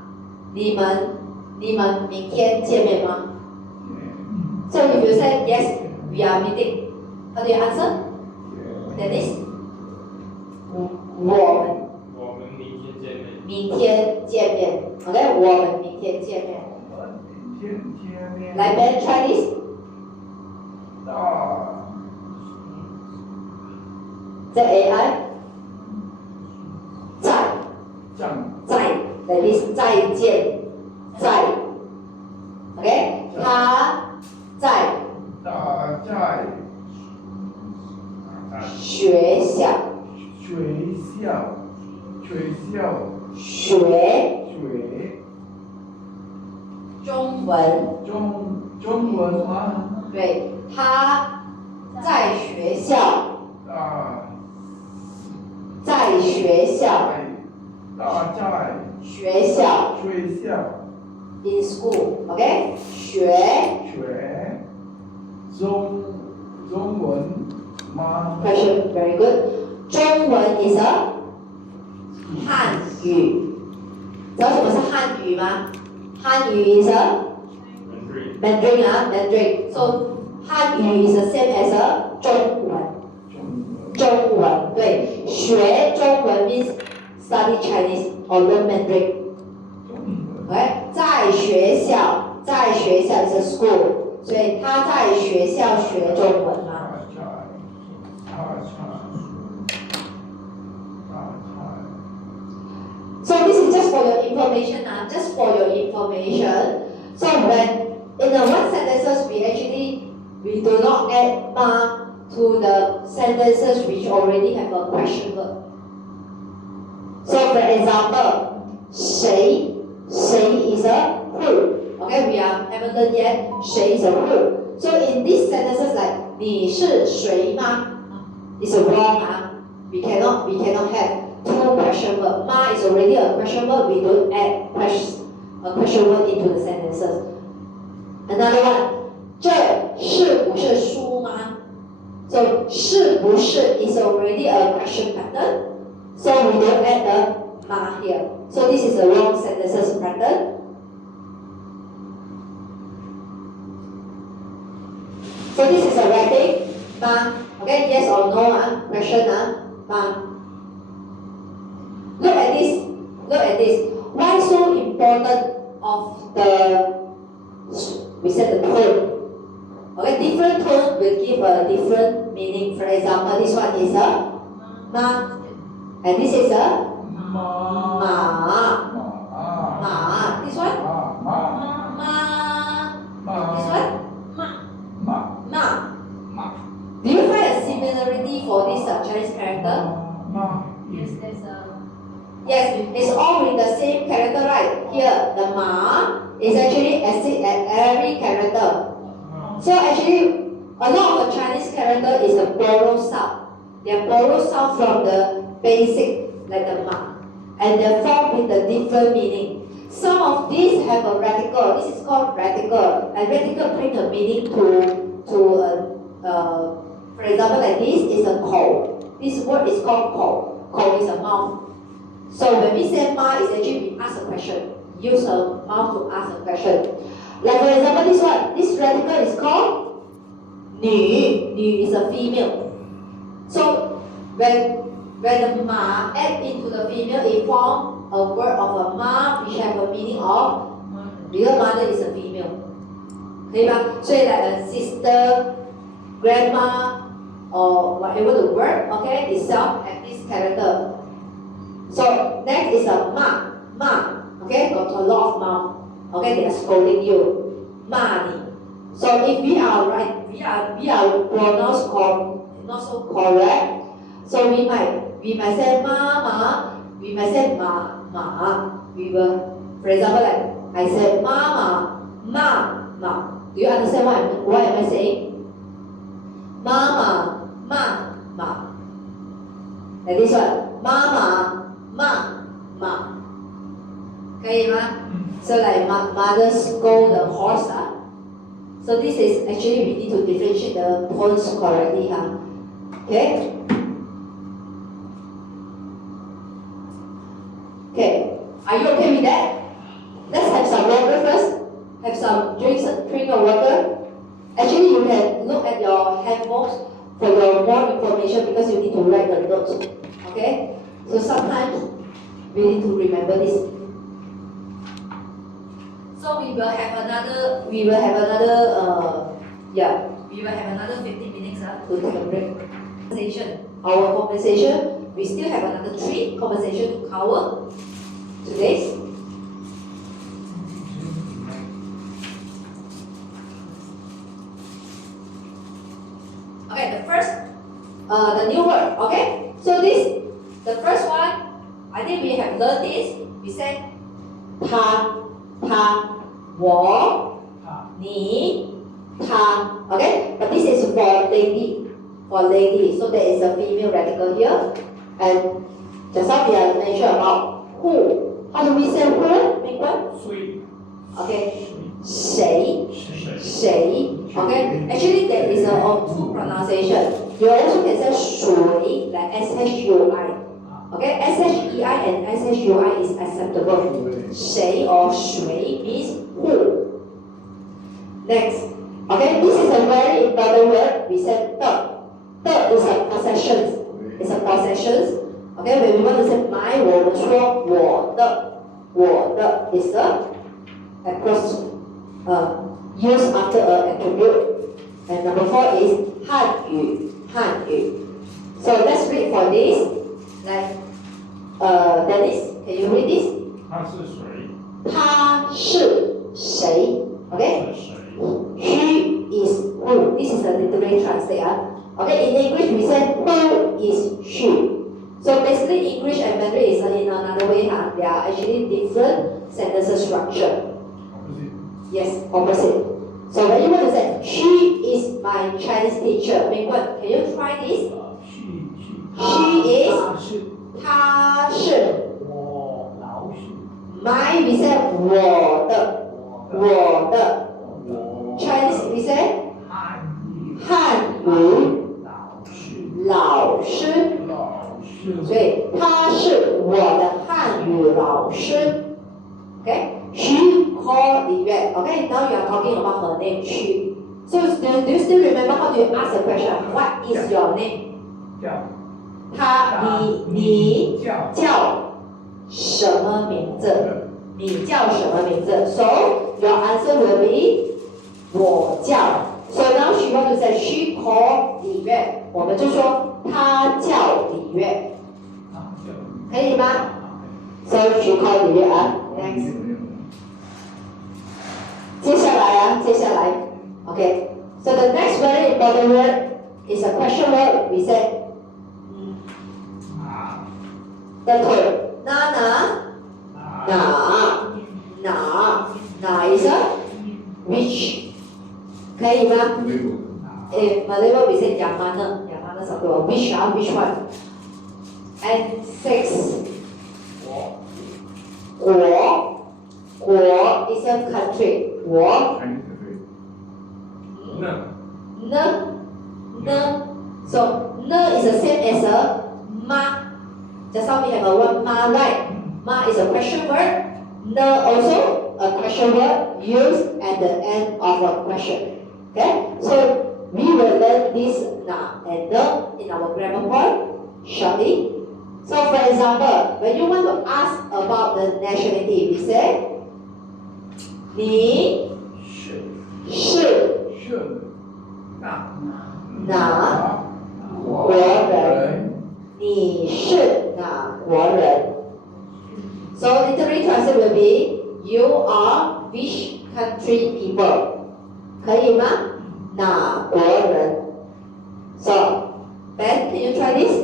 你们明天见面吗 ？So if you say yes, we are meeting. How do you answer? Dennis? 我们明天见面。OK， 我们明天见面。来 ，Ben try this. 在 AI 再 like this 再见再 OK 他在学校学中文中文吗？对他在学校在学校学校 in school OK 学中文吗？ question very good 中文 is a 汉语知道什么是汉语吗 Hanyu is a Mandarin. Mandarin. So Hanyu is the same as a 中文。中文，对，学中文 means study Chinese or learn Mandarin。Okay， 在学校is a school， 所以他在学校学中文吗？ So this is just for your information, just for your information. So when in the one sentences we do not add ma to the sentences which already have a question verb. So for example, 谁 is a who. Okay, we haven't learned yet. 谁 is a who. So in these sentences like 你是谁吗 is wrong. We cannot have two question verb. Ma is already a question verb. We don't add a question verb into the sentences. Another one, 这是不是书吗 So 是不是 is already a question pattern. So we don't add the ma here. So this is a wrong sentences pattern. So this is a writing. Ma. Okay, yes or no question ma. Look at this. Why so important of we said the tone. Okay, different tone will give a different meaning. For example, this one is a ma, and this is a ma. This one ma. This one ma. Do you find a similarity for this Chinese character? Yes, there's a. Yes, it's all with the same character, right? Here, the ma is actually acid at every character. So actually, a lot of the Chinese character is a borrowed sound. They are borrowed sound from the basic, like the ma, and they form with a different meaning. Some of these have a radical. This is called radical, and radical bring a meaning for example, like this is a kou. This word is called kou. Kou is a mouth. So when we say ma, it's actually we ask a question. Use a mouth to ask a question. Like for example, this one. This radical is called 女. 女 is a female. So when the ma add into the female, it form a word of a ma which have a meaning of real mother is a female. 可以吗？所以 like a sister, grandma, or whatever the word, okay, itself have this character. So next is a ma, okay, got a lot of mouth. Okay, they are scolding you. Ma ni. So if we are right, we are pronounced not so correct. So we might say mama, we might say ma. We will, for example, like I said mama, ma. Do you understand what am I saying? Mama, ma. Like this one, mama, ma. 可以吗 So like mother scold the horse. So this is actually we need to differentiate the tones correctly. Okay? Okay, are you okay with that? Let's have some water first. Have some drink your water. Actually, you can look at your handbooks for your more information because you need to write the notes. Okay? So sometimes we need to remember this. So we will have another 15 minutes to take a break. Our conversation, we still have another 3 conversations to cover today. Okay, the first, the new word, okay? So the first one, I think we have learned this. We said 我 你 她 okay? But this is for lady. So there is a female radical here. And just now we are mentioned about who. How do we say who? Ming-Guan? Okay. 谁 okay? Actually there is 2 pronunciation. You also can say 谁 like SHUI. Okay, SHEI and SHUI is acceptable. 谁 or 谁 means who. Next, okay, this is a very important word. We said the. The is a possessions. It's a possessions. Okay, when we want to say my, 我们说我的 is the used after an attribute. And number 4 is 汉语. So let's read for this. Like, Dennis, can you read this? 他是谁？他是谁 Okay? 是谁？ She is who. This is a literary translate. Okay, in English we say who is she. So basically English and Mandarin is in another way. They are actually different sentence structure. Yes, opposite. So when you want to say she is my Chinese teacher, Ming-Wen, can you try this? She is 她是 My we say 我的 Chinese we say 汉语老师，所以她是我的汉语老师。Okay, she called Li Yue. Okay, now you are talking about her name, she. So do you still remember how do you ask the question? What is your name? 你叫什么名字？你叫什么名字？ So your answer will be 我叫。So now she want to say she called 李月，我们就说她叫李月，可以吗 ？So she called 李月啊。Next， 接下来 ，OK。So the next very important word is a question word. We say 的腿，哪 is a which， 可以吗？Malay word we say yang mana satu, which one? And 6, 国 is a country. 国 So is the same as a ma. Just now we have a word ma, right? Ma is a question word. Also a question word used at the end of a question. Okay? So we will learn this na and the in our grammar point shortly. So for example, when you want to ask about the nationality, we say 你是哪国人？你是哪国人？ So literally translate will be you are which country people？ 可以吗？哪国人 ？So Ben, can you try this？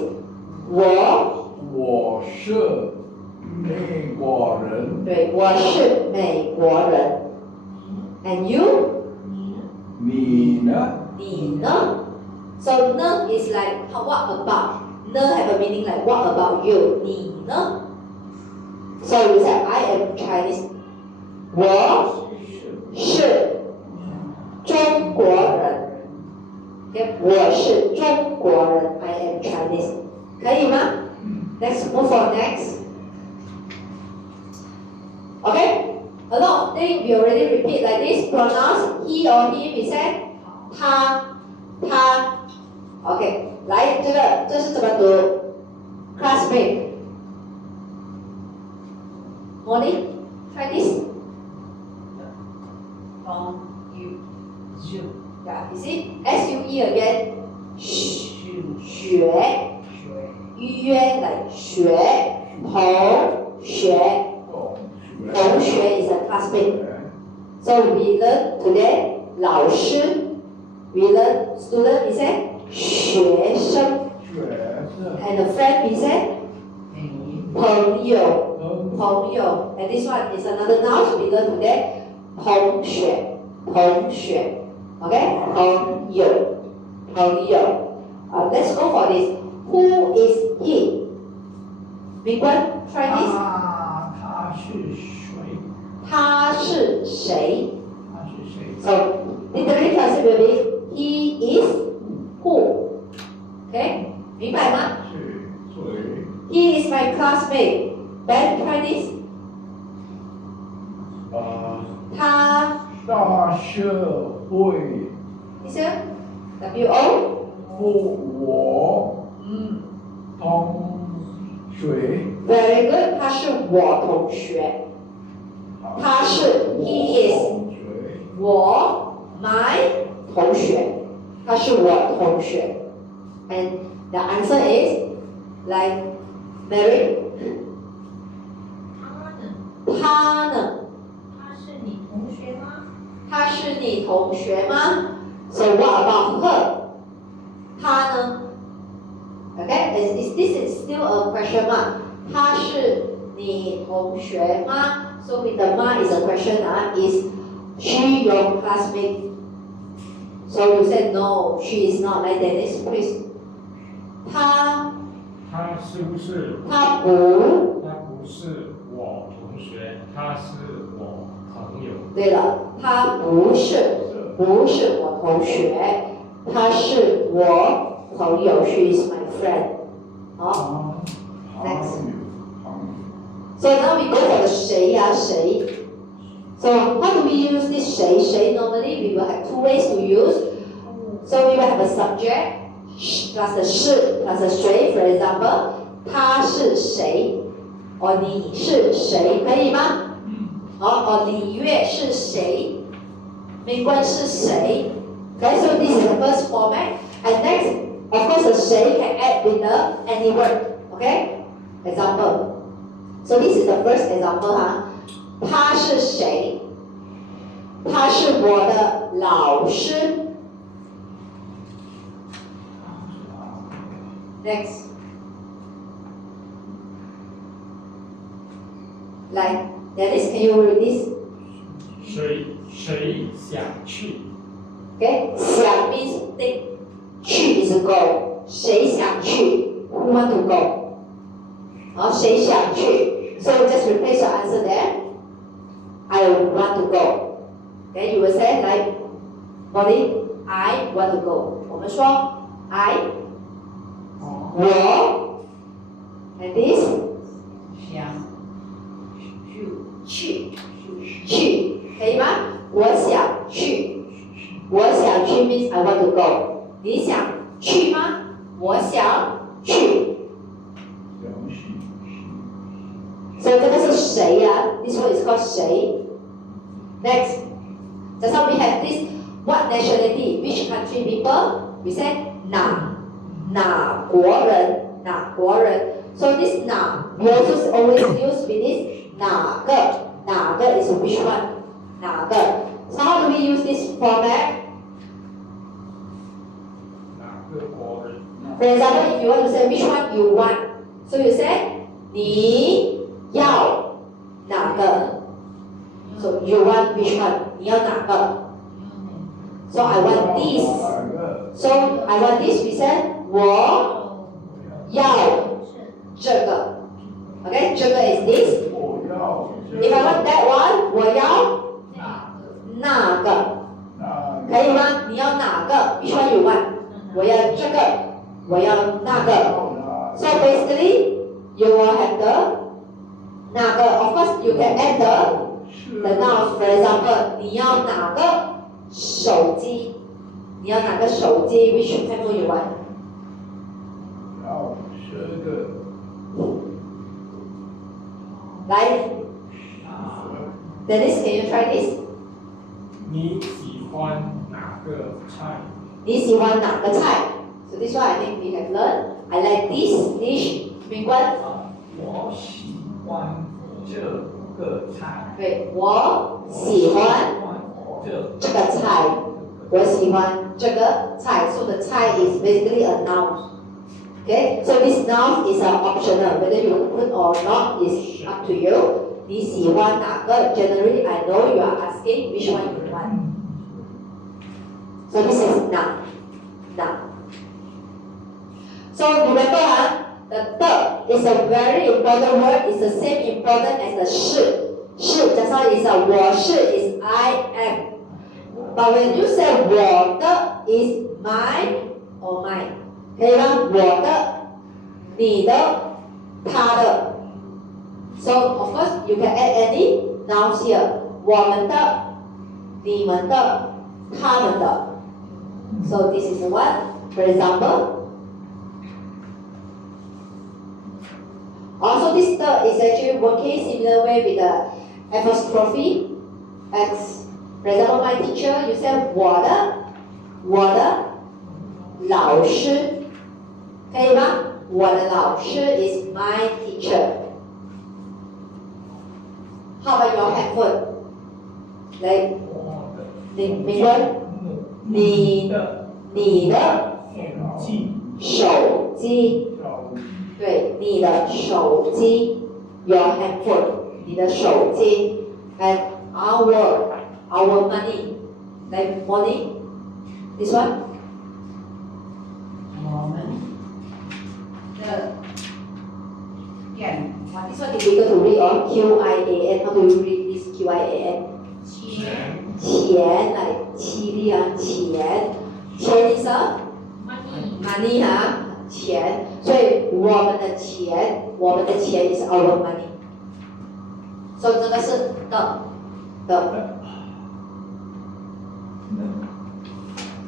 我是美国人。对，我是美国人。And you？ 你呢？你呢 ？So 呢 is like what about？ 呢 have a meaning like what about you？ 你呢 ？So you say I am Chinese。 我是中国人。Okay, 我是中国人。I am Chinese。可以吗 ？Let's move on next. Okay. A lot of things we already repeat like this. Pronounce he or him. We say 他。OK， 来，这是怎么读 ？Classmate。Molly, try this. Yeah, you see? SUE again. 学。约 like 学。同学 is a classmate. So we learn today 老师。We learn student, we say 学生 and a friend, we say 朋友 and this one is another noun we learn today 同学 okay 朋友 let's go for this. Who is he? Big one, try this. 他是谁 So literally translate will be he is who? Okay? 明白吗？ He is my 大社会 This one W-O 我嗯同学 Very good 他是我同学他是 He is 同学我 My 同学他是我同学 And the answer is like Mary 他呢他是你同学吗？他是你同学吗 So what about her 他呢 Okay, this is still a question mark 他是你同学吗 So with the ma is a question is she your classmate So you said no, she is not like Dennis, please 他是不是？他不他不是我同学，他是我朋友。对了，他不是我同学，他是我朋友。She is my friend. 好 ，next. So now we go for the 谁呀谁。So how do we use this 谁 Normally we will have two ways to use. So we will have a subject plus the 是 plus the 谁 For example, 他是谁 or 你是谁，可以吗？好，李月是谁？明冠是谁 ？Okay, so this is the first format. And next, of course, the 谁 can add with the any word. Okay, example. So this is the first example 他是谁？他是我的老师。Next. 来 Dennis, can you read this? 谁想去？ Okay, 想 means think. 去 is go. 谁想去 Who want to go? 好，谁想去 So just replace your answer there. I want to go. Then you will say like, Molly, I want to go. 我们说 I 我 and this 想去可以吗？我想去 means I want to go 你想去吗？我想去 So 这个是谁呀 This one is called 谁 Next Just now we have this What nationality? Which country people? We said 哪国人 So this 哪 we also always use with this 哪个 is which one? 哪个 So how do we use this format? 哪个国人？ For example, if you want to say which one you want, so you say 你要哪个 So you want which one? 你要哪个 So I want this. So I want this. We said 我要这个 Okay, 这个 is this. If I want that one, 我要那个可以吗？你要哪个 Which one you want? 我要这个我要那个 So basically, you will have the 那个 Of course, you can add the nouns. For example, 你要哪个手机 Which handphone you want? 来 Dennis, can you try this? 你喜欢哪个菜？你喜欢哪个菜 So this one I think we have learned. I like this dish. 明冠我喜欢这个菜。对，我喜欢这个菜。我喜欢这个菜。So the 菜 is basically a noun. Okay, so this noun is optional. Whether you put or not is up to you. 你喜欢哪个 Generally, I know you are asking which one you want. So this is noun. So remember, the third is a very important word. It's the same important as the 是 just now is 我是 is I am. But when you say 我的 is my or mine. 可以吗？我的、你的、他的。So of course you can add any nouns here. 我们的、你们的，他们的。So this is what? For example. Also this the is actually working similar way with the apostrophe. X. For example, my teacher, you say 我的老师，可以吗？我的老师 is my teacher. How about your handphone? Like 美文，你的手机，对，你的手机 ，your handphone， 你的手机 ，and our money, like money, this one. 我们的钱 This one difficult to read or QIAN. How do you read this QIAN? 钱钱 like 七力啊，钱 is a money 哈，钱，所以我们的钱 is our money。所以这个是的。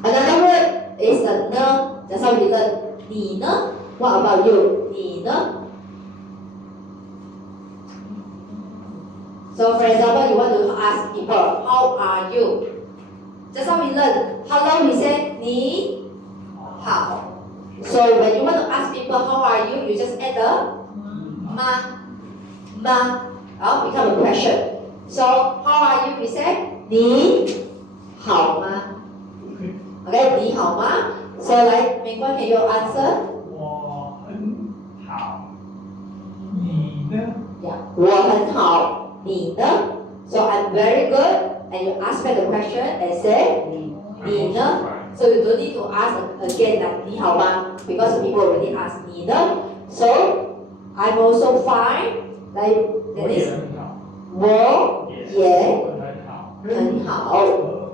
Another word is the 呢，加上一个你呢 ？What about you？ 你呢？ So for example, you want to ask people, how are you? Just how we learn, hello, we say 你好. So when you want to ask people, how are you? You just add the 嘛, become a question. So how are you? We say 你好吗? Okay, 你好吗? So like, Mingguan, can you answer? 我很好，你呢？ Yeah, 我很好。 你呢? So I'm very good, and you ask me the question and say 你呢? So you don't need to ask again like 你好吗? Because people already ask 你呢? So I'm also fine. Like 我 that 也 is 很好，我也很好.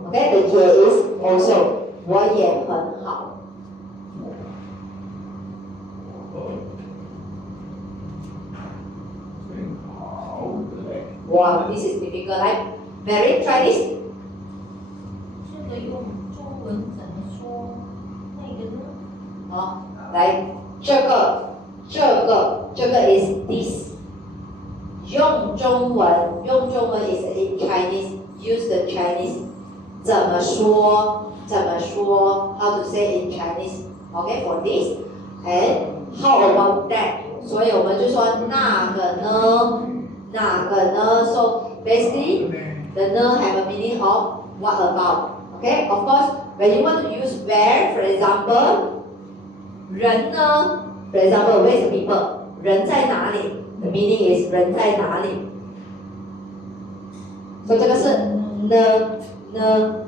Okay, the 也 is also 我也很好. Wow, this is difficult. Like, Mary, try this. 这个用中文怎么说？那个呢？好，来，这个 is this。用中文 is in Chinese. Use the Chinese. 怎么说 How to say in Chinese? Okay, for this. And how about that? 所以我们就说那个呢？ So basically, the 呢 have a meaning of what about. Okay, of course, when you want to use where, for example, 人呢 for example, where is the people? 人在哪里? The meaning is 人在哪里? So 这个是呢.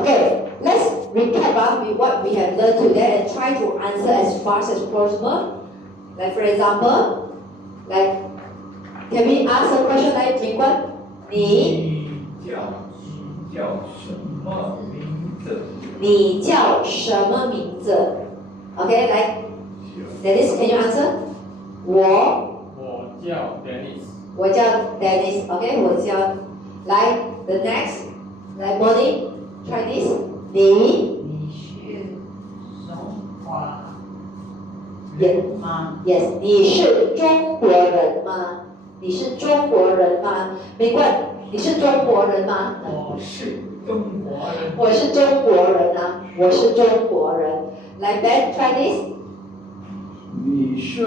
Okay, let's recap with what we have learned today and try to answer as fast as possible. Like for example, like can we ask a question like 明官，你叫什么名字 ？Okay, like Dennis, can you answer? 我叫 Dennis。我叫 Dennis. Okay, 我叫。来 the next, like Bonnie, try this. 你是中华 yes 你是中国人吗？你是中国人吗？明冠，你是中国人吗？我是中国人。我是中国人啊，我是中国人。来 Ben, try this. 你是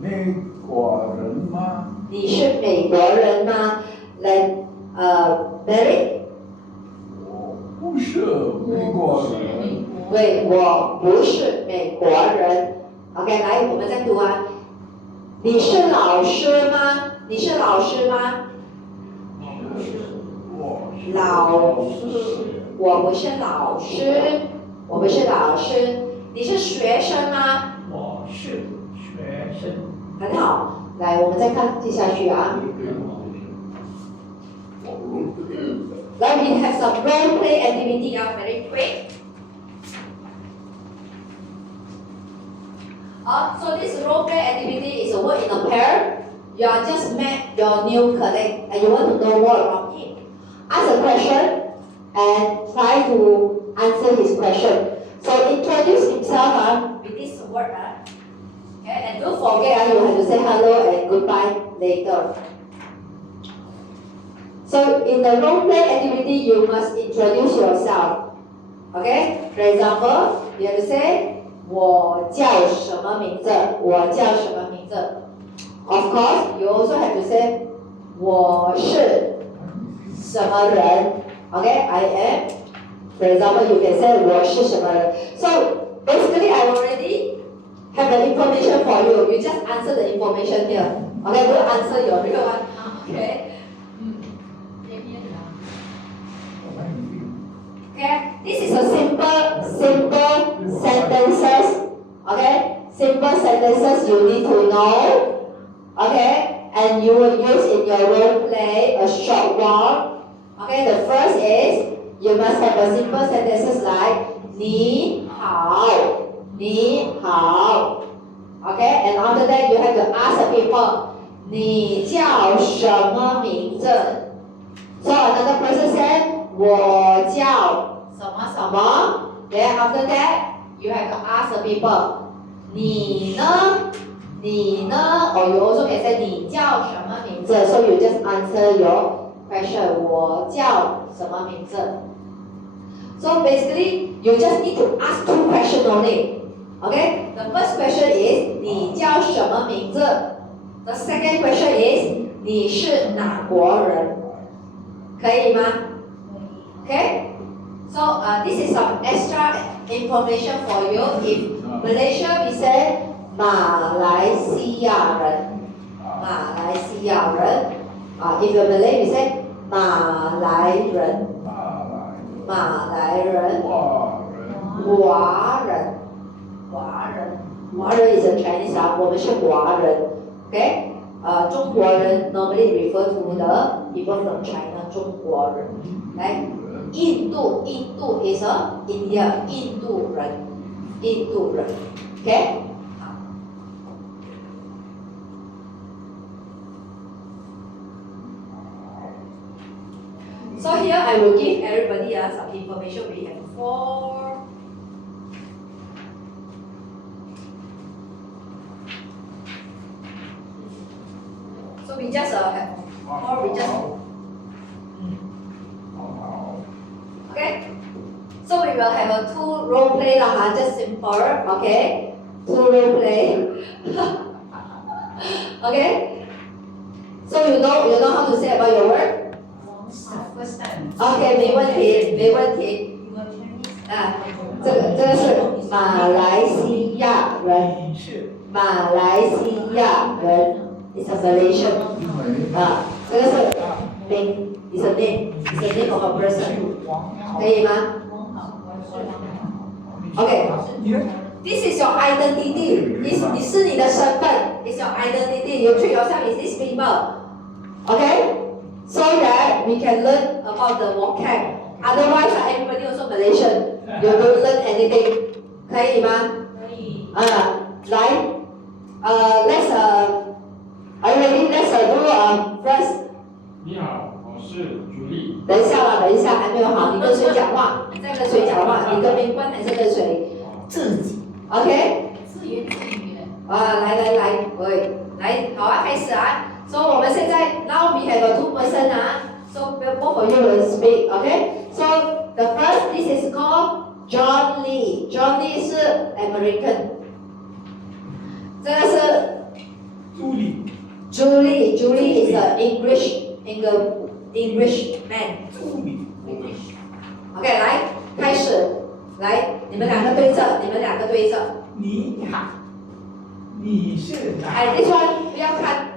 美国人吗？你是美国人吗？来Mary. 我不是美国人。对，我不是美国人。OK， 来，我们再读啊。你是老师吗？你是老师吗？我不是老师，我不是老师。你是学生吗？我是学生。很好，来，我们再看接下去啊。来 we have some role play activity very quick. So this role play activity is a work in a pair. You are just met your new colleague and you want to know more about him. Ask a question and try to answer his question. So introduce himself with this word. Okay, and don't forget you have to say hello and goodbye later. So in the role play activity, you must introduce yourself. Okay, for example, you have to say 我叫什么名字？我叫什么名字？ Of course, you also have to say 我是什么人 Okay, I am. For example, you can say 我是什么人 So basically, I already have the information for you. You just answer the information here. Okay, don't answer your real one. Okay. Okay, this is a simple sentences. Okay, simple sentences you need to know. Okay, and you will use in your role play a short one. Okay, the first is you must have a simple sentences like 你好, 你好. Okay, and after that you have to ask the people 你叫什么名字? So another person said 我叫什么什么. Then after that you have to ask the people 你呢? 你呢? Or you also can say 你叫什么名字? So you just answer your question 我叫什么名字? So basically you just need to ask 2 questions only. Okay? The first question is 你叫什么名字? The second question is 你是哪国人? 可以吗? Okay? So this is some extra information for you. If Malaysia, we say 马来西亚人. 马来西亚人. If you're Malay, we say 马来人. 马来人. 华人. 华人. 华人 is a Chinese, 我们是华人. Okay? 中国人 normally refer to the people from China, 中国人. Right? 印度 is a India, 印度人. Okay? So here I will give everybody some information. We have 4. So we just have 4. We just. Okay. So we will have a 2 role play lah, just simple. Okay. 2 role play. Okay. So you know how to say about your word. First time. OK， 没问题。这个是马来西亚人，马来西亚人 is a Malaysian。这个是 Peng is a name of a person， 可以吗 ？OK。This is your identity. 你是你的身份 is your identity. You treat yourself as these people. OK. So that we can learn about the vocab. Otherwise, everybody also Malaysian. You don't learn anything. 可以吗？可以。来，let's are you ready? Let's do first. 你好，我是 Julie。等一下，还没有好。你跟谁讲话？你在跟谁讲话？你跟宾官还是跟谁？自己。OK。自言自语。来，喂，来，好啊，开始啊。So 我们现在 now we have a 2 person So both of you will speak, okay? So the first, this is called John Lee. John Lee 是 American. 这个是 Julie is an English man. OK， 来，开始，来，你们两个对着。你好，你是哪？哎，this one 不要看。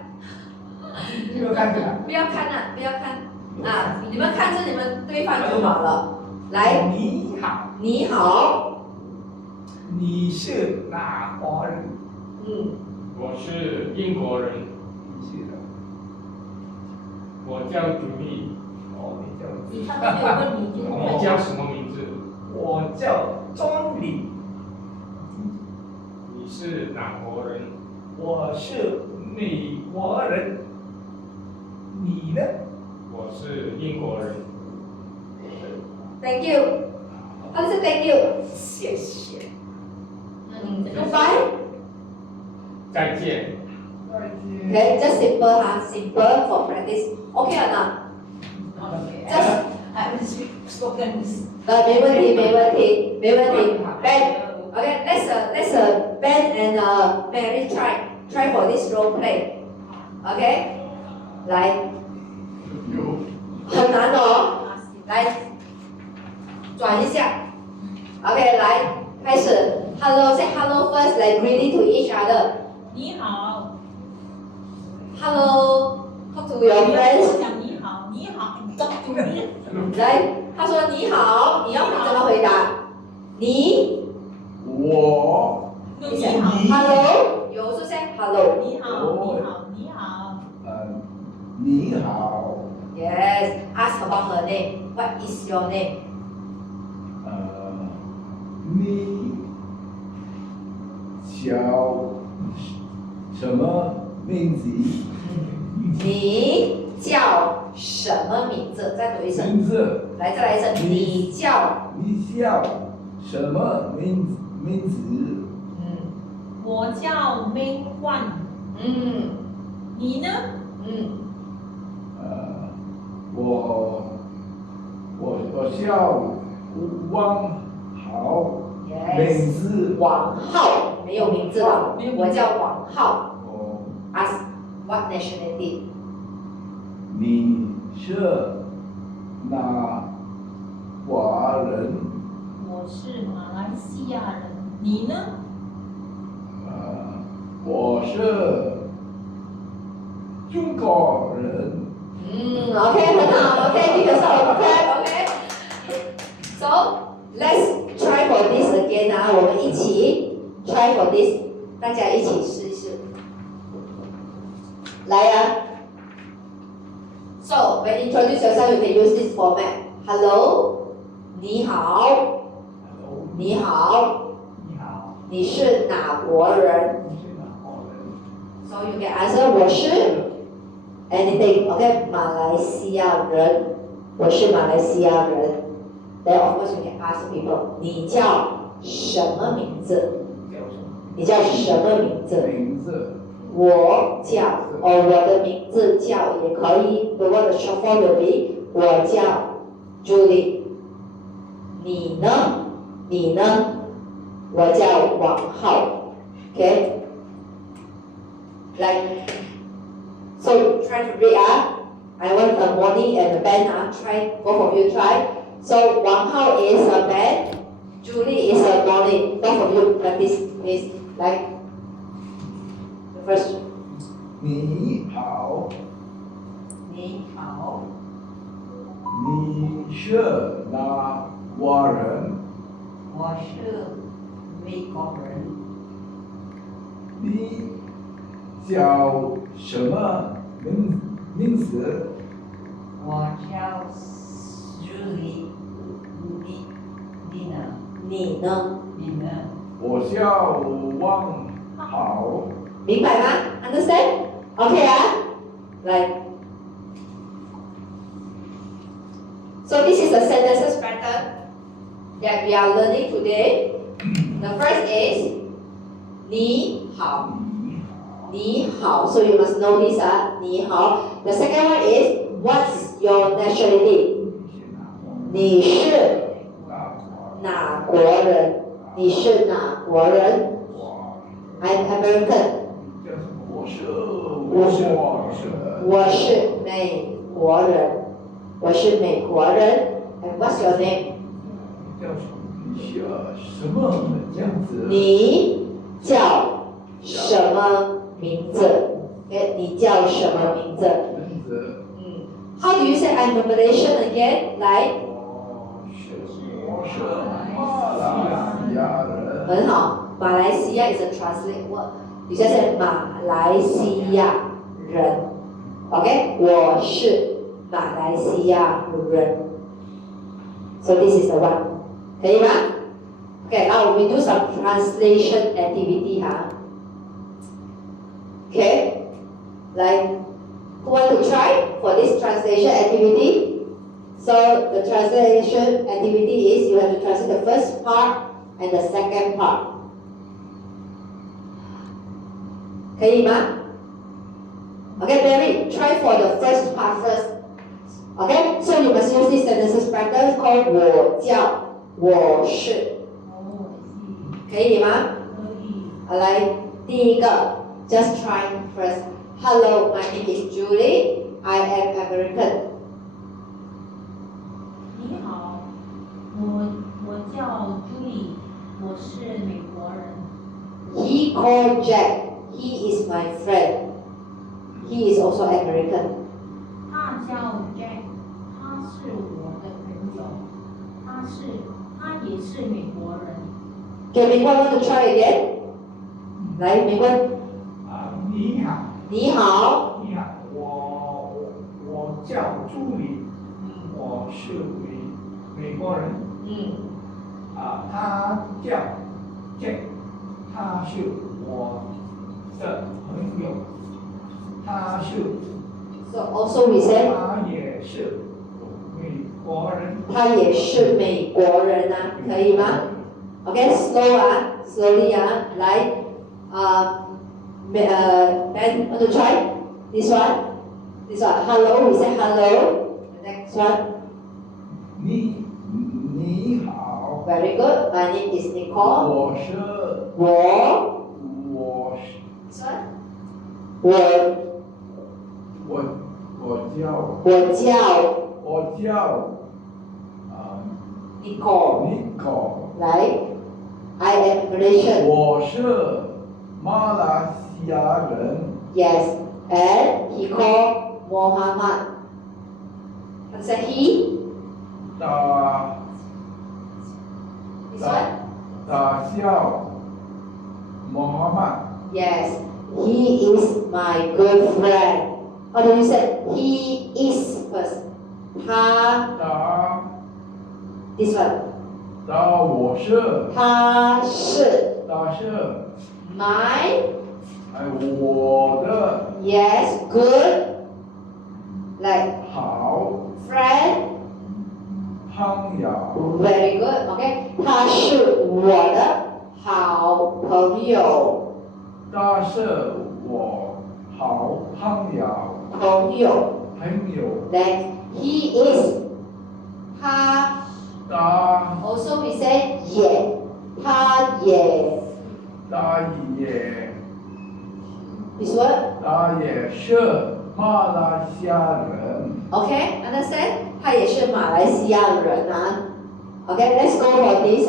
不要看这个。不要看啊！你们看着你们对方就好了。来，你好，你好，你是哪国人？我是英国人。是的。我叫 Julie。你他都没有问你，你叫什么名字？我叫钟礼。你是哪国人？我是美国人。你呢？我是英国人。Thank you. How to say thank you? 谢谢。Goodbye. 再见。 Okay, just simple simple for practice. Okay or not? Just I will speak spoken. 没问题Ben. Okay, let's Ben and Mary try for this role play. Okay, 来，很难哦，来转一下。OK， 来开始。Hello, say hello first, like greeting to each other. 你好。 Hello, talk to your friends. 我讲你好，你好，talk to me。来，他说你好，你要怎么回答？你，我，你好。 Hello，有是 say hello。你好，你好，你好。你好。 Yes, ask about her name. What is your name? 你叫什么名字？你叫什么名字？再读一次。名字。来，再来一次。你叫什么名字？我叫明焕。你呢？我叫王浩。名字。王浩，没有名字了。我叫王浩。Ask what nationality? 你是哪国人？我是马来西亚人。你呢？我是中国人。OK， 很好。OK， give yourself a clap. OK. So let's try for this again 啊，我们一起 try for this， 大家一起试一试。来啊。So when you introduce yourself, you can use this format. Hello， 你好。你好。你是哪国人？ So you can answer 我是 anything. OK， 马来西亚人，我是马来西亚人。Then of course you can ask people 你叫什么名字？你叫什么名字？我叫我的名字叫也可以。The word short form will be 我叫 Julie。你呢？我叫王浩。OK。Like, so try to read I want a Moni and a Ben try, both of you try. So Wang Hao is a Ben, Julie is a Moni. Both of you practice this. Like, the first. 你好。你好。你是哪国人？我是美国人。你叫什么名字？我叫 Julie。你呢？我叫王浩。明白吗 Understand? Okay Like, so this is the sentences pattern that we are learning today. The first is 你好。你好， so you must know this 你好。The second one is what's your nationality? 你是哪国人？你是哪国人？ I'm American。 我是美国人。我是美国人。And what's your name? 你叫什么名字？你叫什么名字？ Okay, 你叫什么名字？ How do you say I'm a Malaysian again? 来。我是马来西亚人。很好，马来西亚 is a translate word. 你现在马来西亚人 ，OK？ 我是马来西亚人。So this is the one， 可以吗 ？Okay, now we do some translation activity Okay, like who want to try for this translation activity? So the translation activity is you have to translate the first part and the second part. 可以吗 Okay, Barry, try for the first part first. Okay, so you must use this sentences practice called 我叫我是可以吗好来第一个 just try first. Hello, my name is Julie. I am American. 你好，我叫朱莉，我是美国人。He called Jack. He is my friend. He is also American. 他叫 Jack， 他是我的朋友，他也是美国人。Okay, 美冠 want to try again? 来，美冠，你好，你好。你好，我叫朱莉，我是美国人。他叫 Jack， 他是我的朋友，他是。So also we say 他也是美国人。他也是美国人啊，可以吗 ？Okay, slow 啊 ，slowly 啊，来，Ben want to try this one? This one. Hello, we say hello. The next one. 你好， Very good. My name is Nicole. 我是 This one. 我叫Nicole. 来 I am Malaysian. 我是马来西亚人。 Yes. And he called Muhammad. What's that he? This one? 大笑 Muhammad. Yes. He is my good friend. How do you say? He is first. 他 This one. 我是他是 my 我的 yes good like 好 friend 朋友。 very good OK 他是我的好朋友他是我好朋友。 Next he is 他 also we say 也他也 This word 他也是马来西亚人。 OK understand 他也是马来西亚人啊 OK let's go for this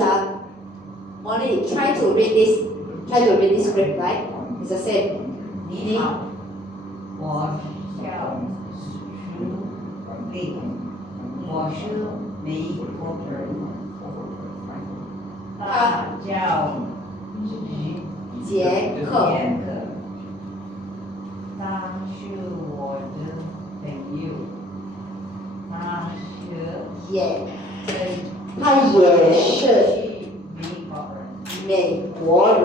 Molly try to read this script right it's the same 你好，我叫朱莉，我是美国人。他叫杰克他是我的朋友。他也是美国人。美国人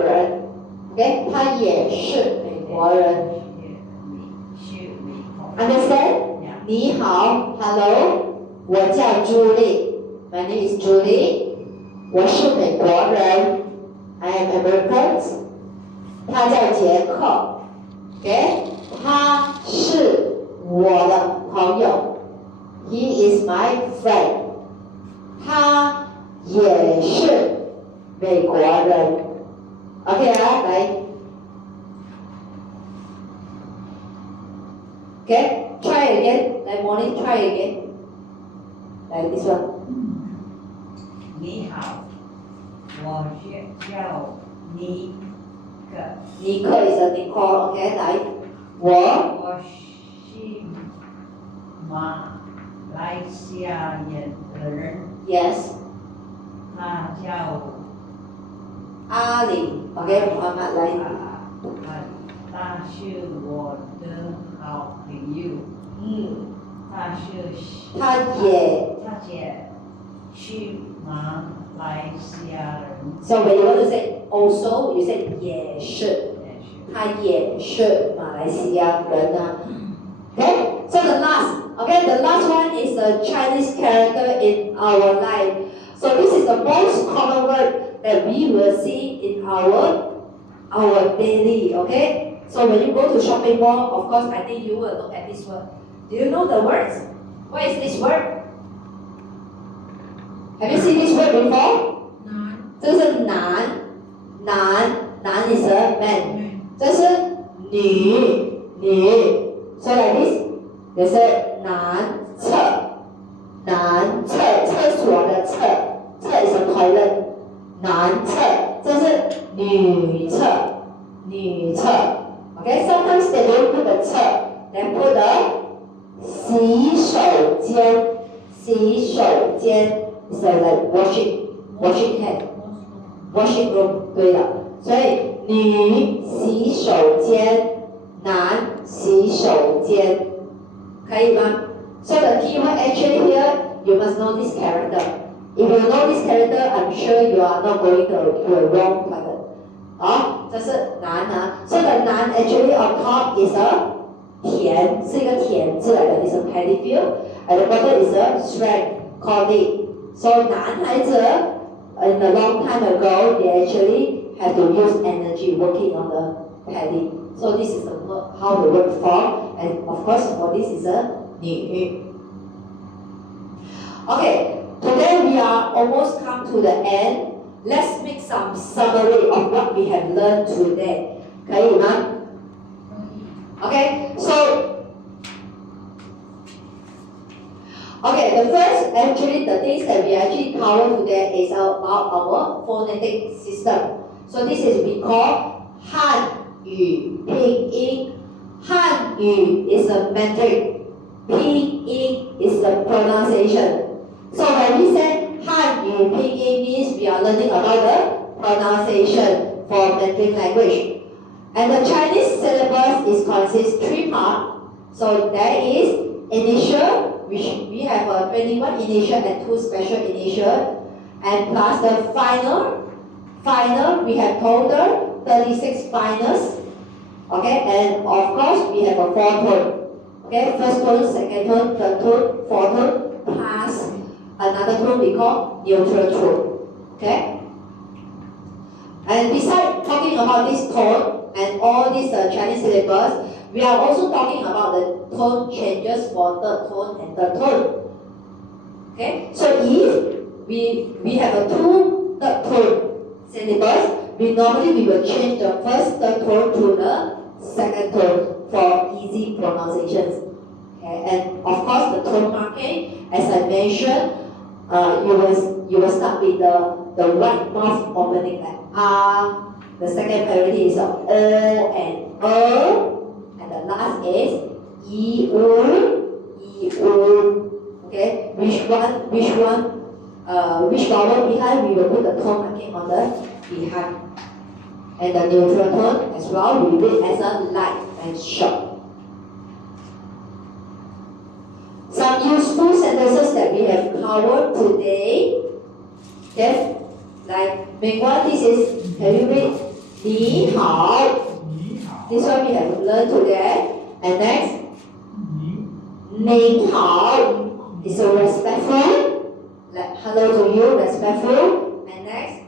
OK 他也是美国人Understand 你好 Hello 我叫朱莉 My name is Julie 我是美国人 I am American 他叫杰克 OK 他是我的朋友 He is my friend 他也是美国人 OK 啊来 OK try again 来模拟 try again 来 this one 你好，我叫尼克。尼克 is a Nicole OK 来我是马来西亚人。 Yes 他叫阿里 OK Muhammad 来他是我的好朋友。他也是马来西亚人。 So when you want to say also you say 也是他也是马来西亚人啊 OK so the last Okay, the last one is a Chinese character in our life. So this is the most common word that we will see in our daily, okay? So when you go to shopping mall, of course, I think you will look at this word. Do you know the words? What is this word? Have you seen this word before? 男，这是男，男 is a man. 这是女。So like this, they say 男厕，厕所的厕is a toilet. 男厕，这是女厕。Okay, sometimes they don't put the 厕 they put the 洗手间 is like washing hand, washing room 对的，所以女洗手间，男洗手间，可以吗？ So the keyword actually here, you must know this character. If you know this character, I'm sure you are not going to a wrong toilet. 好，这是男啊。So the 男 actually on top is a 田，是一个田字来的 ，is a paddy field. At the bottom is a strand, colleague. So 男孩子 in a long time ago, they actually have to use energy working on the paddy. So this is the word, how the word form, and of course for this is a 女。Okay, today we are almost come to the end. Let's make some summary of what we have learned today. 可以吗？ Okay, so the first actually the things that we actually cover today is about our phonetic system. So this is we call 汉语拼音. 汉语 is a metric. 拼音 is the pronunciation. So when we say 汉语拼音 means we are learning about the pronunciation for Mandarin language. And the Chinese syllabus is consists 3 parts. So there is initial, which we have a 21 initial and 2 special initial, and plus the final, we have total 36 finals. Okay, and of course we have a 4 tone. Okay, first tone, second tone, third tone, fourth tone, plus another tone we call neutral tone. Okay? And besides talking about this tone and all these Chinese syllables, we are also talking about the tone changes for third tone and third tone. Okay? So if we have a 2 third tone syllables, we will change the first third tone to the second tone for easy pronunciations. Okay? And of course the tone marking, as I mentioned, you will start with the right mouth opening like ah. The second priority is o and and the last is e u. Okay, which vowel behind we will put the tone marking on the behind, and the neutral tone as well we read as a light and short. Some useful sentences that we have covered today. Okay, like Mingguan, this is, have you read 你好? This one we have learned today. And next, 您好 is a respectful, like hello to you, respectful. And next,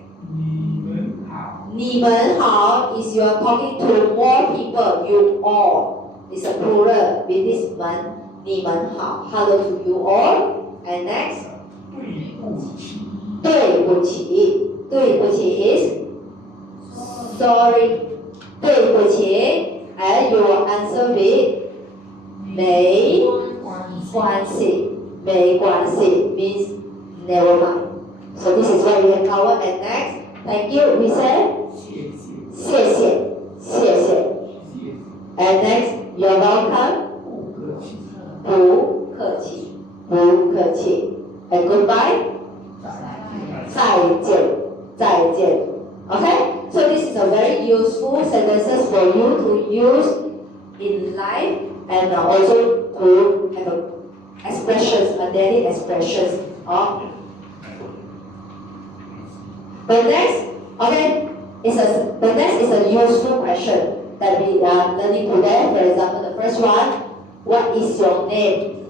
你们好 is you are talking to more people, you all. It's a plural with this 们, 你们好, hello to you all. And next, 对不起 is sorry, 对不起 and you will answer with 没关系 means never mind. So this is what we have covered. And next, thank you, we say 谢谢 and next, you're welcome, 不客气 and goodbye, 再见 Okay, so this is a very useful sentences for you to use in life and also to have expressions, daily expressions. The next is a useful question that we are learning today. For example, the first one, what is your name?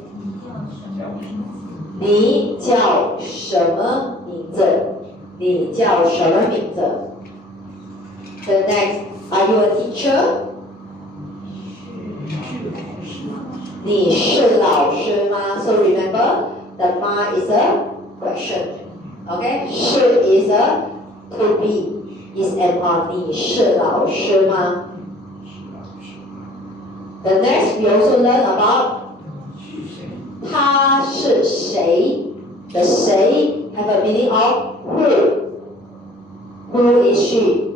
你叫什么名字？你叫什么名字 ？The next, are you a teacher? 你是老师吗 ？So remember, the ma is a question. Okay, 是 is a to be, is an 你是老师吗 ？The next, we also learn about 他是谁的谁 have a meaning of who. Who is she?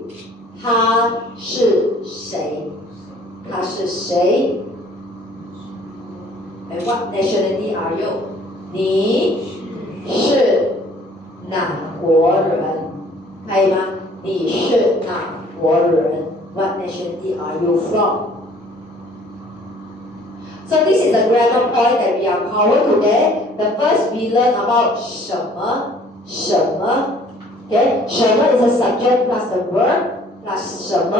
他是谁？他是谁 ？And what nationality are you? 你是哪国人？可以吗？你是哪国人 ？What nationality are you from? So this is the grammar point that we are covered today. The first we learn about 什么 Okay, 什么 is a subject plus the verb plus 什么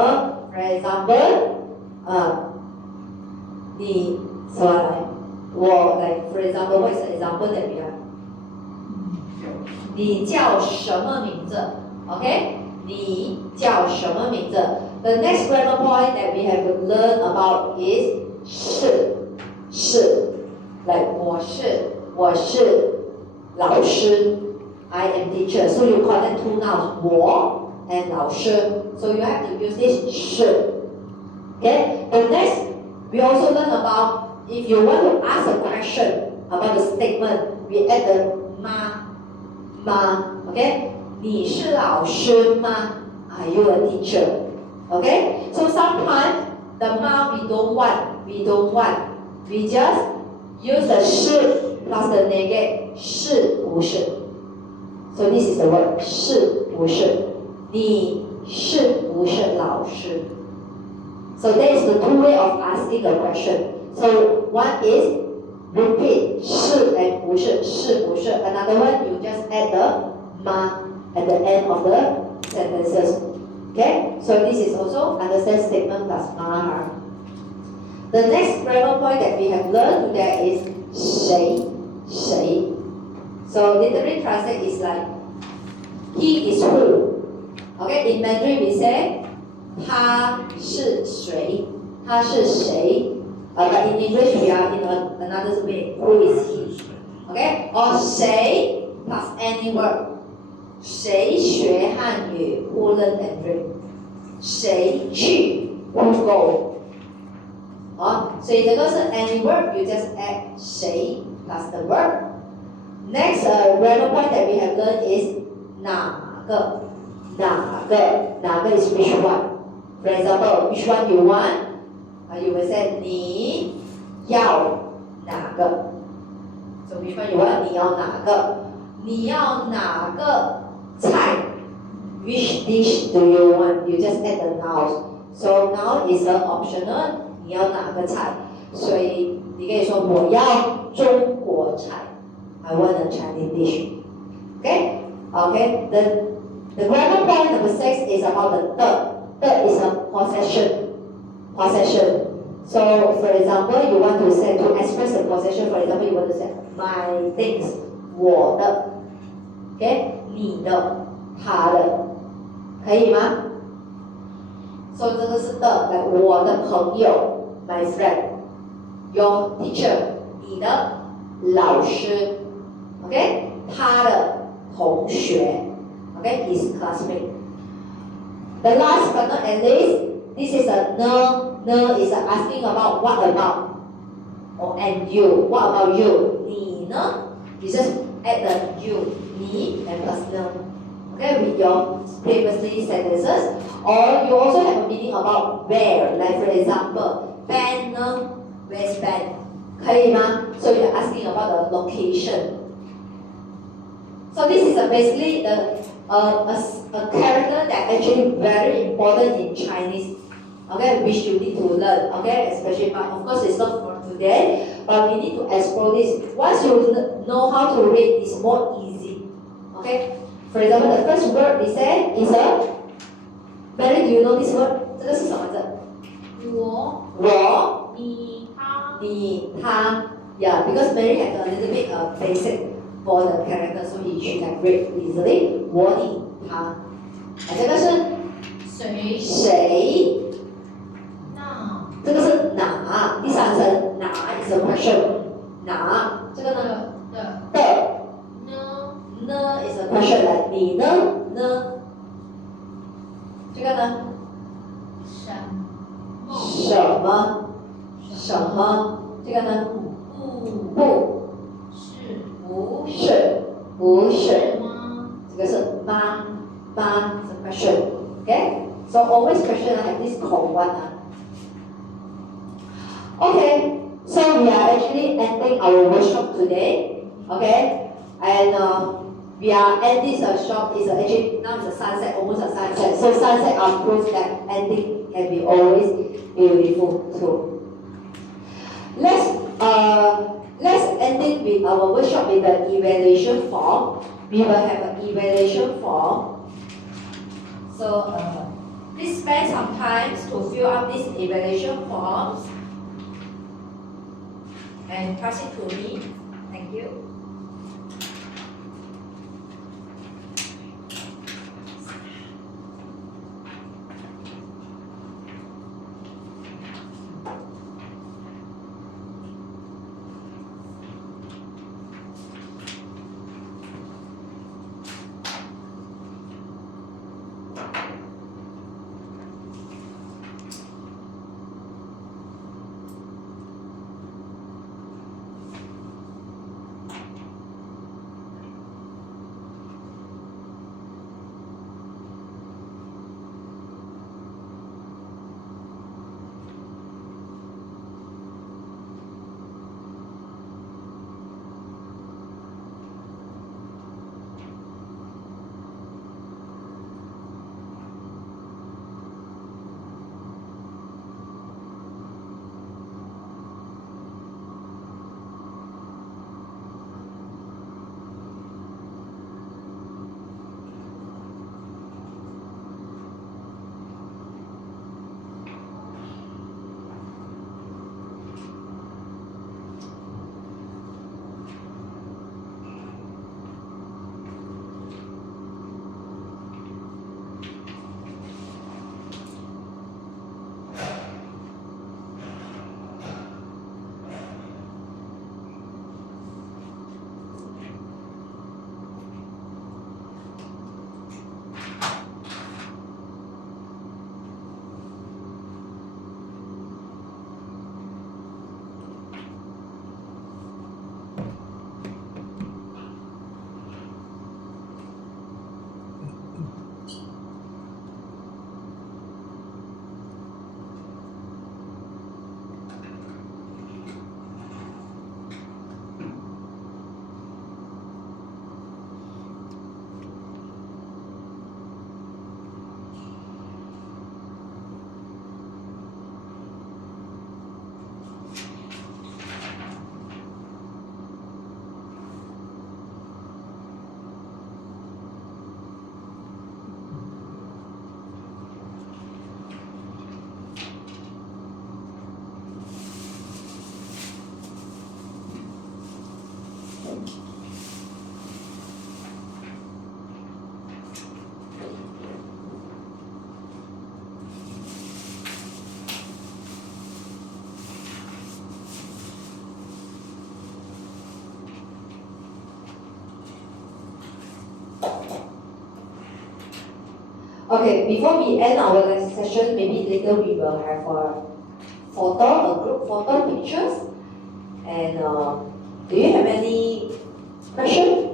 For example, 你什么来？我 like for example, what is the example that we have? 你叫什么名字 Okay, 你叫什么名字 The next grammar point that we have to learn about is 是 like 我是老师 I am teacher so you connect two nouns 我 and 老师 so you have to use this 是 Okay, the next we also learn about if you want to ask a question about the statement we add the ma Okay, 你是老师吗 Are you a teacher Okay, so sometimes the ma we don't want we just use the 是 plus the negate 是不是 So this is the word 是不是你是不是老师 So that is the two way of asking a question So one is repeat 是 and 不是是不是 Another one you just add the ma at the end of the sentences Okay, so this is also understand statement plus ma The next grammar point that we have learned today is 谁 So literally translate is like he is who Okay, in Mandarin we say 他是谁 But in English we are in another way Who is he Okay, or 谁 plus any word 谁学汉语 Who learn Mandarin 谁去 Who go所以这个是 any word, you just add 谁 plus the verb. Next grammar point that we have learned is 哪个 is which one. For example, which one you want? You will say 你要哪个 So which one you want? 你要哪个菜 Which dish do you want? You just add the nouns. So noun is optional. 你要哪个菜？所以你可以说我要中国菜。I want a Chinese dish. Okay? Okay. The grammar point number 6 is about the third is a possession. So for example, you want to say to express a possession. For example, you want to say my things, 我的 Okay? 你的他的可以吗？所以这个是的，来我的朋友 ，my friend，your teacher， 你的老师 ，OK， 他的同学 ，OK，his classmate。The last but not at least, this is a no is asking about what about, or and you, what about you？ 你呢 ？You just add the you， 你 and plus no。Okay, with your previously sentences, or you also have a meaning about where, like for example, Peng, where's Peng? 可以吗? So you're asking about the location. So this is basically a character that actually very important in Chinese, okay, which you need to learn, okay, especially, but of course it's not for today, but we need to explore this. Once you know how to read, it's more easy, okay. For example, the first word we say is a. Mary, do you know this word? 这个是什么字？我，你，他。Yeah, because Mary has a little bit basic for the character, so he should have read easily. 我你他，这个是谁谁？那这个是哪？第三声哪 is a question， 哪这个呢？的的呢呢 is a question， 来你呢呢？这个呢？什么什么？什么？这个呢？不不，是不是，不是。是吗？这个是吗？吗 is a question. Okay? So always question at least call one. Okay, so we are actually ending our workshop today. Okay? And we are end this shop is actually now it's a sunset, almost a sunset. So sunset approach that ending can be always beautiful too. Let's ending with our workshop with the evaluation form. We will have an evaluation form. So please spend some time to fill up these evaluation forms and pass it to me. Thank you. Okay, before we end our next session, maybe later we will have a photo, a group photo pictures. And do you have any questions?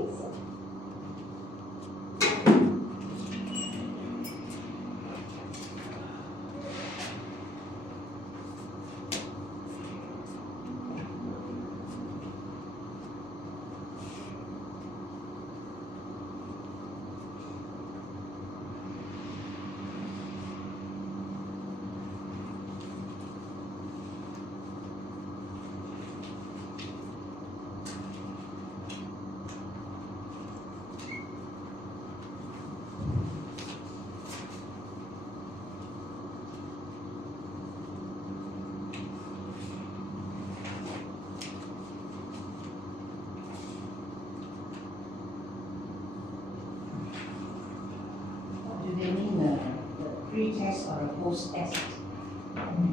S or a post S?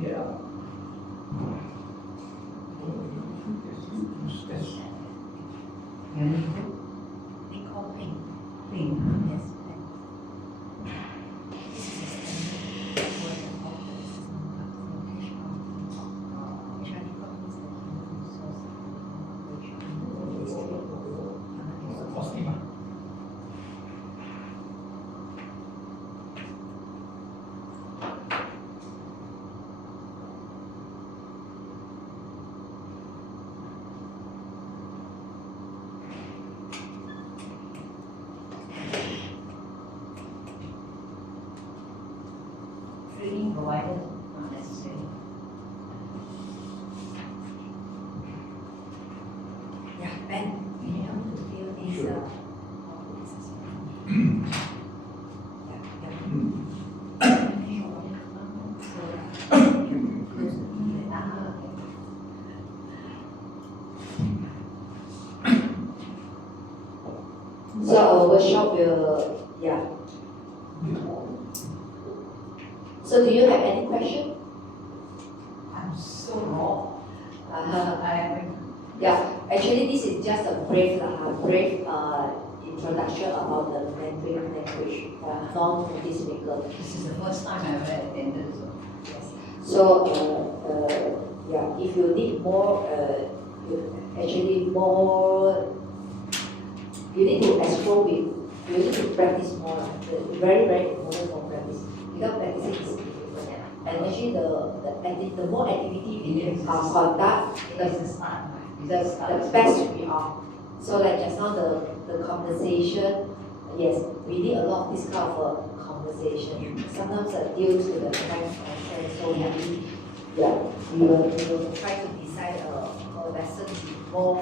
Yeah. They call Peng. Peng, yes, Peng. This is a standard word of the HR department is the human resource operation. Costly 嘛。 Training provided, not necessary. Yeah, Ben, can you help me to fill this? Sure. So our workshop will, yeah. So do you have any question? I'm so raw. Uh, yeah, actually this is just a brief introduction about the Mandarin language for non-Buddhist speaker. This is the first time I ever attended, so. Yes. So, yeah, if you need more, you need to explore with, you need to practice more. Very, very important for practice. Without practicing is difficult. And actually, the more activity we can conduct, the best we are. So like just now the conversation, yes, we need a lot of this kind of conversation. Sometimes due to the time constraint, so maybe we will try to decide a lesson before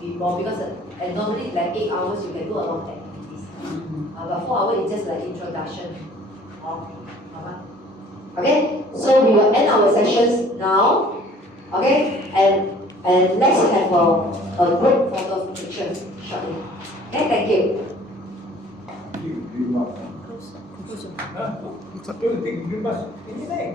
because and normally like 8 hours you can do a lot of activities. But 4 hours is just like introduction. Okay, so we will end our sessions now. Okay, and let's have a group photo picture shortly. Okay, thank you. You must. Huh? You think you must anything?